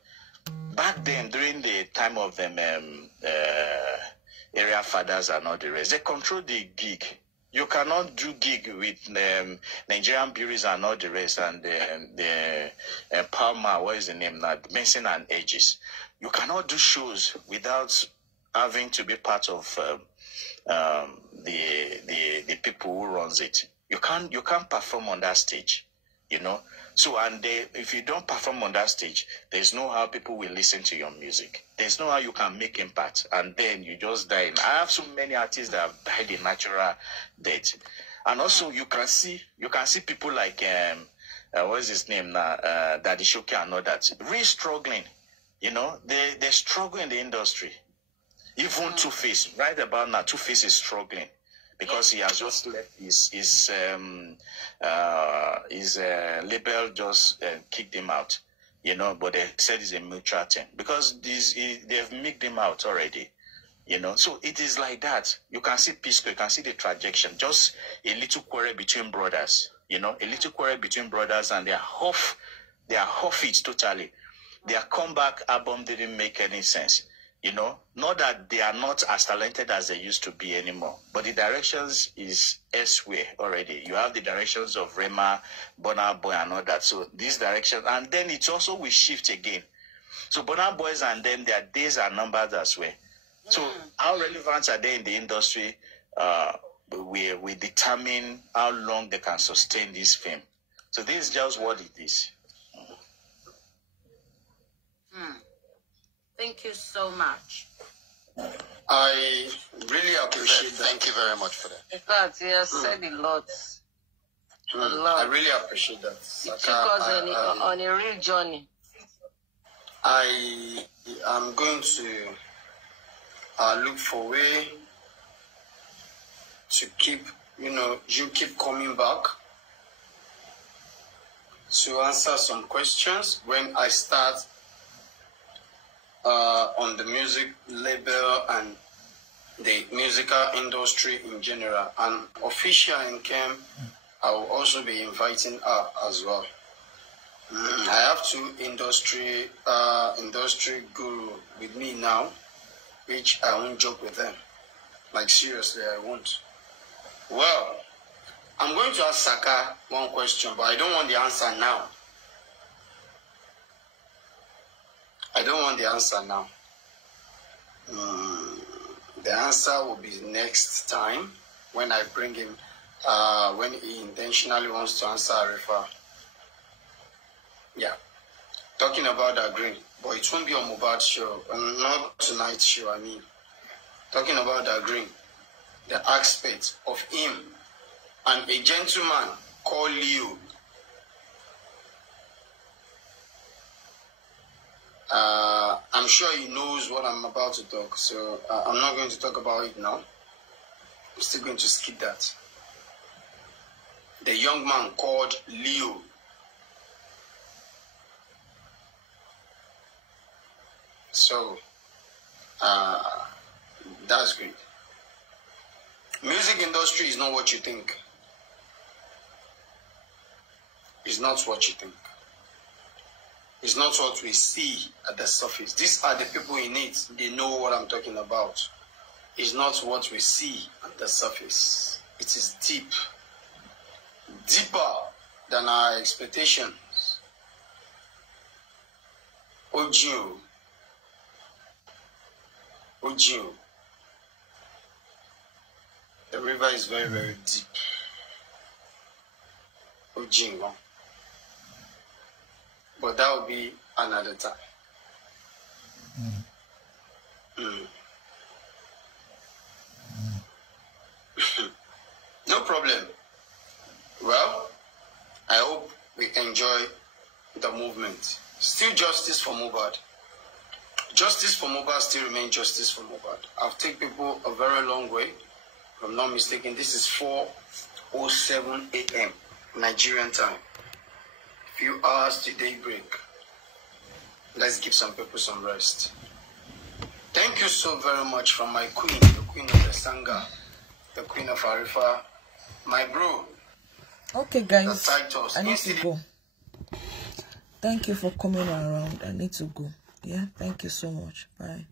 Back then, during the time of them area fathers and all the rest, they control the gig. You cannot do gig with Nigerian breweries and all the rest, and the Palmer, what is the name now? Benson and Edges. You cannot do shows without having to be part of the people who runs it. You can't perform on that stage, you know. So, and if you don't perform on that stage, there's no how people will listen to your music. There's no how you can make impact, and then you just die. I have so many artists that have died a natural death, and also you can see people like what's his name now, Daddy Shoki and all that, really struggling. You know, they struggle in the industry. Even Two-Face, right about now, Two-Face is struggling. Because he has just left his label just kicked him out, you know. But they said it's a mutual thing because they've made him out already, you know. So it is like that. You can see Pisco, you can see the trajectory. Just a little quarrel between brothers, you know, a little quarrel between brothers, and they are off it totally. Their comeback album didn't make any sense. You know, not that they are not as talented as they used to be anymore, but the directions is elsewhere already. You have the directions of Rema, Burna Boy, and all that. So these directions, and then it also will shift again. So Burna Boys and them, their days are numbered as well. So how relevant are they in the industry? We determine how long they can sustain this fame. So this is just what it is. Thank you so much. I really appreciate that. Thank you very much for that. In fact, he has said a lot. A lot. I really appreciate that. He took us on a real journey. I am going to look for a way to keep, you keep coming back to answer some questions when I start on the music label and the musical industry in general. And official in Kem, I will also be inviting her as well. I have two industry guru with me now, which I won't joke with them. Like seriously, I won't. Well, I'm going to ask Saka one question, but I don't want the answer now. I don't want the answer now. The answer will be next time when I bring him, when he intentionally wants to answer a refer. Yeah. Talking about that green, but it won't be on Mohbad show, not tonight's show, I mean. Talking about that green, the aspect of him and a gentleman called Leo. I'm sure he knows what I'm about to talk, so I'm not going to talk about it now. I'm still going to skip that. The young man called Leo. So, that's great. Music industry is not what you think. It's not what you think. It's not what we see at the surface. These are the people in it. They know what I'm talking about. It's not what we see at the surface. It is deep. Deeper than our expectations. Ojo. The river is very, very deep. Ojo. But that will be another time. No problem. Well, I hope we enjoy the movement. Still justice for Mohbad. Justice for Mohbad still remains justice for Mohbad. I've taken people a very long way. If I'm not mistaken, this is 4:07 a.m. Nigerian time. Few hours to daybreak. Let's give some people some rest. Thank you so very much from my queen, the queen of the Sangha, the queen of Arifa, my bro. Okay, guys, I need to go. Thank you for coming around. I need to go. Yeah, thank you so much. Bye.